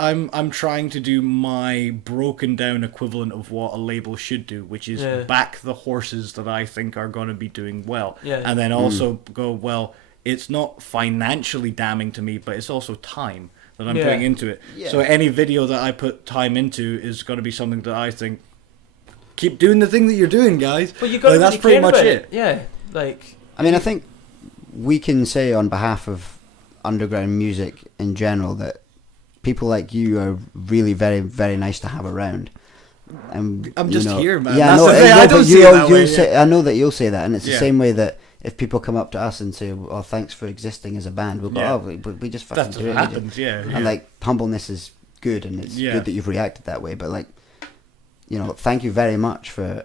I'm trying to do my broken down equivalent of what a label should do, which is back the horses that I think are going to be doing well, and then also go, well, it's not financially damning to me, but it's also time that I'm putting into it. Yeah. So any video that I put time into is going to be something that I think, keep doing the thing that you're doing, guys. But you got that's pretty much it. Yeah, like, I mean, I think we can say on behalf of underground music in general that people like you are really very, very nice to have around. And I'm just here, man. Yeah, I don't see it that way. I know that you'll say that, and it's the same way that if people come up to us and say, "Oh, thanks for existing as a band," we'll go, we just fucking That's do what it." happens, And like, humbleness is good, and it's good that you've reacted that way. But like, thank you very much for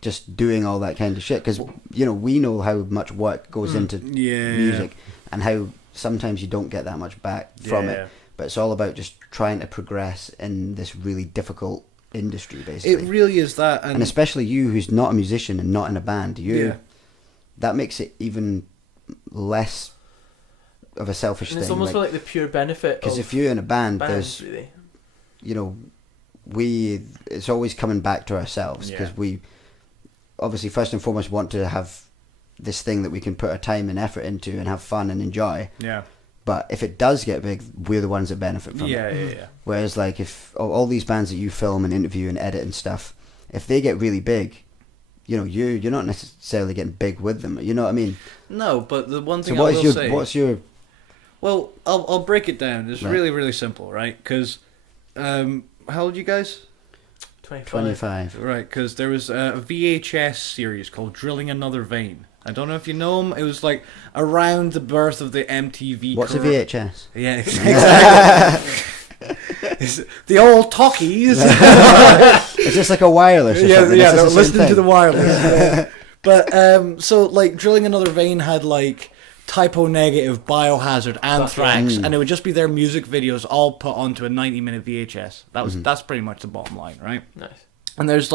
just doing all that kind of shit, because we know how much work goes into music and how sometimes you don't get that much back from it, but it's all about just trying to progress in this really difficult industry, basically. It really is that, and especially you, who's not a musician and not in a band, that makes it even less of a selfish thing. It's almost like the pure benefit, because if you're in a band, there's really, it's always coming back to ourselves, because we obviously first and foremost want to have this thing that we can put our time and effort into and have fun and enjoy. Yeah. But if it does get big, we're the ones that benefit from it. Yeah. Whereas like if all these bands that you film and interview and edit and stuff, if they get really big, you're not necessarily getting big with them. You know what I mean? No, but the one thing what's your? Well, I'll break it down. It's really, really simple, right? Because how old are you guys? 25. Right, because there was a VHS series called Drilling Another Vein. I don't know if you know them. It was like around the birth of the MTV. What's a VHS? Yeah, exactly. The old talkies. Is this like a wireless or something? Yeah, they're listening to the wireless. But so like Drilling Another Vein had like Typo Negative, Biohazard, Anthrax, and it would just be their music videos all put onto a 90-minute VHS. That's pretty much the bottom line, right? Nice. And there's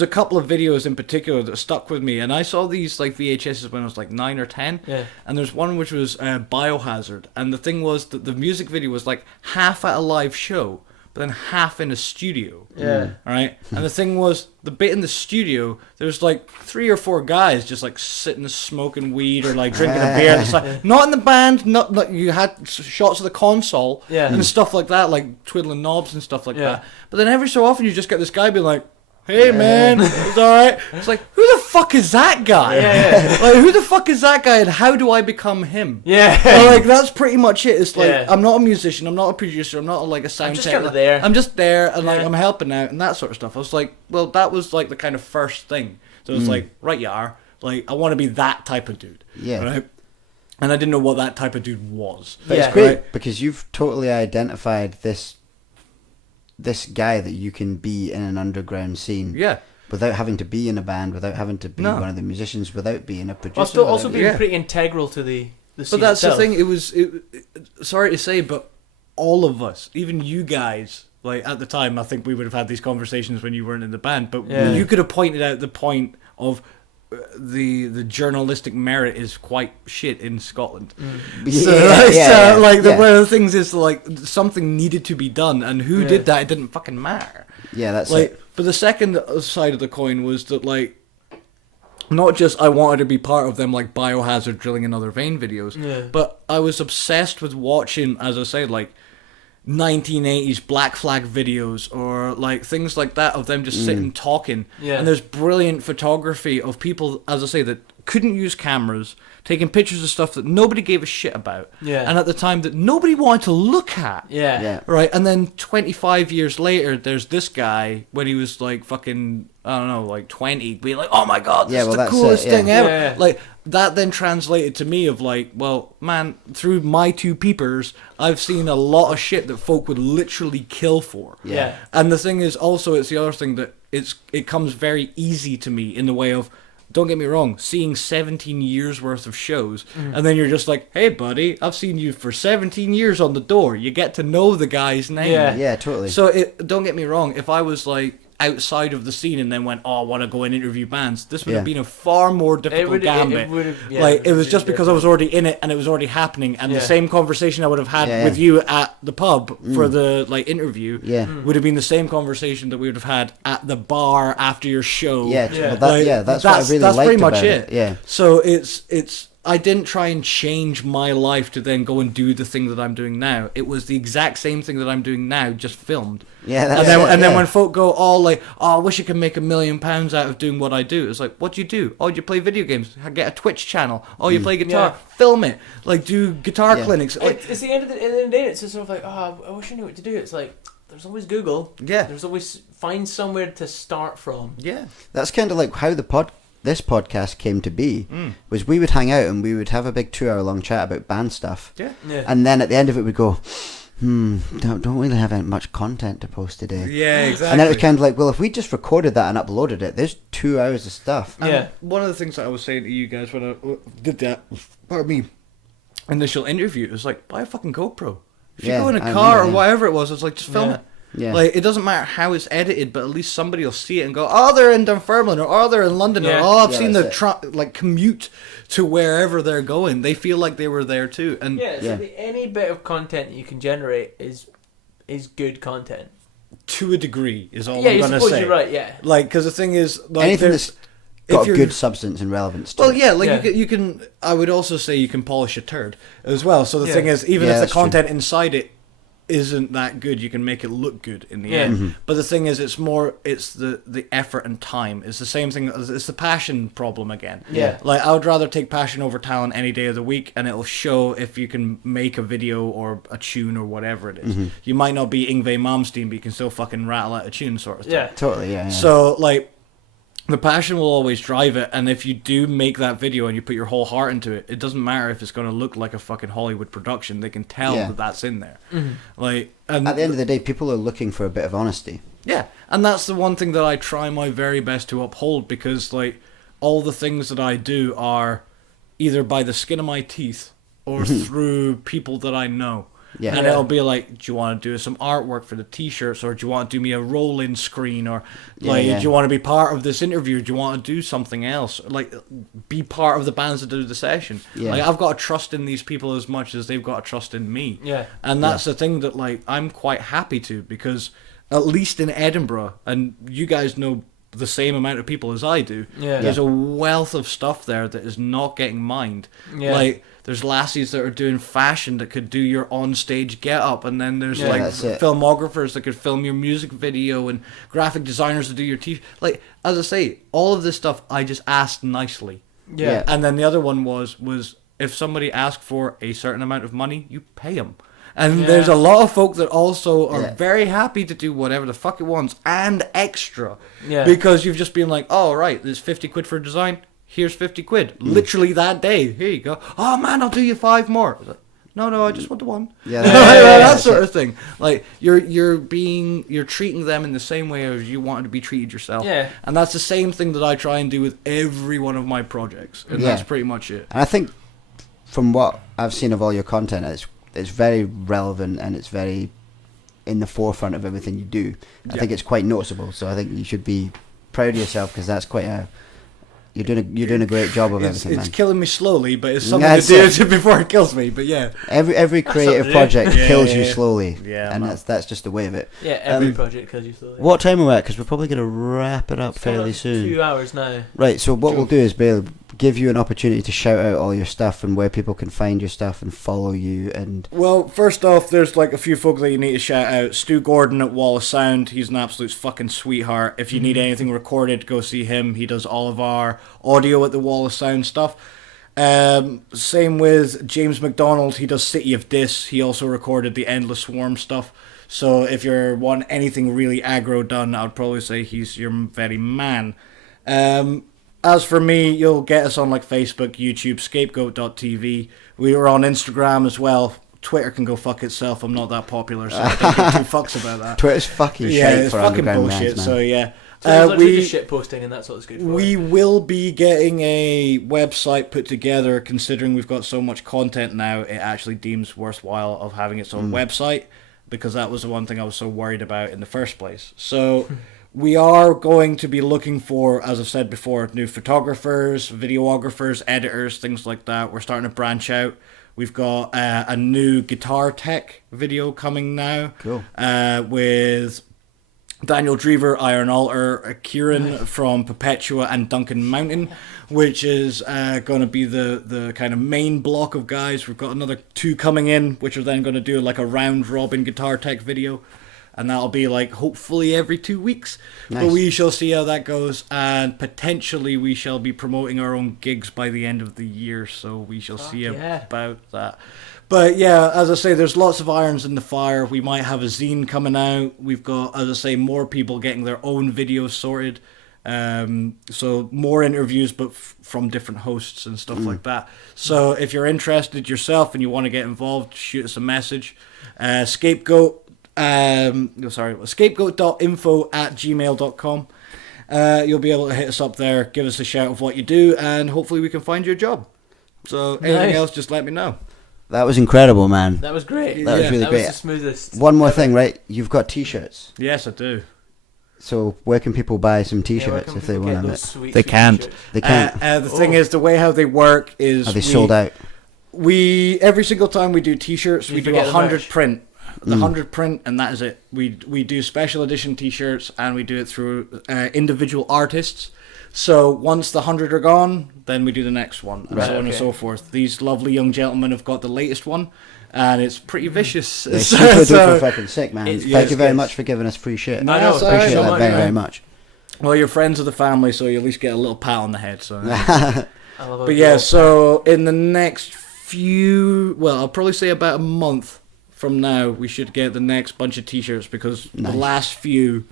a couple of videos in particular that stuck with me, and I saw these like VHSs when I was like 9 or 10. Yeah. And there's one which was Biohazard, and the thing was that the music video was like half at a live show, but then half in a studio. Yeah. Right? And the thing was, the bit in the studio, there's like 3 or 4 guys just like sitting smoking weed or like drinking a beer. It's like, not in the band, not you had shots of the console and stuff like that, like twiddling knobs and stuff like that. But then every so often you just get this guy being like, "Hey man, it's alright." It's like, who the fuck is that guy? Like, who the fuck is that guy and how do I become him? Like, that's pretty much it. It's like, I'm not a musician, I'm not a producer, I'm not like a sound tech. I'm just there and like I'm helping out and that sort of stuff. I was like, well, that was like the kind of first thing. So it's like, right you are. Like, I want to be that type of dude. Yeah. Right? And I didn't know what that type of dude was. But Yeah. it's great Right? because you've totally identified this guy that you can be in an underground scene. Yeah. Without having to be in a band, without having to be No. one of the musicians, without being a producer. While still also without- being Yeah. pretty integral to the scene But that's itself. the thing. Sorry to say, but all of us, even you guys, like at the time, I think we would have had these conversations when you weren't in the band. But Yeah. you could have pointed out the point of the journalistic merit is quite shit in Scotland. Yeah, One of the things is like something needed to be done, and who did that? It didn't fucking matter. Yeah, that's Like, it. but the second side of the coin was that like. Not just I wanted to be part of them like Biohazard drilling another vein videos, but I was obsessed with watching, as I say, like 1980s Black Flag videos or like things like that of them just sitting talking. Yeah. And there's brilliant photography of people, as I say, that couldn't use cameras, taking pictures of stuff that nobody gave a shit about. Yeah. And at the time that nobody wanted to look at. Yeah. Right, and then 25 years later, there's this guy, when he was like fucking, I don't know, like 20, being like, oh my god, this Yeah, is well, the that's coolest it, yeah. thing ever. Yeah. Like, that then translated to me of like, well, man, through my two peepers, I've seen a lot of shit that folk would literally kill for. Yeah. And the thing is, also, it's the other thing that it comes very easy to me in the way of, don't get me wrong, seeing 17 years worth of shows, and then you're just like, hey, buddy, I've seen you for 17 years on the door. You get to know the guy's name. Yeah. Yeah, totally. So don't get me wrong, if I was like outside of the scene and then went, oh, I want to go and interview bands, this would have been a far more difficult gambit. It was just because I was already in it and it was already happening, and the same conversation I would have had with you at the pub for the like interview would have been the same conversation that we would have had at the bar after your show. Well, that's what I really that's liked pretty much about it. Yeah. So it's I didn't try and change my life to then go and do the thing that I'm doing now. It was the exact same thing that I'm doing now, just filmed. Yeah, that's and then it, and then yeah. when folk go all like, oh, I wish I could make £1 million out of doing what I do. It's like, what do you do? Oh, you play video games? Get a Twitch channel. Oh, you play guitar? Film it. Like, do guitar clinics. Like, It's the end of the day. It's just sort of like, oh, I wish I knew what to do. It's like, there's always Google. Yeah. There's always find somewhere to start from. yeah. That's kind of like how this podcast came to be. Was we would hang out and we would have a big 2-hour-long chat about band stuff. Yeah. Yeah. And then at the end of it we'd go, don't really have much content to post today. Yeah, exactly. And then it was kind of like, well, if we just recorded that and uploaded it, there's 2 hours of stuff. Yeah. One of the things that I was saying to you guys when I did that, pardon me, initial interview, it was like, buy a fucking GoPro. If you Yeah, go in a I car remember, or yeah. whatever it was, it's like, just film Yeah. it. Yeah. Like, it doesn't matter how it's edited, but at least somebody will see it and go, oh, they're in Dunfermline, or oh, they're in London, Yeah. or oh, I've Yeah, seen that's the commute to wherever they're going. They feel like they were there too. And Yeah, so Yeah. any bit of content you can generate is good content. to a degree is all Yeah, I'm you going to suppose say. you're right, yeah. Like, because the thing is, like, Anything there's- that's got if you're- good substance and relevance to Well, it. yeah, like Yeah. you can. I would also say you can polish a turd as well. So the Yeah. thing is, even Yeah, if the that's true. content inside it isn't that good, you can make it look good in the Yeah. end. But the thing is, it's the effort and time. It's the same thing. It's the passion problem again. Yeah. Like, I would rather take passion over talent any day of the week, and it'll show if you can make a video or a tune or whatever it is. You might not be Yngwie Malmsteen, but you can still fucking rattle out a tune, sort of thing. Yeah. Totally, yeah. So, like, the passion will always drive it, and if you do make that video and you put your whole heart into it, it doesn't matter if it's going to look like a fucking Hollywood production. They can tell Yeah. that that's in there. Like, and At the end of the day, people are looking for a bit of honesty. yeah, and that's the one thing that I try my very best to uphold, because like all the things that I do are either by the skin of my teeth or through people that I know. Yeah. And Yeah. it'll be like, do you want to do some artwork for the t-shirts, or do you want to do me a roll-in screen, or like, yeah. do you want to be part of this interview, or do you want to do something else, like be part of the bands that do the session? Yeah. Like, I've got to trust in these people as much as they've got to trust in me. Yeah. And that's the thing that, like, I'm quite happy to, because at least in Edinburgh, and you guys know the same amount of people as I do, Yeah. there's a wealth of stuff there that is not getting mined. Yeah. Like, there's lassies that are doing fashion that could do your on-stage get-up, and then there's Yeah, like that's it. filmographers that could film your music video, and graphic designers that do your like, as I say, all of this stuff I just asked nicely. Yeah. And then the other one was if somebody asked for a certain amount of money, you pay them. And Yeah. there's a lot of folk that also are Yeah. very happy to do whatever the fuck it wants, and extra. Yeah. Because you've just been like, oh, right, there's 50 quid for a design. here's 50 quid. Literally that day. Here you go. Oh man, I'll do you 5 more. I was like, no, I just want the one. Yeah, that sort of thing. Like you're treating them in the same way as you wanted to be treated yourself. Yeah. And that's the same thing that I try and do with every one of my projects. And that's pretty much it. And I think from what I've seen of all your content, it's very relevant and it's very in the forefront of everything you do. I think it's quite noticeable. So I think you should be proud of yourself, because that's quite a You're doing a great job of everything. It's killing me slowly, but it's something to do before it kills me. But yeah, every creative project kills you slowly. Yeah, and that's just the way of it. Yeah, every project kills you slowly. What time are we at? Because we're probably going to wrap it up fairly soon. 2 hours now. Right. So what we'll do is give you an opportunity to shout out all your stuff and where people can find your stuff and follow you. And well, first off, there's like a few folk that you need to shout out. Stu Gordon at Wall of Sound. He's an absolute fucking sweetheart. If you need anything recorded, go see him. He does all of our audio at the Wall of Sound stuff. Same with James McDonald. He does City of Dis. He also recorded the Endless Swarm stuff. So if you want anything really aggro done, I would probably say he's your very man. As for me, you'll get us on like Facebook, YouTube, scapegoat.tv. We are on Instagram as well. Twitter can go fuck itself. I'm not that popular, so I don't give 2 fucks about that. Twitter's fucking shit it's for fucking underground bullshit. bands, So yeah. So we just shit posting, and that's what it's good for. We will be getting a website put together, considering we've got so much content now. It actually deems worthwhile of having its own website, because that was the one thing I was so worried about in the first place. So we are going to be looking for, as I've said before, new photographers, videographers, editors, things like that. We're starting to branch out. We've got a new guitar tech video coming now. Cool. With Daniel Drever, Iron Altar, Kieran from Perpetua, and Duncan Mountain, which is going to be the kind of main block of guys. We've got another 2 coming in, which are then going to do like a round-robin guitar tech video, and that'll be like hopefully every 2 weeks. Nice. But we shall see how that goes, and potentially we shall be promoting our own gigs by the end of the year, so we shall see about that. But yeah, as I say, there's lots of irons in the fire. We might have a zine coming out. We've got, as I say, more people getting their own videos sorted. So more interviews, but from different hosts and stuff like that. So if you're interested yourself and you want to get involved, shoot us a message. Scapegoat.info@gmail.com. You'll be able to hit us up there, give us a shout of what you do, and hopefully we can find you a job. So anything else, just let me know. That was incredible, man. That was great. That was really great. That was the smoothest. One more thing, right? You've got T-shirts. Yes, I do. So where can people buy some T-shirts if they want them? They can't. They can't. The thing is, the way how they work is... Are they sold out? Every single time we do T-shirts, we do 100 print. The 100 print, and that is it. We do special edition T-shirts, and we do it through individual artists. So once the 100 are gone, then we do the next one, and so on and so forth. These lovely young gentlemen have got the latest one, and it's pretty vicious. It's super duper fucking sick, man. Thank you very much for giving us free shit. I know, appreciate that very, very much. Well, you're friends of the family, so you at least get a little pat on the head. So, but yeah, so in the next few, well, I'll probably say about a month from now, we should get the next bunch of T-shirts, because the last few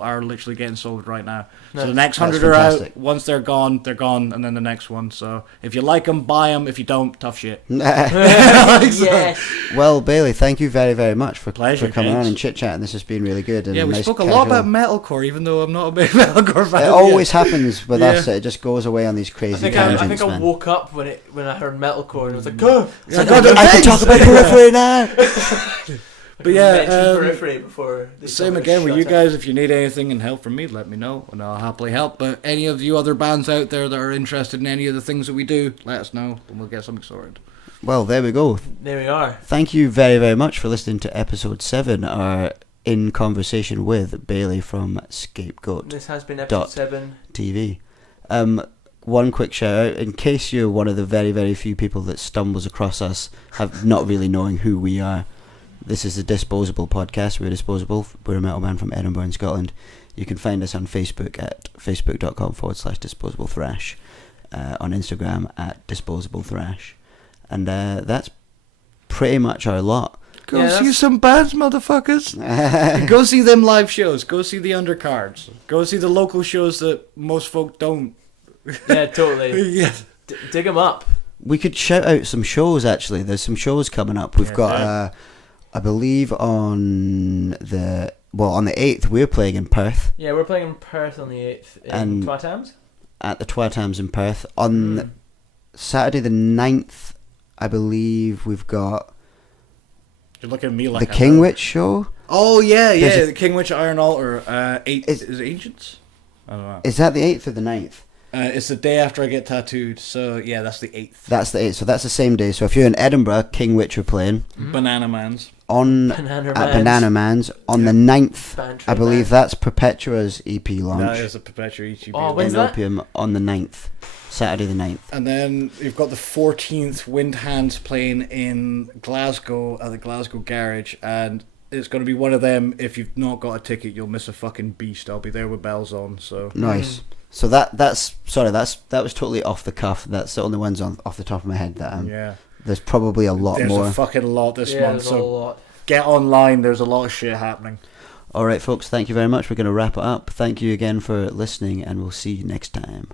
are literally getting sold right now. So the next 100 are out. Once they're gone, and then the next one. So if you like them, buy them. If you don't, tough shit. Yes. Well, Bailey, thank you very, very much for coming on and chit-chatting. This has been really good. And we nice spoke a lot about metalcore, even though I'm not a big metalcore fan. It always happens with us. It just goes away on these crazy tangents, I think I woke up when I heard metalcore, and I was like, "Go!" I can talk about Periphery now. But yeah, Periphery before same again with you guys. If you need anything and help from me, let me know, and I'll happily help. But any of you other bands out there that are interested in any of the things that we do, let us know, and we'll get something sorted. Well, there we go. There we are. Thank you very, very much for listening to episode 7, our in conversation with Bailey from Scapegoat. This has been episode 7 TV. One quick shout out, in case you're one of the very, very few people that stumbles across us, not really knowing who we are. This is the Disposable Podcast. We're Disposable. We're a metal band from Edinburgh in Scotland. You can find us on Facebook at facebook.com/Disposable Thrash, on Instagram at Disposable Thrash. And that's pretty much our lot. Go see some bands, motherfuckers. Go see them live shows. Go see the undercards. Go see the local shows that most folk don't Yeah, totally. Yeah. Dig them up. We could shout out some shows, actually. There's some shows coming up. We've got, I believe, on the 8th, we're playing in Perth. Yeah, we're playing in Perth on the 8th in Twatams. At the Twatams in Perth. On Saturday the 9th, I believe we've got... You're looking at me like the Kingwitch show. Oh, yeah, the Kingwitch Iron Altar. Is it Ancients? I don't know. Is that the 8th or the 9th? It's the day after I get tattooed, so yeah, that's the 8th. That's the 8th, so that's the same day. So if you're in Edinburgh, Kingwitch are playing. Banana Man's. Banana Man's. On the 9th, I believe that's Perpetua's EP launch. That is a Perpetua EP launch. When's that? Opium on the 9th. Saturday the 9th. And then you've got the 14th, Wind Hands playing in Glasgow at the Glasgow Garage, and it's going to be one of them. If you've not got a ticket, you'll miss a fucking beast. I'll be there with bells on. So nice. So that was totally off the cuff. That's the only ones off the top of my head that there's probably a lot more. There's a fucking lot this month. There's a lot. Get online. There's a lot of shit happening. All right, folks. Thank you very much. We're going to wrap it up. Thank you again for listening, and we'll see you next time.